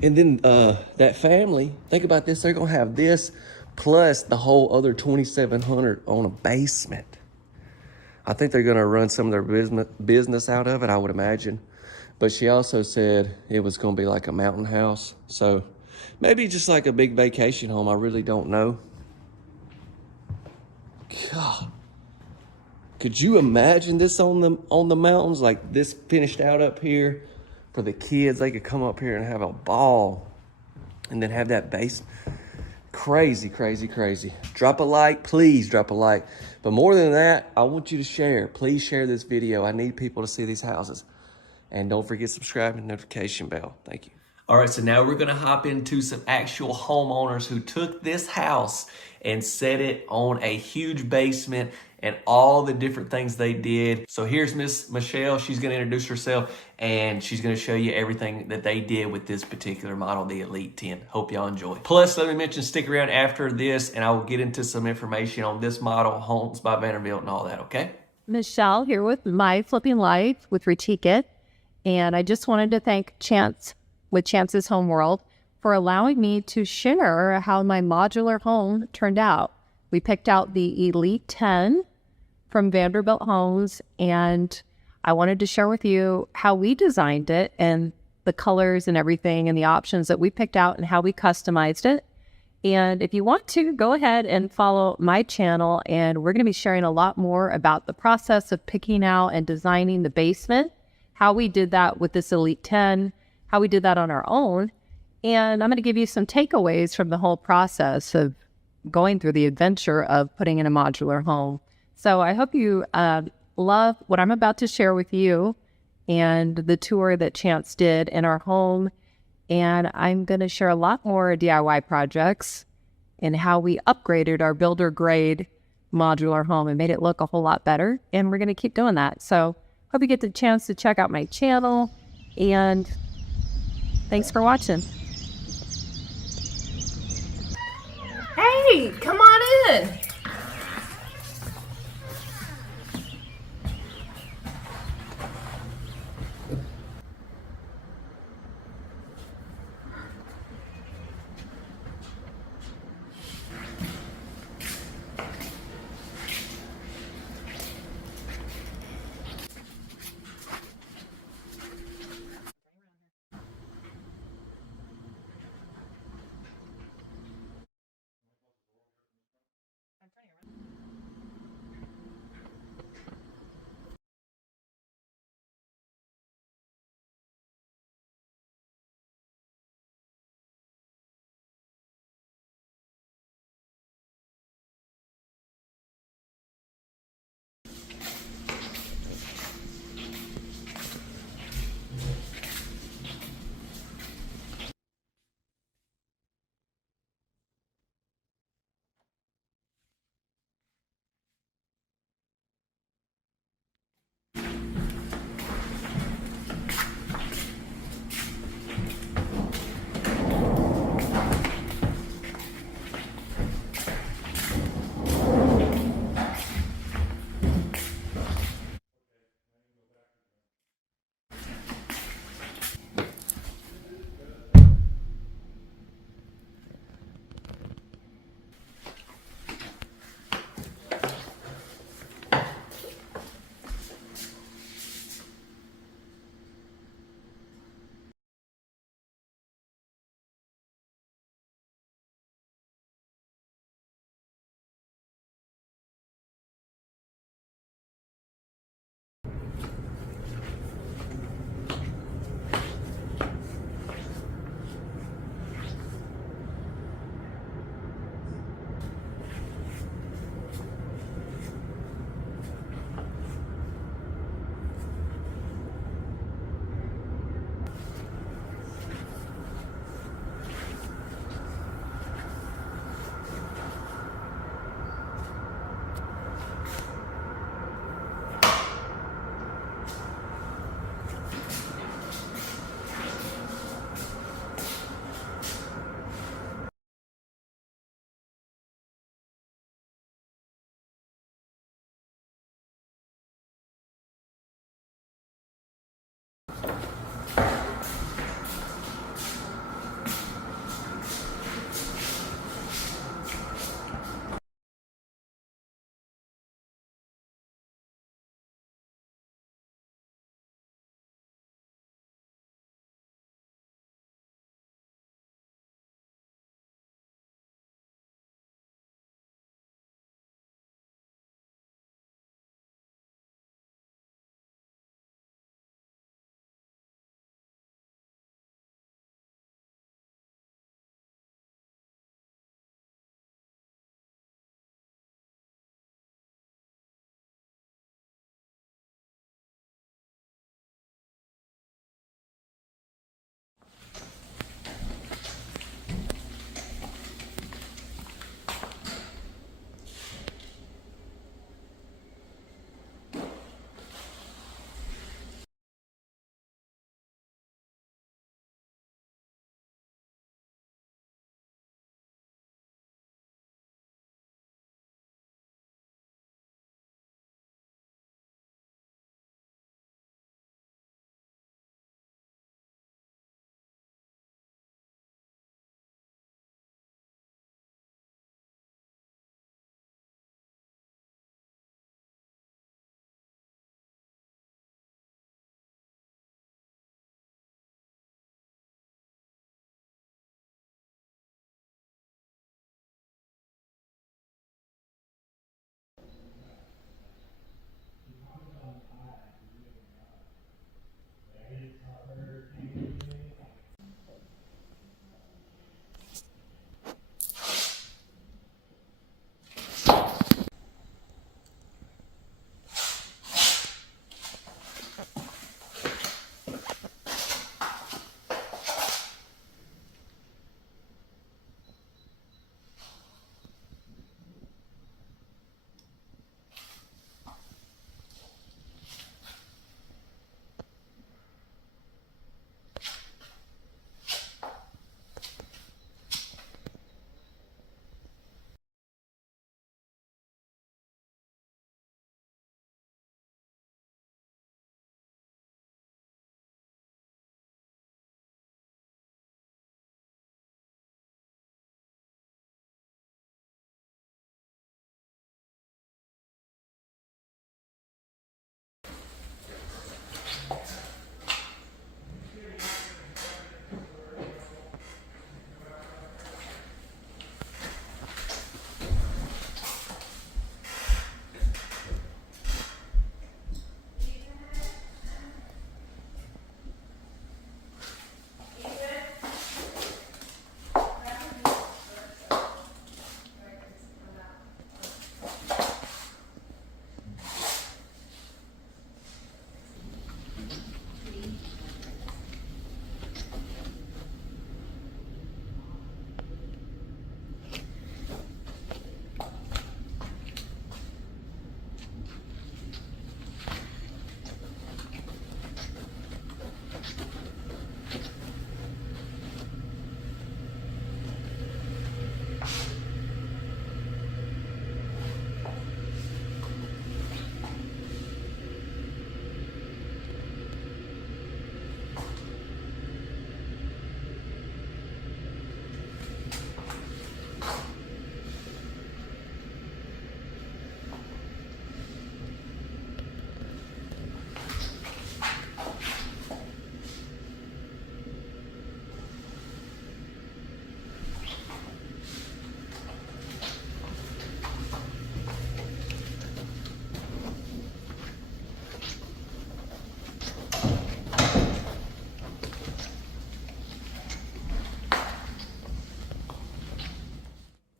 And then that family, think about this, they're gonna have this plus the whole other 2,700 on a basement. I think they're gonna run some of their business out of it, I would imagine. But she also said it was gonna be like a mountain house. So maybe just like a big vacation home, I really don't know. God, could you imagine this on the mountains, like this finished out up here for the kids? They could come up here and have a ball and then have that base. Crazy, crazy, crazy. Drop a like, please drop a like. But more than that, I want you to share. Please share this video. I need people to see these houses. And don't forget to subscribe and notification bell. Thank you. All right, so now we're gonna hop into some actual homeowners who took this house and set it on a huge basement and all the different things they did. So here's Miss Michelle. She's gonna introduce herself and she's gonna show you everything that they did with this particular model, the Elite 10. Hope y'all enjoy. Plus, let me mention, stick around after this and I will get into some information on this model, Homes by Vanderbilt and all that, okay? Michelle here with My Flipping Life with Retique It. And I just wanted to thank Chance with Chance's Home World for allowing me to share how my modular home turned out. We picked out the Elite 10 from Vanderbilt Homes, and I wanted to share with you how we designed it and the colors and everything and the options that we picked out and how we customized it. And if you want to, go ahead and follow my channel, and we're going to be sharing a lot more about the process of picking out and designing the basement, how we did that with this Elite 10, how we did that on our own. And I'm going to give you some takeaways from the whole process of going through the adventure of putting in a modular home. So I hope you love what I'm about to share with you and the tour that Chance did in our home. And I'm going to share a lot more DIY projects and how we upgraded our builder grade modular home and made it look a whole lot better. And we're going to keep doing that. So hope you get the chance to check out my channel, and thanks for watching. Hey, come on in.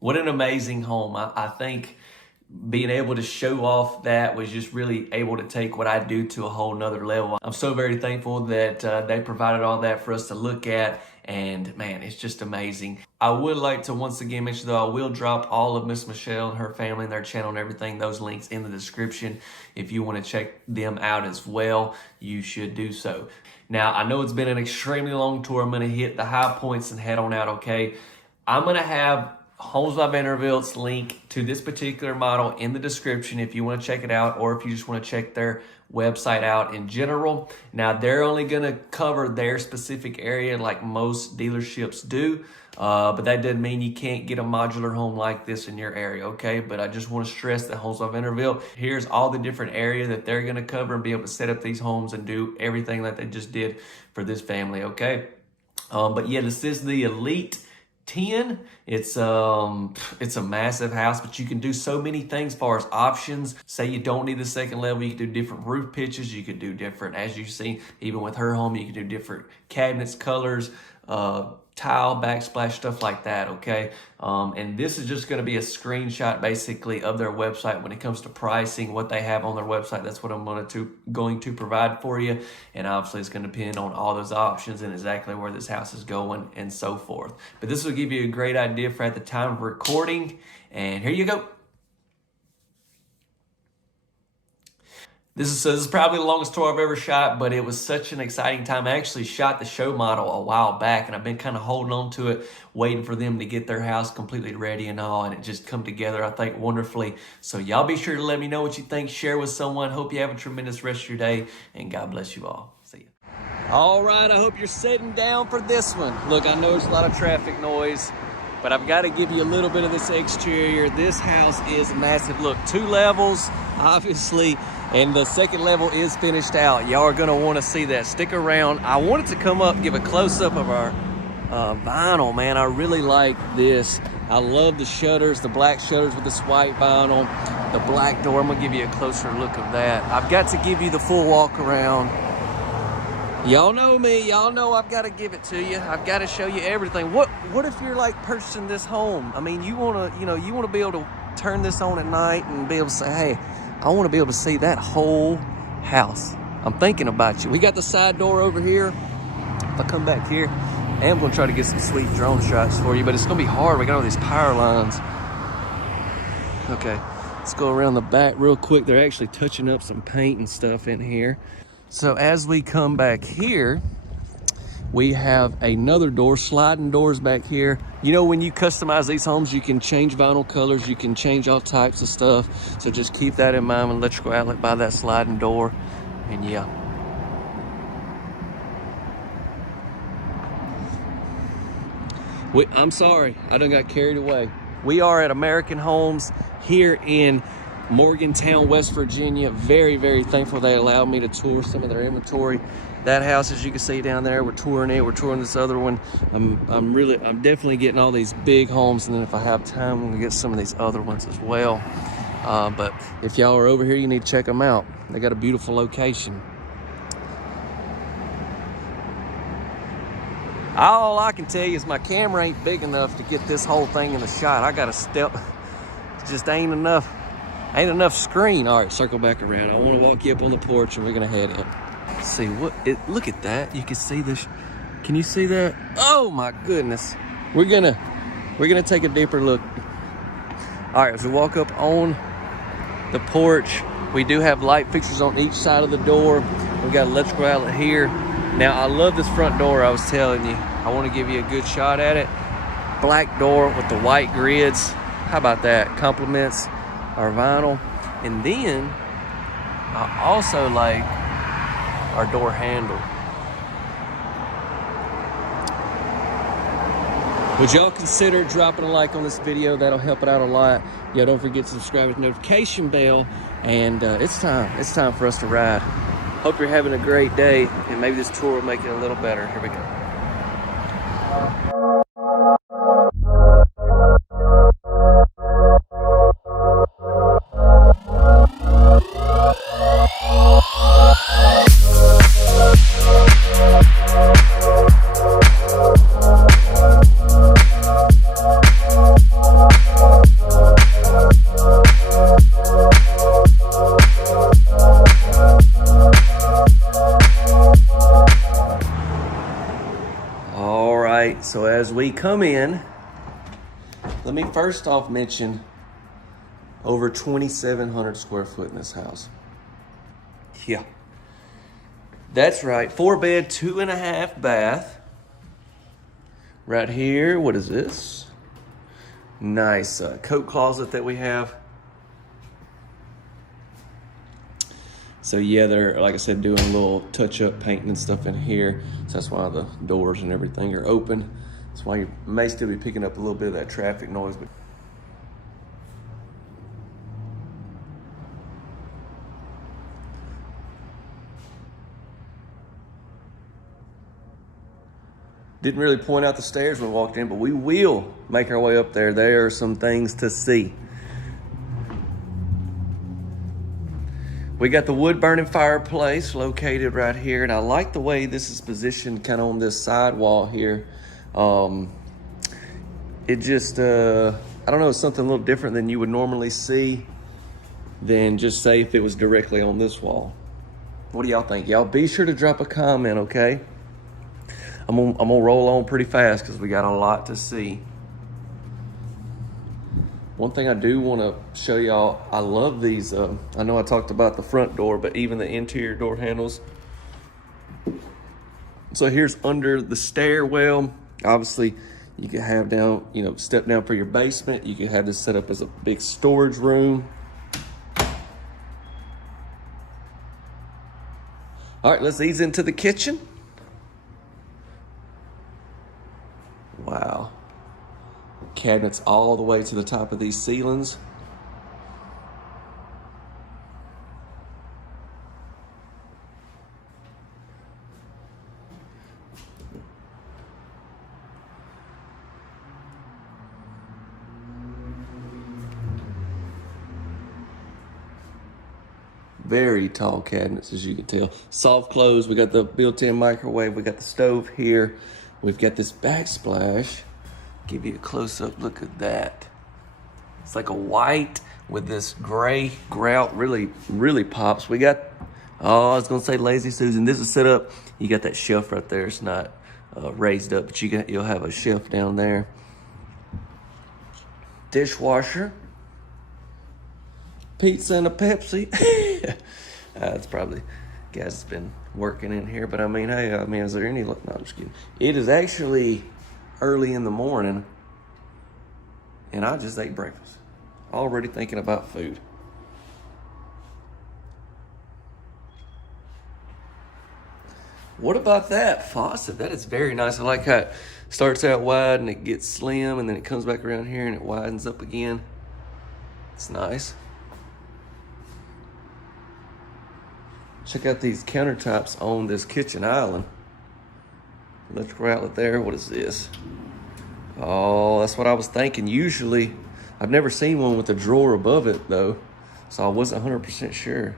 What an amazing home. I think being able to show off that was just really able to take what I do to a whole nother level. I'm so very thankful that they provided all that for us to look at, and man, it's just amazing. I would like to once again mention though, I will drop all of Miss Michelle and her family and their channel and everything, those links in the description. If you want to check them out as well, you should do so. Now, I know it's been an extremely long tour. I'm going to hit the high points and head on out, okay? I'm going to have Homes by Vanderbilt's link to this particular model in the description if you want to check it out, or if you just want to check their website out in general. Now, they're only going to cover their specific area like most dealerships do, but that doesn't mean you can't get a modular home like this in your area, okay? But I just want to stress that Homes by Vanderbilt, here's all the different area that they're going to cover and be able to set up these homes and do everything that they just did for this family, okay? But yeah, this is the Elite 10. It's a massive house, but you can do so many things as far as options. Say you don't need the second level, you can do different roof pitches, you could do different, as you see, even with her home, you can do different cabinets, colors, tile, backsplash, stuff like that, okay? And this is just going to be a screenshot basically of their website when it comes to pricing, what they have on their website. That's what I'm going to provide for you. And obviously it's going to depend on all those options and exactly where this house is going and so forth. But this will give you a great idea for at the time of recording. And here you go. This is probably the longest tour I've ever shot, but it was such an exciting time. I actually shot the show model a while back, and I've been kind of holding on to it, waiting for them to get their house completely ready and all, and it just come together, I think, wonderfully. So y'all be sure to let me know what you think. Share with someone. Hope you have a tremendous rest of your day, and God bless you all. See ya. All right, I hope you're sitting down for this one. Look, I know there's a lot of traffic noise, but I've got to give you a little bit of this exterior. This house is massive. Look, 2 levels, obviously, and the second level is finished out. Y'all are gonna wanna see that. Stick around. I wanted to come up, give a close-up of our vinyl, man. I really like this. I love the shutters, the black shutters with this white vinyl, the black door. I'm gonna give you a closer look of that. I've got to give you the full walk around. Y'all know me, y'all know I've got to give it to you. I've got to show you everything. What if you're like purchasing this home? I mean, you wanna be able to turn this on at night and be able to say, hey, I want to be able to see that whole house. I'm thinking about you. We got the side door over here. If I come back here, I am going to try to get some sweet drone shots for you, but it's going to be hard. We got all these power lines. Okay, let's go around the back real quick. They're actually touching up some paint and stuff in here. So as we come back here, we have another door, sliding doors back here. You know, when you customize these homes, you can change vinyl colors, you can change all types of stuff. So just keep that in mind. An electrical outlet by that sliding door. And yeah. I'm sorry, I done got carried away. We are at American Homes here in Morgantown, West Virginia. Very, very thankful they allowed me to tour some of their inventory. That house, as you can see down there, we're touring it. We're touring this other one. I'm definitely getting all these big homes, and then if I have time, I'm gonna get some of these other ones as well. But if y'all are over here, you need to check them out. They got a beautiful location. All I can tell you is my camera ain't big enough to get this whole thing in the shot. I gotta step. It just ain't enough screen. All right, circle back around. I want to walk you up on the porch, and we're gonna head up. See look at that. You can see this. Can you see that? Oh my goodness. We're gonna take a deeper look. All right, as we walk up on the porch, we do have light fixtures on each side of the door. We've got electrical outlet here. Now, I love this front door. I was telling you, I want to give you a good shot at it. Black door with the white grids. How about that? Complements our vinyl. And then I also like our door handle. Would y'all consider dropping a like on this video? That'll help it out a lot. Y'all don't forget to subscribe with the notification bell. And it's time for us to ride. Hope you're having a great day, and maybe this tour will make it a little better. Here we go. So as we come in, let me first off mention over 2,700 square foot in this house. Yeah. That's right, 4-bed, 2.5 bath. Right here, what is this? Nice coat closet that we have. So yeah, they're, like I said, doing a little touch-up painting and stuff in here. So that's why the doors and everything are open. That's why you may still be picking up a little bit of that traffic noise. But didn't really point out the stairs when we walked in, but we will make our way up there. There are some things to see. We got the wood burning fireplace located right here, and I like the way this is positioned kind of on this side wall here. It just, I don't know, it's something a little different than you would normally see than just say if it was directly on this wall. What do y'all think? Y'all be sure to drop a comment, okay? I'm gonna roll on pretty fast because we got a lot to see. One thing I do want to show y'all, I love these. I know I talked about the front door, but even the interior door handles. So here's under the stairwell. Obviously, you can have down, you know, step down for your basement. You can have this set up as a big storage room. All right, let's ease into the kitchen. Wow. Cabinets all the way to the top of these ceilings. Very tall cabinets, as you can tell. Soft close. We got the built-in microwave. We got the stove here. We've got this backsplash. Give you a close-up look at that. It's like a white with this gray grout. Really pops. We got, oh, I was gonna say Lazy Susan. This is set up. You got that shelf right there. It's not raised up, but you'll have a shelf down there. Dishwasher. Pizza and a Pepsi. It's probably guys that's been working in here, but I mean, hey, is there any? No, I'm just kidding. It is actually early in the morning, and I just ate breakfast. Already thinking about food. What about that faucet? That is very nice. I like how it starts out wide and it gets slim, and then it comes back around here and it widens up again. It's nice. Check out these countertops on this kitchen island. Electrical outlet there. What is this? Oh, that's what I was thinking. Usually, I've never seen one with a drawer above it though, so I wasn't 100% sure.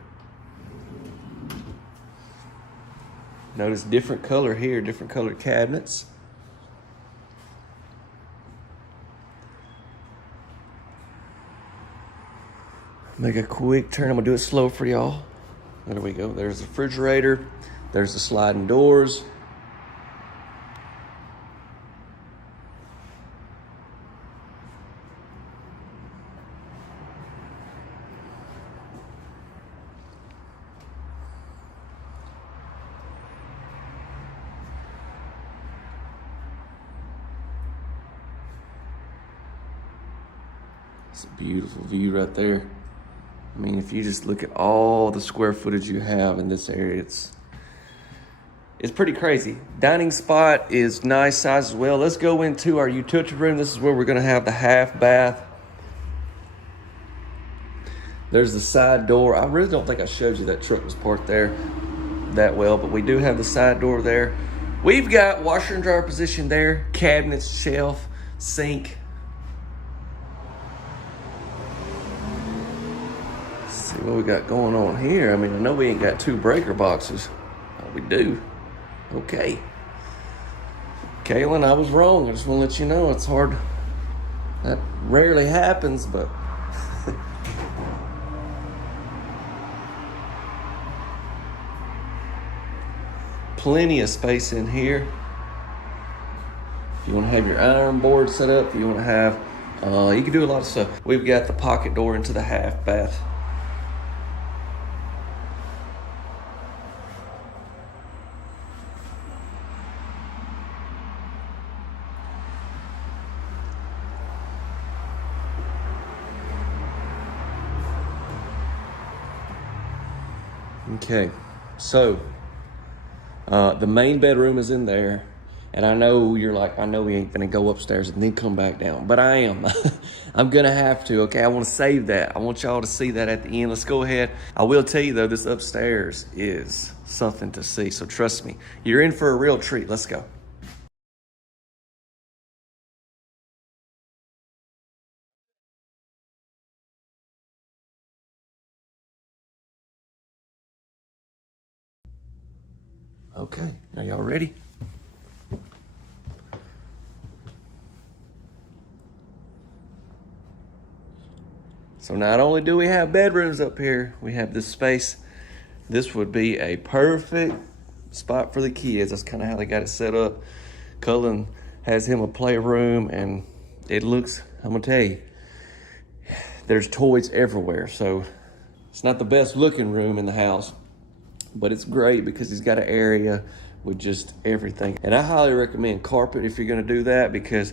Notice different color here, different colored cabinets. Make a quick turn. I'm gonna do it slow for y'all. There we go. There's the refrigerator. There's the sliding doors. It's a beautiful view right there. I mean, if you just look at all the square footage you have in this area, it's pretty crazy. Dining spot is nice size as well. Let's go into our utility room. This is where we're gonna have the half bath. There's the side door. I really don't think I showed you that truck was parked there that well, but we do have the side door there. We've got washer and dryer position there, cabinets, shelf, sink. See what we got going on here. I mean, I know we ain't got 2 breaker boxes. Oh, we do. Okay. Kaylin, I was wrong. I just want to let you know it's hard. That rarely happens, but plenty of space in here. If you want to have your iron board set up, if you want to have, you can do a lot of stuff. We've got the pocket door into the half bath. Okay, so the main bedroom is in there, and I know you're like, I know we ain't gonna go upstairs and then come back down, but I am. I'm gonna have to, okay? I wanna save that. I want y'all to see that at the end. Let's go ahead. I will tell you though, this upstairs is something to see, so trust me. You're in for a real treat. Let's go. Okay, are y'all ready? So not only do we have bedrooms up here, we have this space. This would be a perfect spot for the kids. That's kind of how they got it set up. Cullen has him a playroom, and it looks, I'm gonna tell you, there's toys everywhere. So it's not the best looking room in the house, but it's great because he's got an area with just everything. And I highly recommend carpet if you're gonna do that, because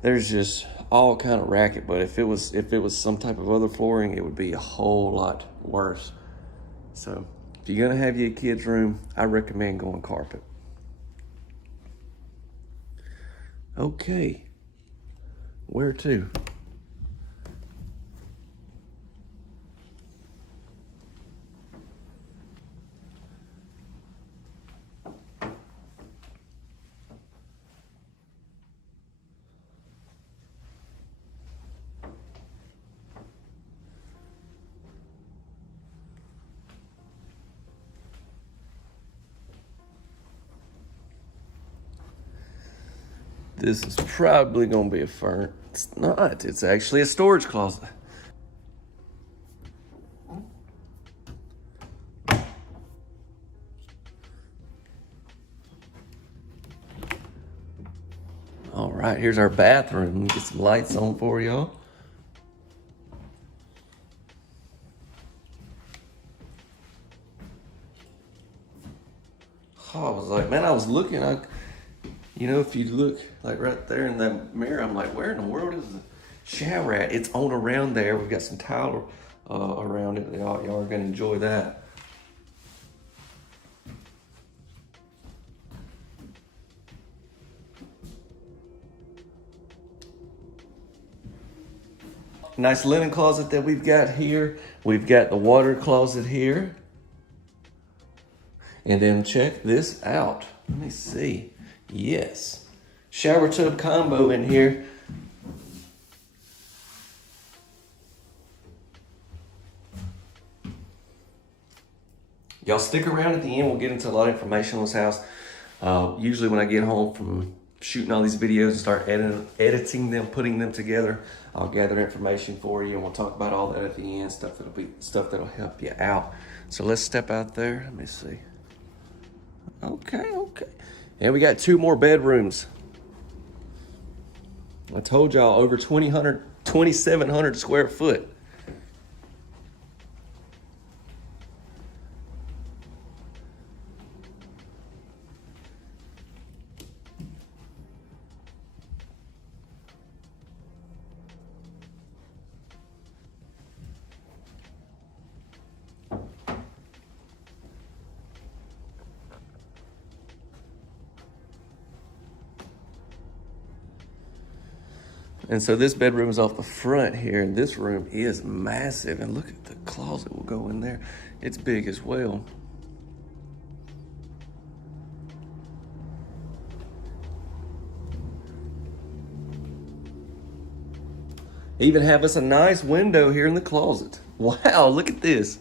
there's just all kind of racket. But if it was some type of other flooring, it would be a whole lot worse. So if you're gonna have your kids' room, I recommend going carpet. Okay, where to? This is probably gonna be a furnace. It's not, it's actually a storage closet. All right, here's our bathroom. Get some lights on for y'all. Oh, I was like, man, I was looking, you know, if you look like right there in that mirror, I'm like, where in the world is the shower at? It's on around there. We've got some tile around it. Y'all are gonna enjoy that. Nice linen closet that we've got here. We've got the water closet here. And then check this out. Let me see. Yes. Shower tub combo in here. Y'all stick around at the end. We'll get into a lot of information on this house. Usually when I get home from shooting all these videos and start editing them, putting them together, I'll gather information for you, and we'll talk about all that at the end, stuff that'll help you out. So let's step out there. Let me see. Okay. And we got 2 more bedrooms. I told y'all over 2,700 square foot. And so this bedroom is off the front here, and this room is massive. And look at the closet will go in there. It's big as well. Even have us a nice window here in the closet. Wow, look at this.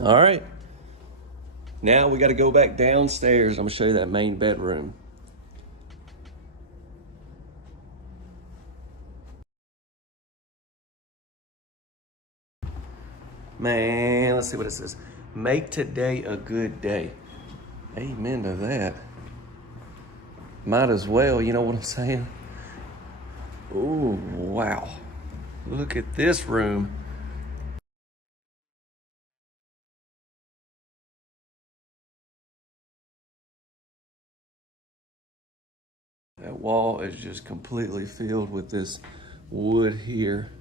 All right. Now we got to go back downstairs. I'm gonna show you that main bedroom. Man, let's see what it says. Make today a good day. Amen to that. Might as well, you know what I'm saying? Oh, wow. Look at this room. That wall is just completely filled with this wood here.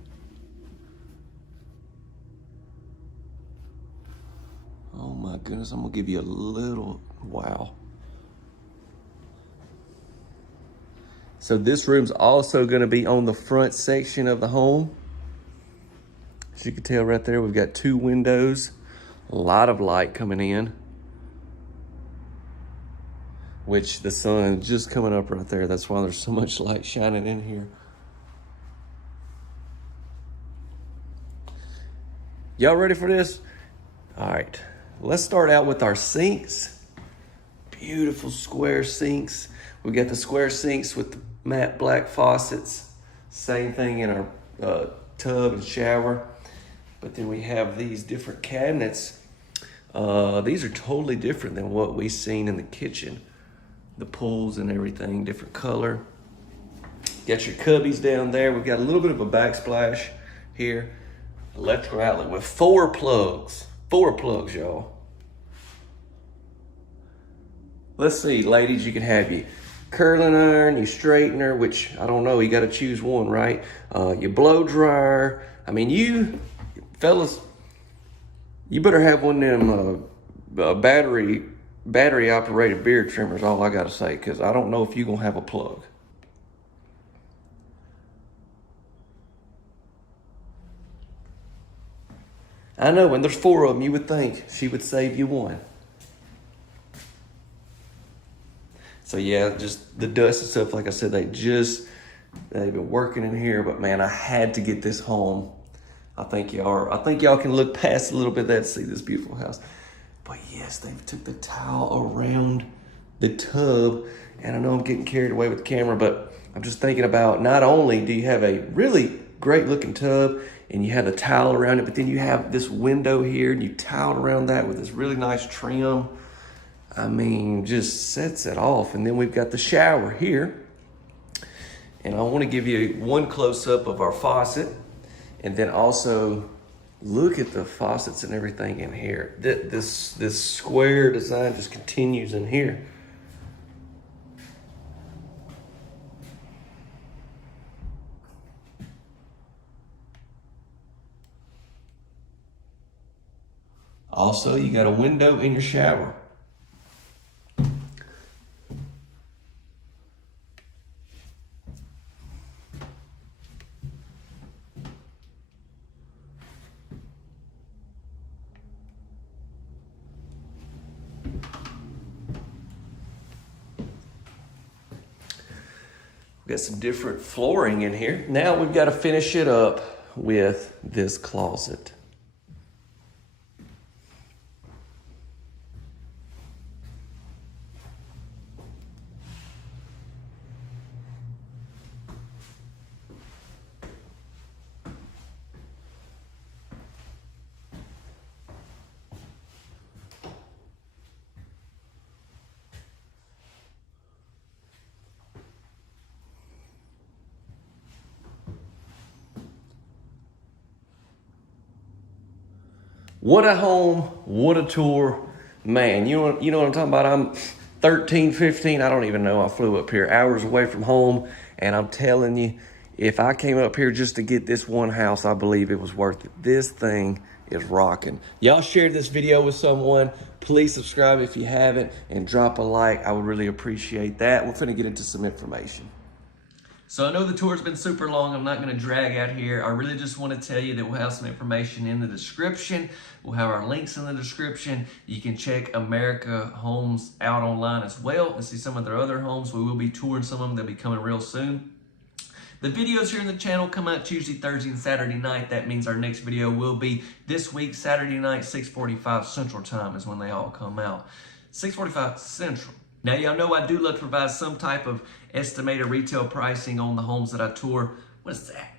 Oh my goodness, I'm gonna give you a little, wow. So this room's also gonna be on the front section of the home. As you can tell right there, we've got 2 windows, a lot of light coming in, which the sun is just coming up right there. That's why there's so much light shining in here. Y'all ready for this? All right, let's start out with our sinks. Beautiful square sinks. We got the square sinks with the matte black faucets. Same thing in our tub and shower. But then we have these different cabinets. These are totally different than what we've seen in the kitchen. The pulls and everything, different color. Got your cubbies down there. We've got a little bit of a backsplash here. Electrical outlet with 4 plugs. 4 plugs, y'all. Let's see, ladies, you can have your curling iron, your straightener, which I don't know, you got to choose one, right? Your blow dryer. I mean, you fellas, you better have one of them battery operated beard trimmers. All I got to say, because I don't know if you're gonna have a plug. I know, when there's 4 of them, you would think she would save you one. So yeah, just the dust and stuff, like I said, they've been working in here, but man, I had to get this home. I think y'all can look past a little bit of that to see this beautiful house. But yes, they've took the tile around the tub, and I know I'm getting carried away with the camera, but I'm just thinking about, not only do you have a really great looking tub and you have the tile around it, but then you have this window here and you tiled around that with this really nice trim. I mean, just sets it off. And then we've got the shower here. And I want to give you one close-up of our faucet, and then also look at the faucets and everything in here. This square design just continues in here. Also, you got a window in your shower. We've got some different flooring in here. Now we've got to finish it up with this closet. What a home, what a tour. Man, you know what I'm talking about? I'm 13, 15, I don't even know. I flew up here hours away from home, and I'm telling you, if I came up here just to get this one house, I believe it was worth it. This thing is rocking. Y'all share this video with someone. Please subscribe if you haven't, and drop a like. I would really appreciate that. We're finna get into some information. So I know the tour's been super long. I'm not going to drag out here. I really just want to tell you that we'll have some information in the description. We'll have our links in the description. You can check America Homes out online as well and see some of their other homes. We will be touring some of them. They'll be coming real soon. The videos here in the channel come out Tuesday, Thursday, and Saturday night. That means our next video will be this week, Saturday night, 6:45 Central Time is when they all come out. 6:45 Central. Now, y'all know I do love to provide some type of estimated retail pricing on the homes that I tour. What is that?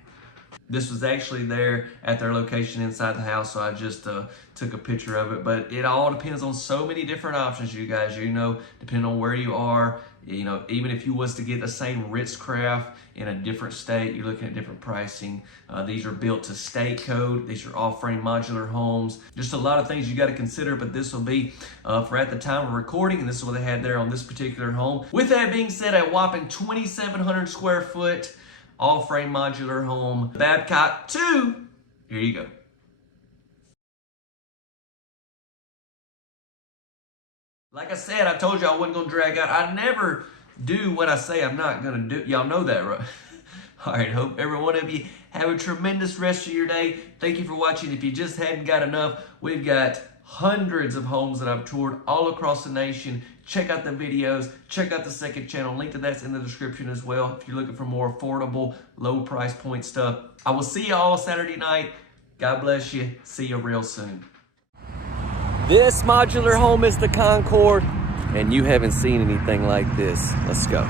This was actually there at their location inside the house, so I just took a picture of it. But it all depends on so many different options, you guys. You know, depending on where you are, you know, even if you was to get the same Ritz-Craft in a different state, you're looking at different pricing. These are built to state code. These are all-frame modular homes. Just a lot of things you got to consider, but this will be for at the time of recording, and this is what they had there on this particular home. With that being said, a whopping 2,700 square foot all-frame modular home, Babcock 2. Here you go. Like I said, I told you I wasn't gonna drag out. I never do what I say I'm not gonna do. Y'all know that, right? All right, hope every one of you have a tremendous rest of your day. Thank you for watching. If you just hadn't got enough, we've got hundreds of homes that I've toured all across the nation. Check out the videos. Check out the second channel. Link to that's in the description as well if you're looking for more affordable, low price point stuff. I will see you all Saturday night. God bless you. See you real soon. This modular home is the Concord, and you haven't seen anything like this. Let's go.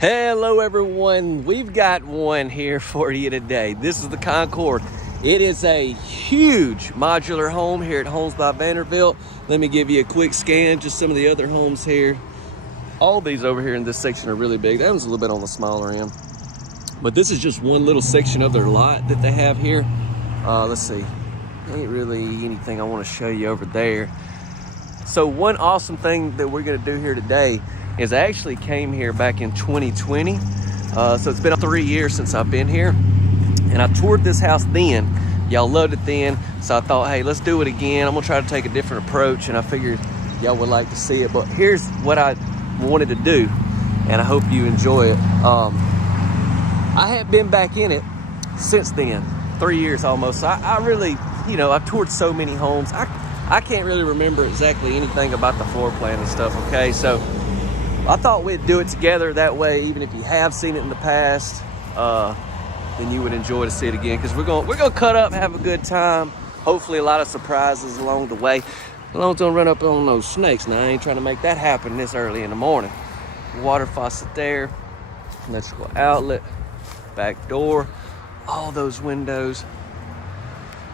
Hello everyone, we've got one here for you today. This is the Concord. It is a huge modular home here at Homes by Vanderbilt. Let me give you a quick scan, just some of the other homes here. All these over here in this section are really big. That one's a little bit on the smaller end. But this is just one little section of their lot that they have here. Let's see, ain't really anything I want to show you over there. So one awesome thing that we're gonna do here today is I actually came here back in 2020. So it's been 3 years since I've been here. And I toured this house then. Y'all loved it then. So I thought, hey, let's do it again. I'm gonna try to take a different approach, and I figured y'all would like to see it. But here's what I wanted to do, and I hope you enjoy it. I haven't been back in it since then, 3 years almost. So I really, you know, I've toured so many homes. I can't really remember exactly anything about the floor plan and stuff, okay? So I thought we'd do it together. That way, even if you have seen it in the past, then you would enjoy to see it again. Because we're gonna cut up, have a good time. Hopefully, a lot of surprises along the way. As long as don't run up on those snakes. Now, I ain't trying to make that happen this early in the morning. Water faucet there, electrical outlet, back door, all those windows.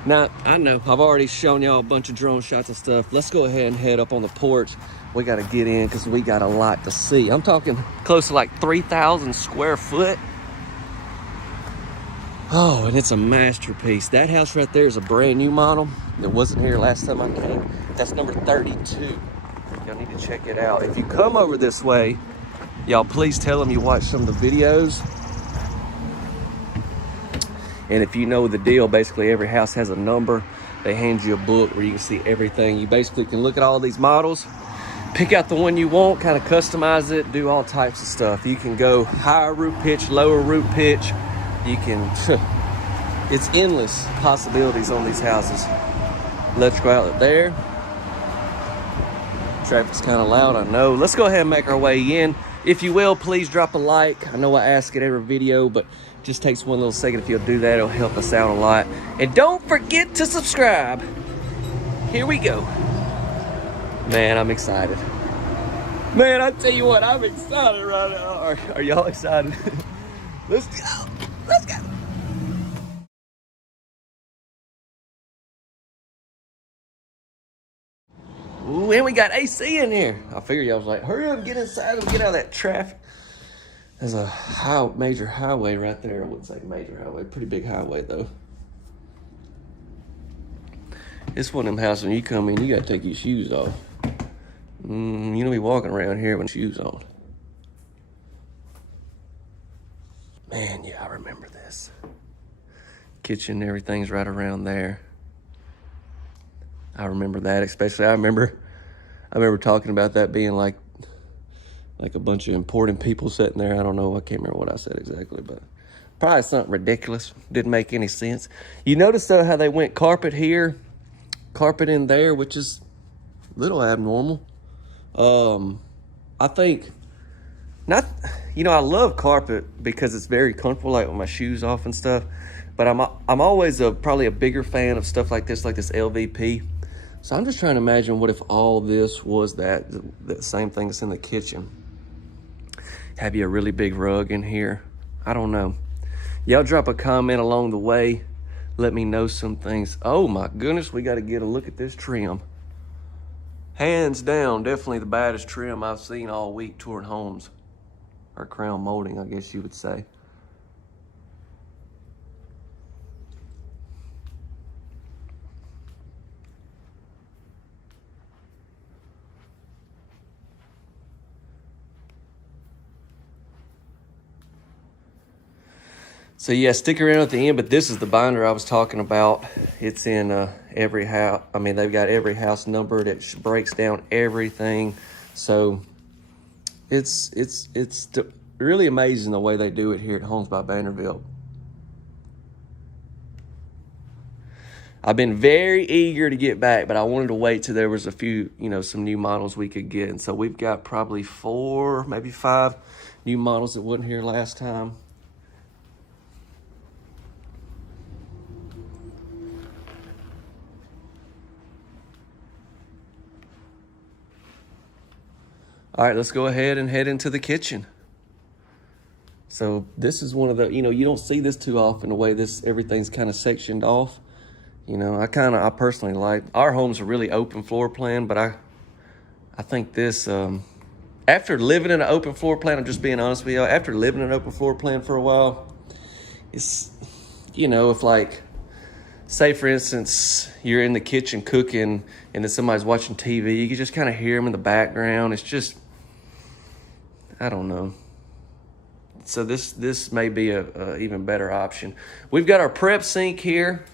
Now, I know I've already shown y'all a bunch of drone shots and stuff. Let's go ahead and head up on the porch. We got to get in because we got a lot to see. I'm talking close to like 3,000 square foot. Oh, and it's a masterpiece. That house right there is a brand new model. It wasn't here last time I came. That's number 32. Y'all need to check it out. If you come over this way, y'all please tell them you watch some of the videos. And if you know the deal, basically every house has a number. They hand you a book where you can see everything. You basically can look at all these models, pick out the one you want, kind of customize it, do all types of stuff. You can go higher root pitch, lower root pitch. You can, it's endless possibilities on these houses. Electrical outlet there. Traffic's kind of loud, I know. Let's go ahead and make our way in. If you will, please drop a like. I know I ask it every video, but just takes one little second. If you'll do that, it'll help us out a lot. And don't forget to subscribe. Here we go. Man, I'm excited. Man, I tell you what, I'm excited right now. Are y'all excited? Let's go. Let's go. Ooh, and we got AC in here. I figured y'all was like, hurry up and get inside and get out of that traffic. There's a major highway right there. I wouldn't say major highway, pretty big highway though. It's one of them houses when you come in, you gotta take your shoes off. You don't be walking around here with shoes on. Man, yeah, I remember this. Kitchen, everything's right around there. I remember that, especially. I remember talking about that being like a bunch of important people sitting there. I don't know. I can't remember what I said exactly, but probably something ridiculous. Didn't make any sense. You notice though how they went carpet here, carpet in there, which is a little abnormal. I think not. I love carpet because it's very comfortable, like with my shoes off and stuff. But I'm always probably a bigger fan of stuff like this LVP. So I'm just trying to imagine what if all this was that same thing that's in the kitchen. Have you a really big rug in here? I don't know. Y'all drop a comment along the way. Let me know some things. Oh my goodness, we got to get a look at this trim. Hands down, definitely the baddest trim I've seen all week touring homes. Or crown molding, I guess you would say. So yeah, stick around at the end, but this is the binder I was talking about. It's in every house. I mean, they've got every house numbered. It breaks down everything. So it's really amazing the way they do it here at Homes by Vanderbilt. I've been very eager to get back, but I wanted to wait till there was a few, some new models we could get. And so we've got probably 4, maybe 5 new models that wasn't here last time. All right, let's go ahead and head into the kitchen. So this is one of the, you don't see this too often, the way everything's kind of sectioned off. I personally like, our homes are really open floor plan, but I think this, after living in an open floor plan, I'm just being honest with you, after living in an open floor plan for a while, it's, if like, say for instance, you're in the kitchen cooking and then somebody's watching TV, you can just kind of hear them in the background. It's just, I don't know. So this may be a even better option. We've got our prep sink here.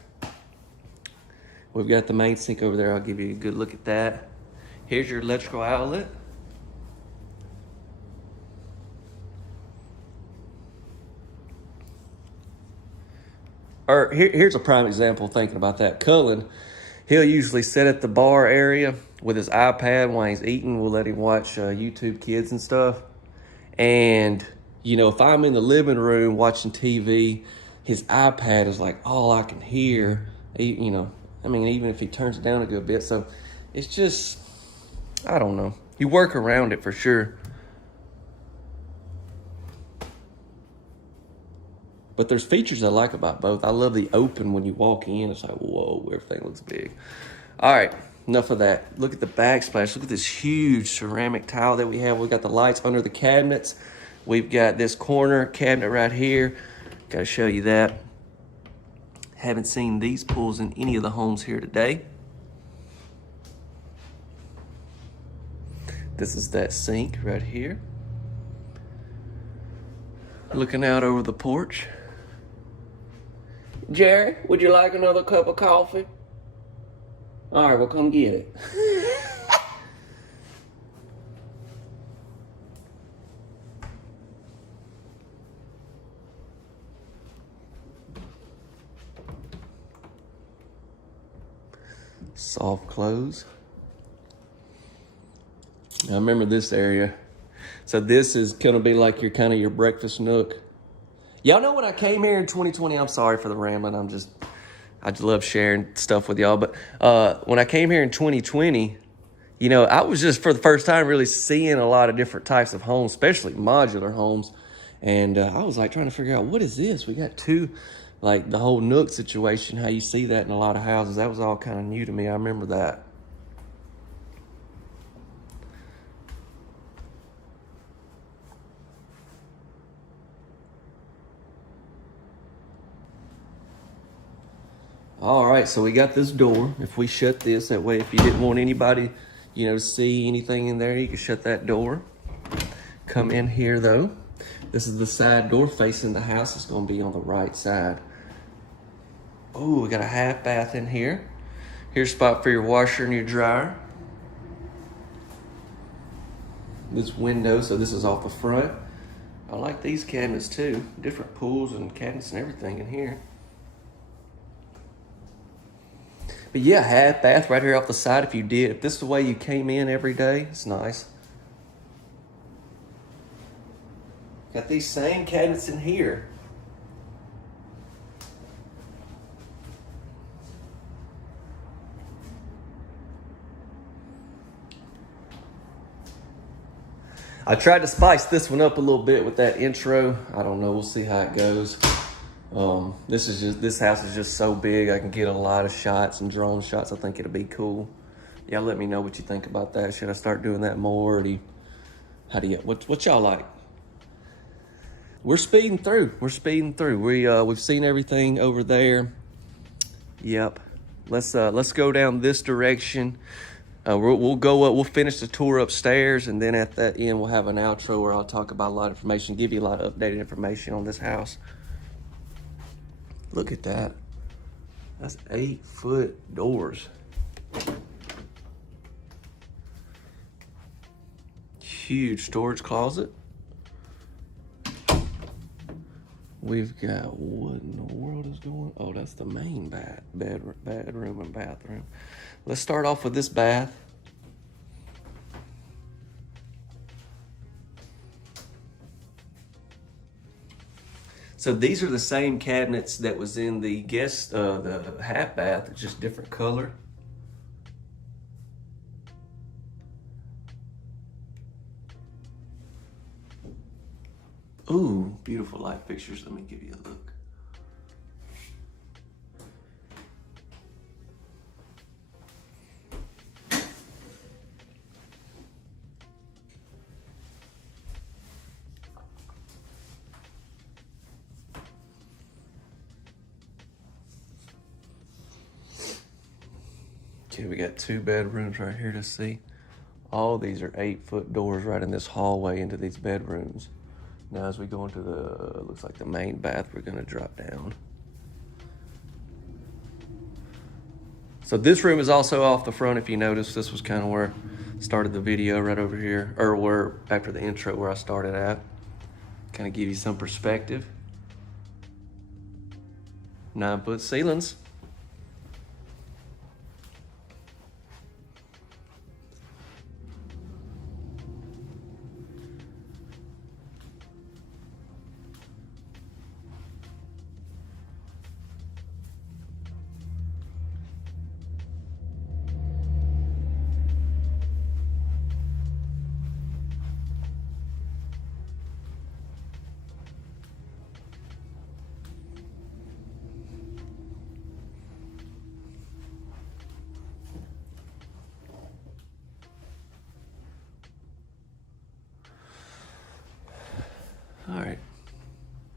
We've got the main sink over there. I'll give you a good look at that. Here's your electrical outlet. Or here's a prime example thinking about that. Cullen, he'll usually sit at the bar area with his iPad while he's eating. We'll let him watch YouTube Kids and stuff. And, if I'm in the living room watching TV, his iPad is like all I can hear, even if he turns it down a good bit. So it's just, I don't know. You work around it for sure. But there's features I like about both. I love the open when you walk in. It's like, whoa, everything looks big. All right, enough of that. Look at the backsplash. Look at this huge ceramic tile that we have. We've got the lights under the cabinets. We've got this corner cabinet right here. Got to show you that. Haven't seen these pools in any of the homes here today. This is that sink right here. Looking out over the porch. Jerry, would you like another cup of coffee? All right, well, come get it. Soft close. I remember this area. So this is gonna be like your breakfast nook. Y'all know when I came here in 2020, I'm sorry for the rambling. I just love sharing stuff with y'all. But when I came here in 2020, I was just for the first time really seeing a lot of different types of homes, especially modular homes. And I was like trying to figure out, what is this? We got two, like the whole nook situation, how you see that in a lot of houses. That was all kind of new to me. I remember that. All right, so we got this door. If we shut this, that way if you didn't want anybody, you know, to see anything in there, you can shut that door. Come in here though. This is the side door facing the house. It's gonna be on the right side. Oh, we got a half bath in here. Here's a spot for your washer and your dryer. This window, so this is off the front. I like these cabinets too. Different pools and cabinets and everything in here. But yeah, half bath right here off the side if you did. If this is the way you came in every day, it's nice. Got these same cabinets in here. I tried to spice this one up a little bit with that intro. I don't know, we'll see how it goes. This house is just so big. I can get a lot of shots and drone shots. I think it'll be cool. Yeah, let me know what you think about that. Should I start doing that more? Or what y'all like? We're speeding through. We've seen everything over there. Yep. Let's go down this direction. We'll finish the tour upstairs, and then at that end we'll have an outro where I'll talk about a lot of information, give you a lot of updated information on this house. Look at that. That's 8-foot doors. Huge storage closet. We've got, what in the world is going on? Oh, that's the main bedroom and bathroom. Let's start off with this bath. So these are the same cabinets that was in the the half bath. It's just different color. Ooh, beautiful light fixtures. Let me give you a look. Okay, we got 2 bedrooms right here to see. All these are 8-foot doors right in this hallway into these bedrooms. Now as we go into looks like the main bath, we're gonna drop down. So this room is also off the front. If you notice, this was kind of where I started the video right over here, or where after the intro where I started at. Kind of give you some perspective. 9-foot ceilings. All right,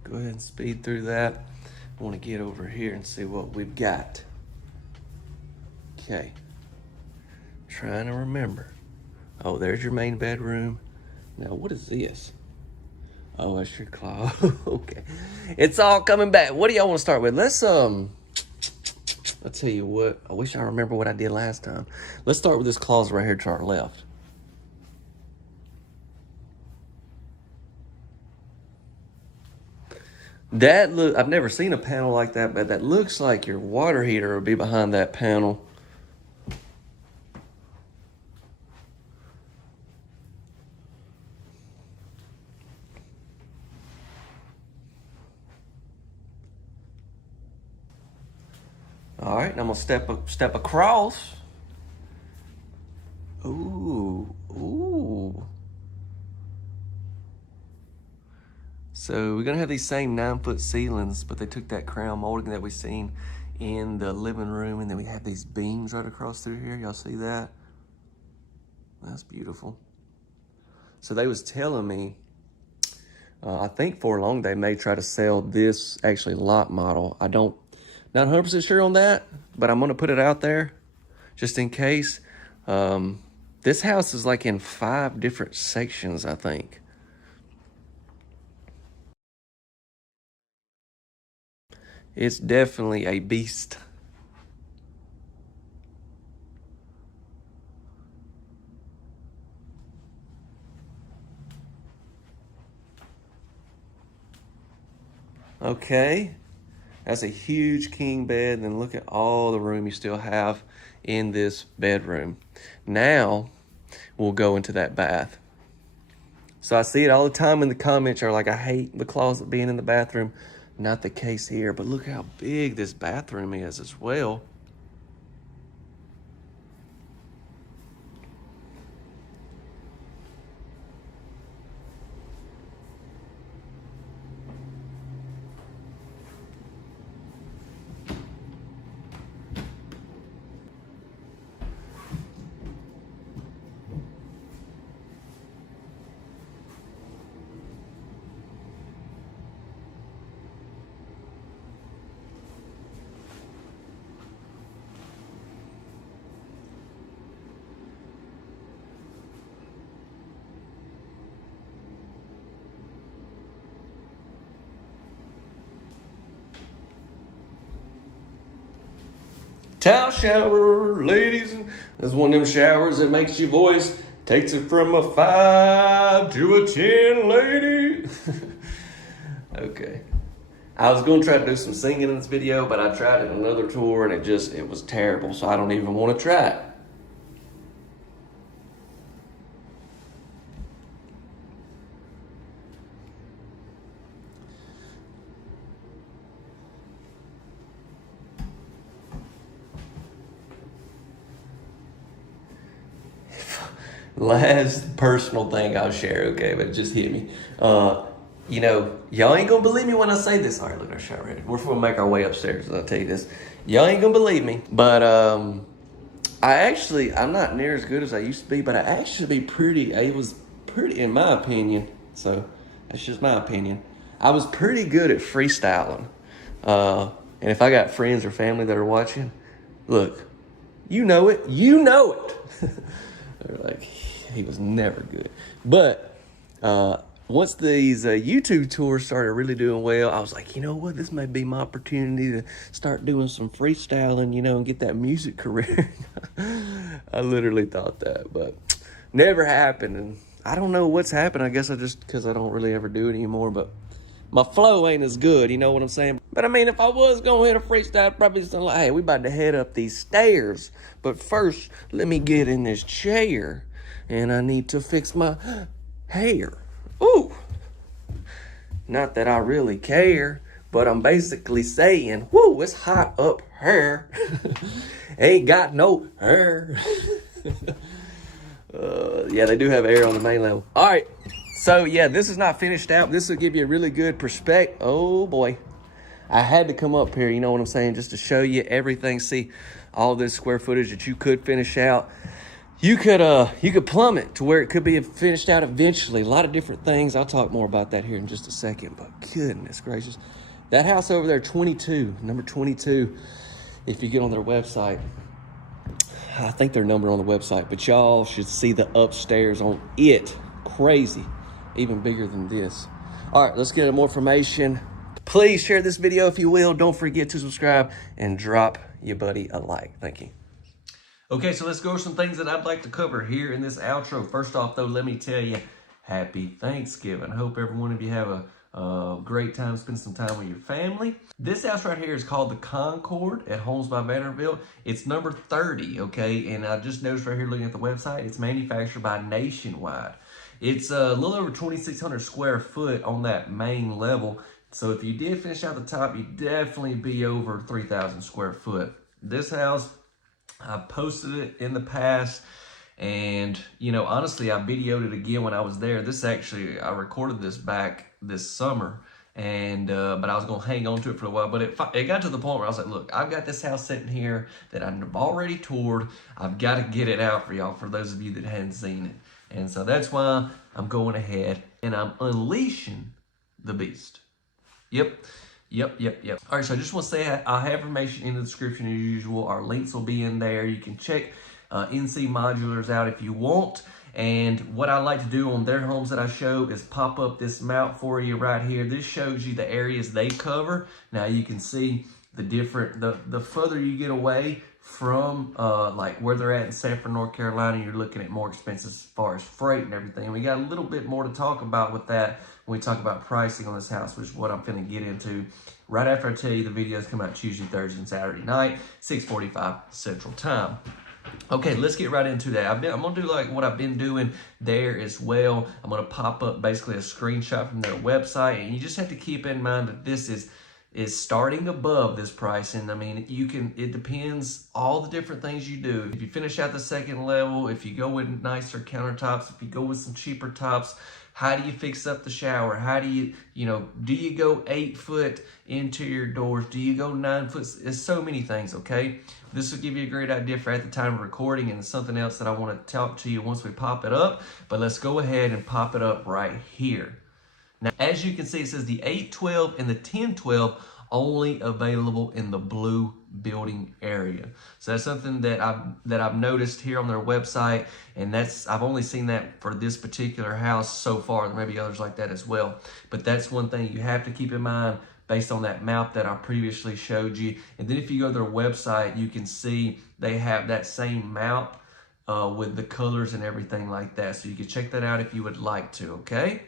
go ahead and speed through that. I want to get over here and see what we've got. Okay, trying to remember. Oh, there's your main bedroom. Now, what is this? Oh, that's your closet. Okay, it's all coming back. What do y'all want to start with? I'll tell you what, I wish I remember what I did last time. Let's start with this closet right here to our left. I've never seen a panel like that, but that looks like your water heater will be behind that panel. All right, I'm gonna step across. Ooh. So we're gonna have these same 9-foot ceilings, but they took that crown molding that we seen in the living room, and then we have these beams right across through here. Y'all see that? That's beautiful. So they was telling me, I think for long they may try to sell this actually lot model. I don't Not 100% sure on that, but I'm gonna put it out there just in case. This house is like in 5 different sections, I think. It's definitely a beast. Okay, that's a huge king bed, and then look at all the room you still have in this bedroom. Now, we'll go into that bath. So I see it all the time in the comments are like, I hate the closet being in the bathroom. Not the case here, but look how big this bathroom is as well. Towel shower, ladies. That's one of them showers that makes your voice, takes it from a 5 to a 10, lady. Okay. I was gonna try to do some singing in this video, but I tried it in another tour and it was terrible, so I don't even want to try it. Last personal thing I'll share, okay, but it just hit me. You know, y'all ain't gonna believe me when I say this. All right, look at our shower ready. We're gonna make our way upstairs, and I'll tell you this. Y'all ain't gonna believe me, but I'm not near as good as I used to be, but I was pretty, in my opinion, so that's just my opinion. I was pretty good at freestyling. And if I got friends or family that are watching, look, you know it. They're like, he was never good. But once these YouTube tours started really doing well, I was like, you know what? This may be my opportunity to start doing some freestyling, you know, and get that music career. I literally thought that, but never happened. And I don't know what's happened. I guess because I don't really ever do it anymore, but my flow ain't as good, you know what I'm saying? But I mean, if I was gonna hit a freestyle, I'd probably something like, hey, we about to head up these stairs. But first, let me get in this chair. And I need to fix my hair. Ooh. Not that I really care, but I'm basically saying, whoo, it's hot up here. Ain't got no hair. Yeah, they do have air on the main level. All right. So yeah, this is not finished out. This will give you a really good perspective. Oh boy, I had to come up here, you know what I'm saying, just to show you everything. See all this square footage that you could finish out. You could plumb it to where it could be finished out eventually. A lot of different things. I'll talk more about that here in just a second, but goodness gracious. That house over there, 22, number 22, if you get on their website, I think their number on the website, but y'all should see the upstairs on it. Crazy. Even bigger than this. All right, let's get more information. Please share this video if you will. Don't forget to subscribe and drop your buddy a like. Thank you. Okay, so let's go over some things that I'd like to cover here in this outro. First off, though, let me tell you, happy Thanksgiving. I hope every one of you have a great time, spend some time with your family. This house right here is called the Concord at Homes by Vanderbilt. It's number 30, okay? And I just noticed right here looking at the website, it's manufactured by Nationwide. It's a little over 2,600 square foot on that main level. So if you did finish out the top, you'd definitely be over 3,000 square foot. This house, I posted it in the past, and you know, honestly, I videoed it again when I was there. I recorded this back this summer, and but I was gonna hang on to it for a while. But it got to the point where I was like, look, I've got this house sitting here that I've already toured. I've got to get it out for y'all, for those of you that hadn't seen it. And so that's why I'm going ahead and I'm unleashing the beast. Yep. Yep. All right, so I just want to say I'll have information in the description as usual. Our links will be in there. You can check NC Modulars out if you want. And what I like to do on their homes that I show is pop up this map for you right here. This shows you the areas they cover. Now you can see the different, the further you get away from like where they're at in Sanford, North Carolina, you're looking at more expenses as far as freight and everything. We got a little bit more to talk about with that when we talk about pricing on this house, which is what I'm finna get into right after I tell you the videos come out Tuesday, Thursday, and Saturday night, 6:45 Central Time. Okay, let's get right into that. I'm gonna do like what I've been doing there as well. I'm gonna pop up basically a screenshot from their website, and you just have to keep in mind that this is starting above this pricing. I mean, it depends all the different things you do. If you finish out the second level, if you go with nicer countertops, if you go with some cheaper tops, how do you fix up the shower? How do you do you go 8 foot into your doors? Do you go 9 foot? There's so many things, okay? This will give you a great idea for at the time of recording, and it's something else that I want to talk to you once we pop it up. But let's go ahead and pop it up right here. Now, as you can see, it says the 812 and the 1012 only available in the blue building area. So that's something that I've noticed here on their website, and I've only seen that for this particular house so far. There may be others like that as well, but that's one thing you have to keep in mind based on that map that I previously showed you. And then if you go to their website, you can see they have that same map with the colors and everything like that. So you can check that out if you would like to, okay?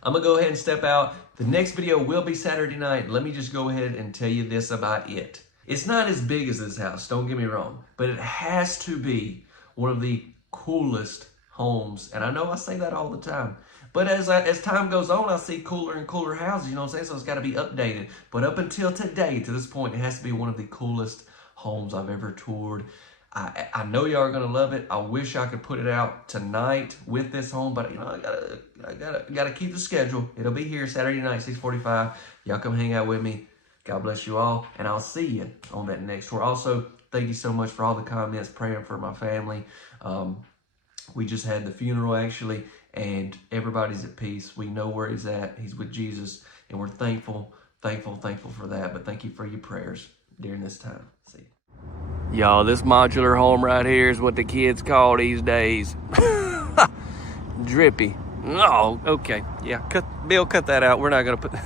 I'm gonna go ahead and step out. The next video will be Saturday night. Let me just go ahead and tell you this about it. It's not as big as this house, don't get me wrong, but it has to be one of the coolest homes. And I know I say that all the time, but as time goes on, I see cooler and cooler houses, you know what I'm saying? So it's gotta be updated. But up until today, to this point, it has to be one of the coolest homes I've ever toured. I know y'all are gonna love it. I wish I could put it out tonight with this home, but I gotta keep the schedule. It'll be here Saturday night, 6:45. Y'all come hang out with me. God bless you all, and I'll see you on that next tour. Also, thank you so much for all the comments praying for my family. We just had the funeral actually, and everybody's at peace. We know where he's at. He's with Jesus, and we're thankful for that. But thank you for your prayers during this time. See you. Y'all, this modular home right here is what the kids call these days. Drippy. Oh, okay. Yeah, Bill, cut that out. We're not going to put...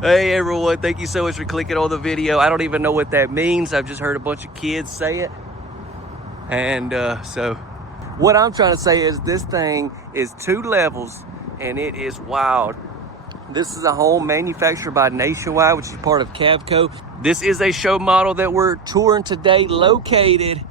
Hey, everyone. Thank you so much for clicking on the video. I don't even know what that means. I've just heard a bunch of kids say it. And so what I'm trying to say is this thing is 2 levels, and it is wild. This is a home manufactured by Nationwide, which is part of Cavco. This is a show model that we're touring today, located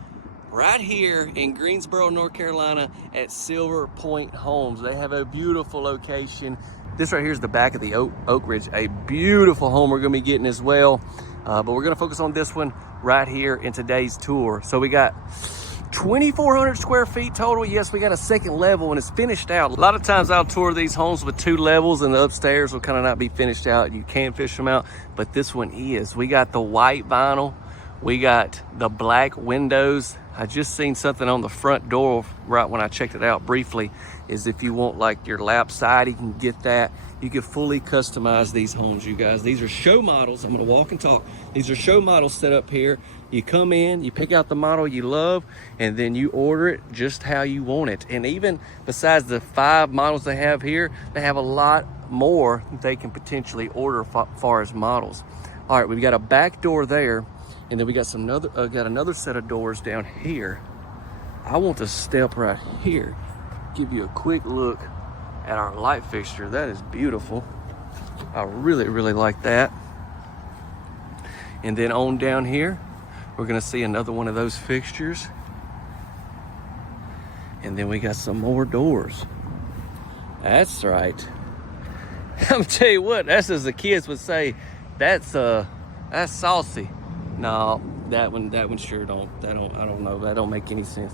right here in Greensboro, North Carolina at Silver Point Homes. They have a beautiful location. This right here is the back of the Oak Ridge, a beautiful home we're gonna be getting as well. But we're gonna focus on this one right here in today's tour. So we got 2,400 square feet total. Yes, we got a second level and it's finished out. A lot of times I'll tour these homes with 2 levels and the upstairs will kind of not be finished out. You can fish them out, but this one is. We got the white vinyl. We got the black windows. I just seen something on the front door right when I checked it out briefly, is if you want like your lap side, you can get that. You can fully customize these homes, you guys. These are show models. I'm gonna walk and talk. These are show models set up here. You come in, you pick out the model you love, and then you order it just how you want it. And even besides the 5 models they have here, they have a lot more they can potentially order as far as models. All right, we've got a back door there, and then we got another set of doors down here. I want to step right here, give you a quick look at our light fixture. That is beautiful. I really, really like that. And then on down here, we're gonna see another one of those fixtures. And then we got some more doors. That's right. I'm gonna tell you what, that's as the kids would say, that's saucy. No, that one sure don't. I don't know. That don't make any sense.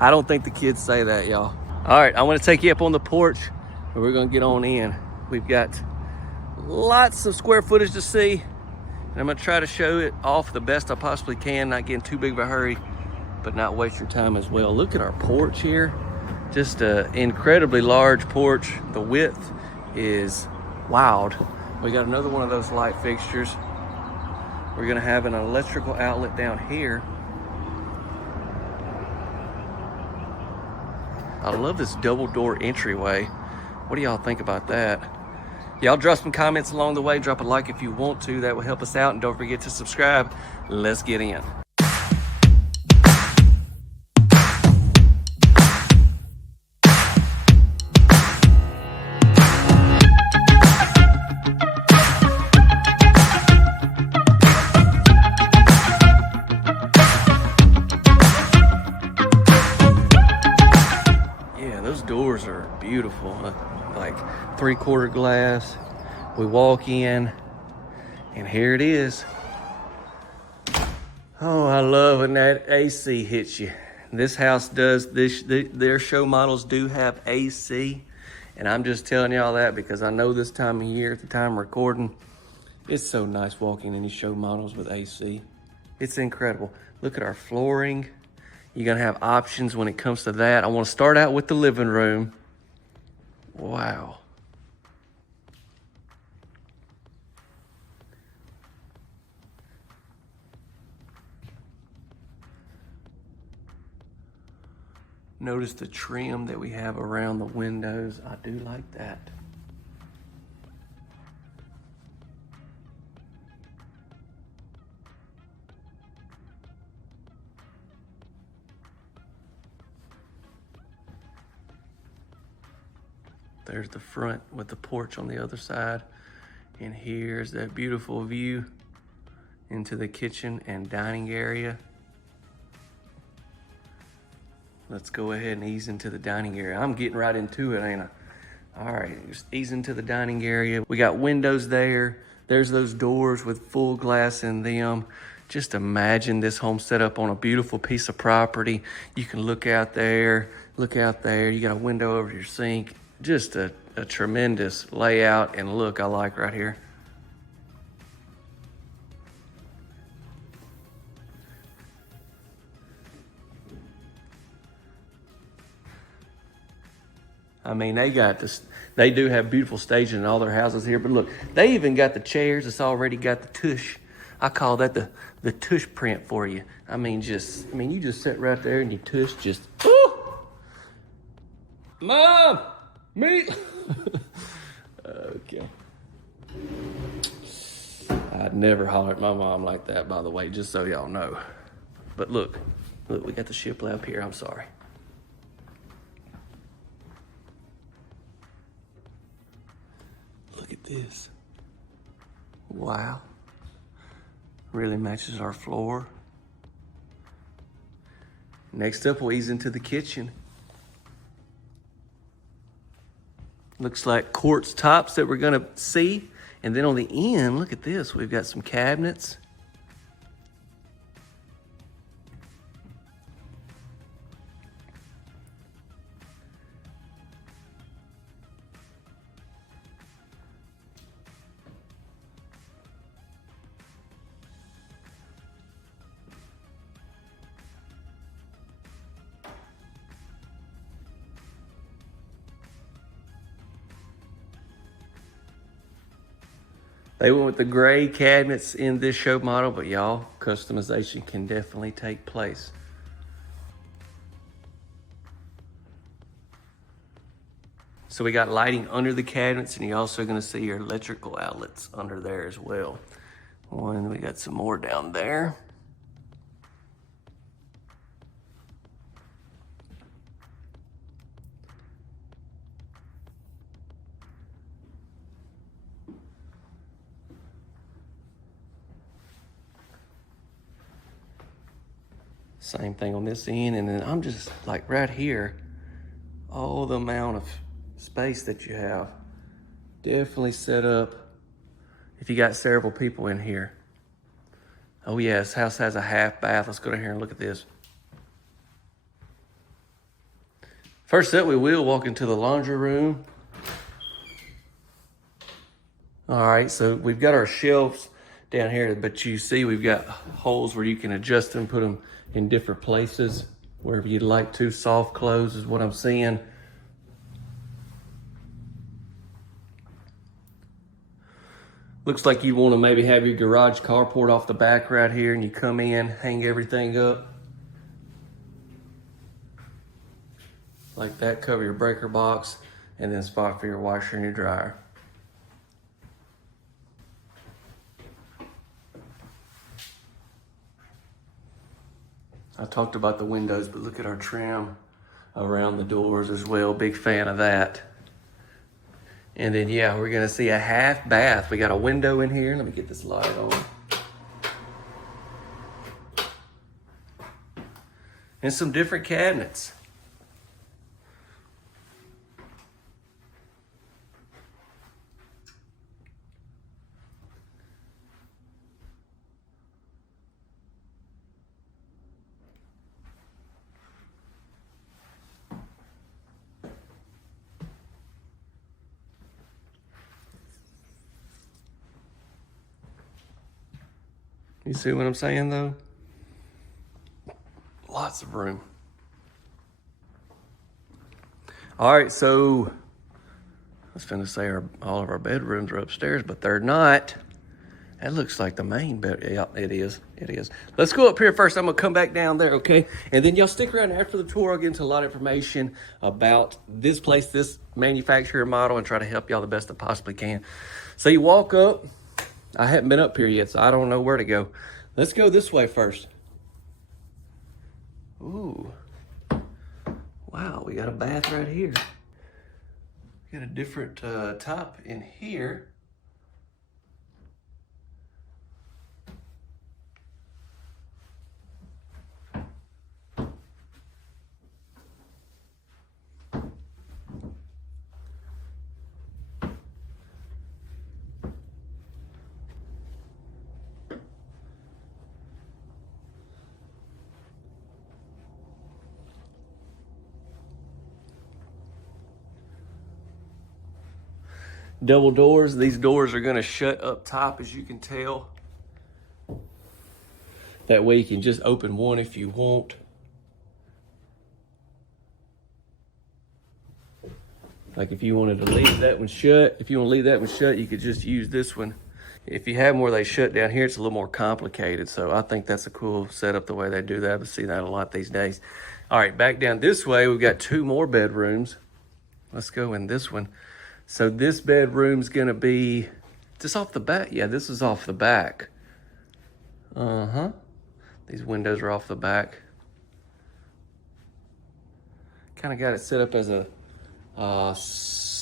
I don't think the kids say that, y'all. All right, I want to take you up on the porch, and we're gonna get on in. We've got lots of square footage to see, and I'm gonna try to show it off the best I possibly can, not getting too big of a hurry, but not waste your time as well. Look at our porch here. Just an incredibly large porch. The width is wild. We got another one of those light fixtures. We're gonna have an electrical outlet down here. I love this double door entryway. What do y'all think about that? Y'all drop some comments along the way. Drop a like if you want to. That will help us out. And don't forget to subscribe. Let's get in. Doors are beautiful, like 3/4 glass. We walk in and here it is. Oh, I love when that AC hits you. This house does this. Their show models do have AC, and I'm just telling y'all that because I know this time of year, at the time of recording, it's so nice walking in these show models with AC. It's incredible. Look at our flooring. You're gonna have options when it comes to that. I wanna start out with the living room. Wow. Notice the trim that we have around the windows. I do like that. There's the front with the porch on the other side. And here's that beautiful view into the kitchen and dining area. Let's go ahead and ease into the dining area. I'm getting right into it, ain't I? All right, just ease into the dining area. We got windows there. There's those doors with full glass in them. Just imagine this home set up on a beautiful piece of property. You can look out there, look out there. You got a window over your sink. Just a tremendous layout and look I like right here. I mean, they got this. They do have beautiful staging in all their houses here, but look, they even got the chairs. It's already got the tush. I call that the tush print for you. I mean, you just sit right there and you tush just. Woo! Mom, me. Okay. I'd never holler at my mom like that, by the way, just so y'all know. But look, we got the shiplap here. I'm sorry. Look at this. Wow. Really matches our floor. Next up, we'll ease into the kitchen. Looks like quartz tops that we're gonna see. And then on the end, look at this. We've got some cabinets. They went with the gray cabinets in this show model, but y'all, customization can definitely take place. So we got lighting under the cabinets, and you're also gonna see your electrical outlets under there as well. And we got some more down there. Same thing on this end, and then I'm just like right here, all the amount of space that you have. Definitely set up if you got several people in here. Oh yeah, this house has a half bath. Let's go down here and look at this. First up, we will walk into the laundry room. All right, so we've got our shelves down here, but you see we've got holes where you can adjust them, put them in different places, wherever you'd like to. Soft close is what I'm seeing. Looks like you want to maybe have your garage carport off the back right here, and you come in, hang everything up like that, cover your breaker box, and then spot for your washer and your dryer. I talked about the windows, but look at our trim around the doors as well. Big fan of that. And then, yeah, we're gonna see a half bath. We got a window in here. Let me get this light on. And some different cabinets. You see what I'm saying though? Lots of room. All right, so I was gonna say all of our bedrooms are upstairs, but they're not. That looks like the main bed. Yeah, it is. It is. Let's go up here first. I'm gonna come back down there, okay? And then y'all stick around after the tour. I'll get into a lot of information about this place, this manufacturer model, and try to help y'all the best I possibly can. So you walk up. I haven't been up here yet, so I don't know where to go. Let's go this way first. Ooh. Wow, we got a bath right here. We got a different top in here. Double doors. These doors are gonna shut up top, as you can tell. That way you can just open one if you want. Like if you wanted to leave that one shut, you could just use this one. If you have them where they shut down here, it's a little more complicated. So I think that's a cool setup the way they do that. I see that a lot these days. All right, back down this way, we've got two more bedrooms. Let's go in this one. So this bedroom's gonna be just off the back. Yeah, this is off the back. Uh-huh. These windows are off the back. Kind of got it set up as a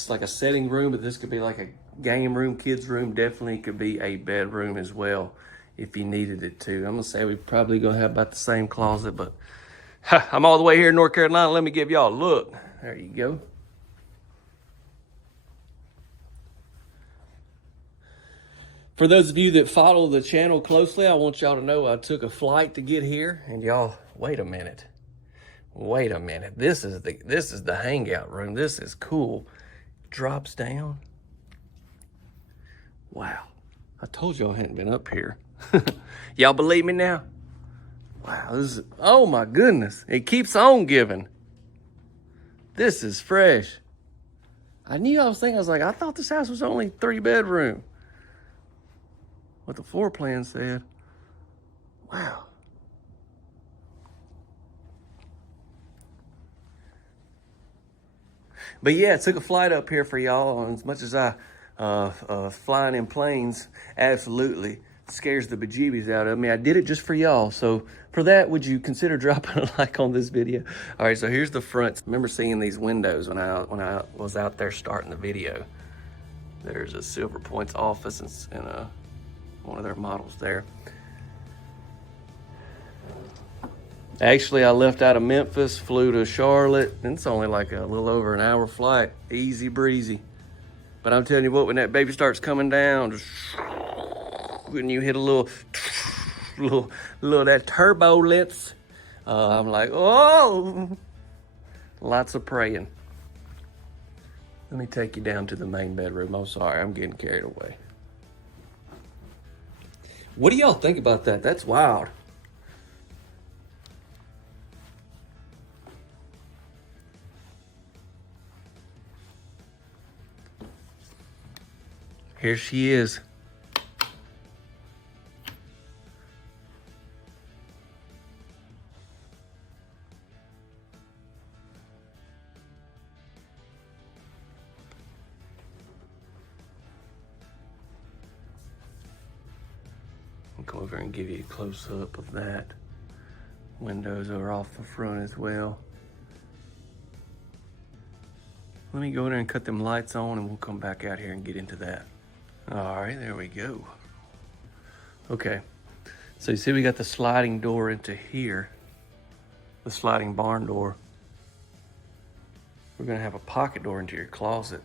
like a setting room, but this could be like a game room, kids room. Definitely could be a bedroom as well if you needed it to. I'm gonna say we're probably gonna have about the same closet, but I'm all the way here in North Carolina. Let me give y'all a look. There you go. For those of you that follow the channel closely, I want y'all to know I took a flight to get here, and y'all, wait a minute. Wait a minute. This is the hangout room. This is cool. Drops down. Wow. I told y'all I hadn't been up here. Y'all believe me now? Wow, this is, oh my goodness. It keeps on giving. This is fresh. I was like, I thought this house was only 3-bedroom. What the floor plan said. Wow. But yeah, I took a flight up here for y'all, and as much as I flying in planes absolutely scares the bejeebies out of me, I did it just for y'all. So for that, would you consider dropping a like on this video? All right, so here's the front. I remember seeing these windows when I was out there starting the video. There's a Silver Point's office and one of their models there. Actually, I left out of Memphis, flew to Charlotte, and it's only like a little over an hour flight. Easy breezy. But I'm telling you what, when that baby starts coming down, just when you hit a little that turbulence, I'm like, oh, lots of praying. Let me take you down to the main bedroom. I'm sorry, I'm getting carried away. What do y'all think about that? That's wild. Here she is. come over and give you a close up of that. Windows are off the front as well. Let me go in there and cut them lights on and we'll come back out here and get into that. All right, there we go. Okay, so you see we got the sliding door into here, the sliding barn door. We're gonna have a pocket door into your closet,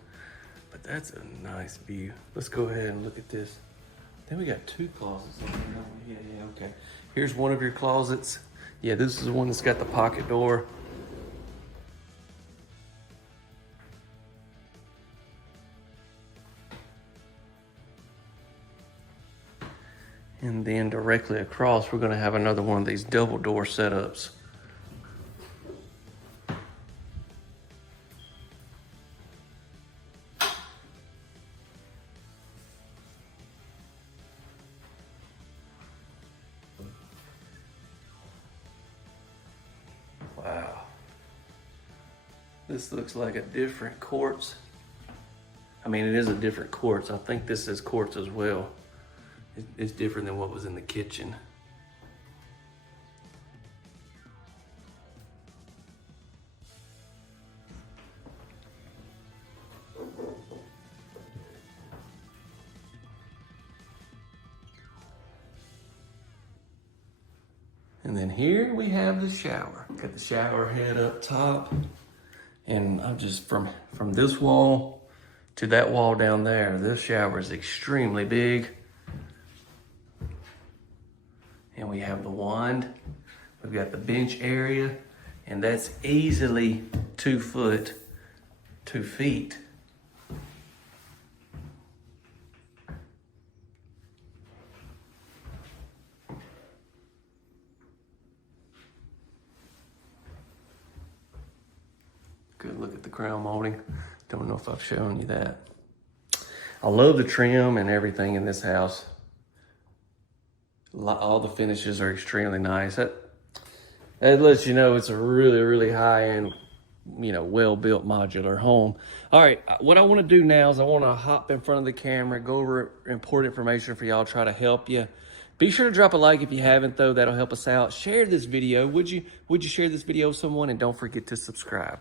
but that's a nice view. Let's go ahead and look at this. Then we got two closets in here. Yeah, okay. Here's one of your closets. Yeah, this is the one that's got the pocket door. And then directly across, we're gonna have another one of these double door setups. Wow. This looks like a different quartz. I mean, it is a different quartz. I think this is quartz as well. It's different than what was in the kitchen. And then here we have the shower. Got the shower head up top. And I'm just from this wall to that wall down there, this shower is extremely big. And we have the wand. We've got the bench area, and that's easily 2 feet. Good look at the crown molding. Don't know if I've shown you that. I love the trim and everything in this house. All the finishes are extremely nice. That lets you know it's a really, really high-end, you know, well-built modular home. All right, what I want to do now is I want to hop in front of the camera, go over important information for y'all, try to help you. Be sure to drop a like if you haven't, though. That'll help us out. Share this video. Would you share this video with someone? And don't forget to subscribe.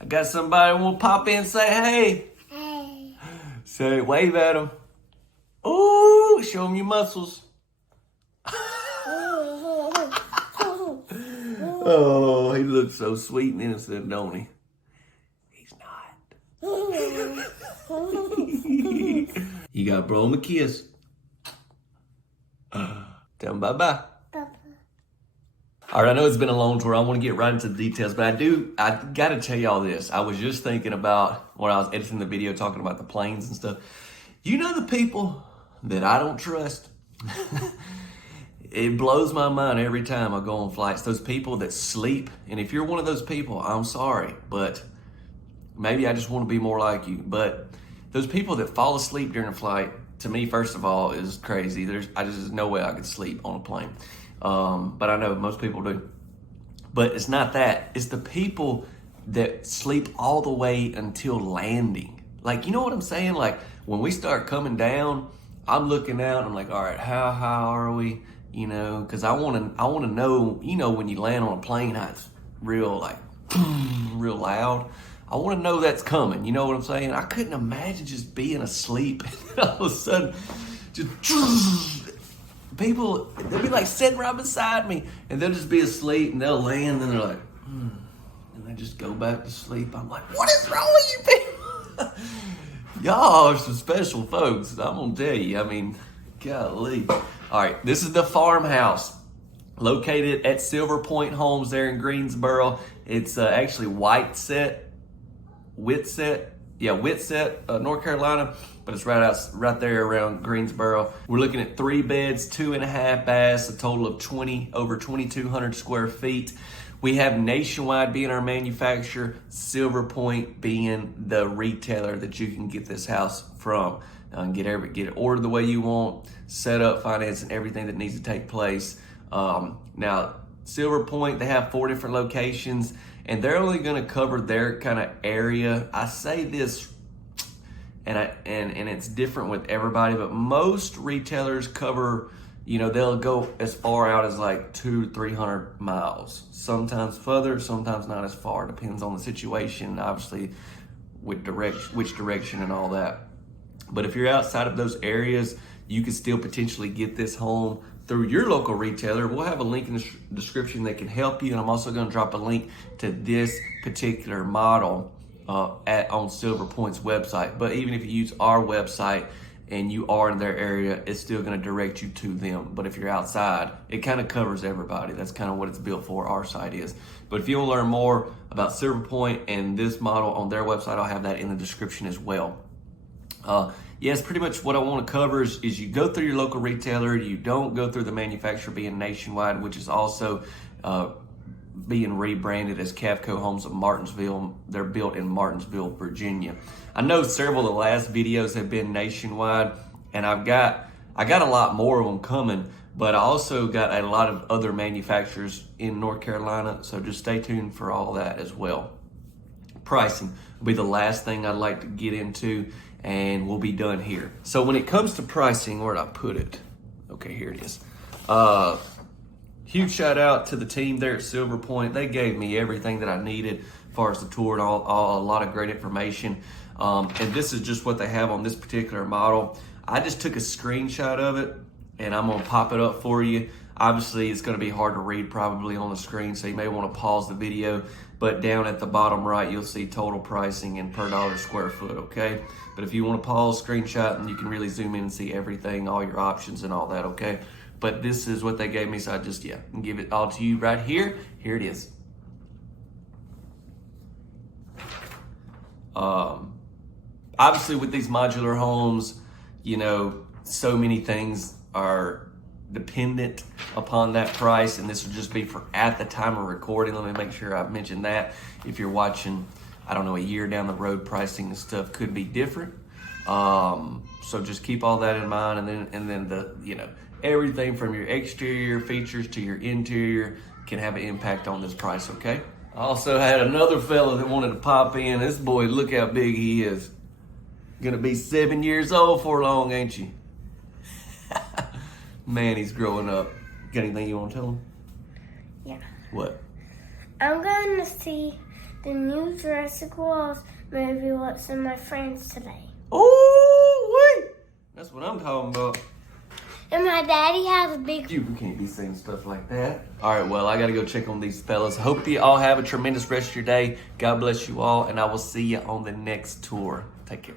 I got somebody who will pop in and say, hey. Hey. Say, wave at them. Ooh, show them your muscles. Oh, he looks so sweet and innocent, don't he? He's not. You got to blow him a kiss. Tell him bye-bye. Bye-bye. All right, I know it's been a long tour. I want to get right into the details, but I got to tell y'all this. I was just thinking about when I was editing the video, talking about the planes and stuff. You know the people that I don't trust? It blows my mind every time I go on flights. Those people that sleep, and if you're one of those people, I'm sorry, but maybe I just want to be more like you. But those people that fall asleep during a flight, to me, first of all, is crazy. There's no way I could sleep on a plane. But I know most people do. But it's not that. It's the people that sleep all the way until landing. Like, you know what I'm saying? Like, when we start coming down, I'm looking out, and I'm like, all right, how high are we? You know, because I want to know, you know, when you land on a plane, how it's real, like, real loud. I want to know that's coming. You know what I'm saying? I couldn't imagine just being asleep and all of a sudden, just people, they'll be like sitting right beside me, and they'll just be asleep, and they'll land, and they're like, and they just go back to sleep. I'm like, what is wrong with you people? Y'all are some special folks. I'm gonna tell you. I mean, golly. All right, this is the Farmhouse, located at Silver Point Homes there in Greensboro. It's actually Whitsett, North Carolina, but it's right there around Greensboro. We're looking at 3 beds, 2.5 baths, a total of over 2,200 square feet. We have Nationwide being our manufacturer, Silver Point being the retailer that you can get this house from. Get it ordered the way you want, set up, finance, and everything that needs to take place. Now, Silver Point, they have 4 different locations, and they're only going to cover their kind of area. I say this, and it's different with everybody, but most retailers cover you know, they'll go as far out as like 200-300 miles. Sometimes further, sometimes not as far. Depends on the situation, obviously, which direction and all that. But if you're outside of those areas, you can still potentially get this home through your local retailer. We'll have a link in the description that can help you. And I'm also gonna drop a link to this particular model on Silver Point's website. But even if you use our website and you are in their area, it's still gonna direct you to them. But if you're outside, it kind of covers everybody. That's kind of what it's built for, our site is. But if you wanna learn more about Silver Point and this model on their website, I'll have that in the description as well. Yes, pretty much what I want to cover is you go through your local retailer, you don't go through the manufacturer being Nationwide, which is also being rebranded as Cavco Homes of Martinsville. They're built in Martinsville, Virginia. I know several of the last videos have been Nationwide, and I got a lot more of them coming, but I also got a lot of other manufacturers in North Carolina, so just stay tuned for all that as well. Pricing will be the last thing I'd like to get into, and we'll be done here. So when it comes to pricing, where'd I put it? Okay, here it is. Huge shout out to the team there at Silver Point. They gave me everything that I needed as far as the tour and a lot of great information. And this is just what they have on this particular model. I just took a screenshot of it and I'm gonna pop it up for you. Obviously, it's gonna be hard to read probably on the screen, so you may wanna pause the video, but down at the bottom right, you'll see total pricing and per dollar square foot, okay? But if you wanna pause, screenshot, and you can really zoom in and see everything, all your options and all that, okay? But this is what they gave me, so I just, give it all to you right here. Here it is. Obviously, with these modular homes, you know, so many things are dependent upon that price, and this would just be for at the time of recording. Let me make sure I mentioned that. If you're watching, I don't know, a year down the road, pricing and stuff could be different. So just keep all that in mind, and then the, you know, everything from your exterior features to your interior can have an impact on this price, okay? I also had another fella that wanted to pop in. This boy, look how big he is. Gonna be 7 years old for long, ain't you? Man, he's growing up. Got anything you want to tell him? Yeah. What? I'm going to see the new Jurassic World movie with some of my friends today. Oh, wait! That's what I'm talking about. And my daddy has a big... You can't be saying stuff like that. All right, well, I got to go check on these fellas. Hope you all have a tremendous rest of your day. God bless you all, and I will see you on the next tour. Take care.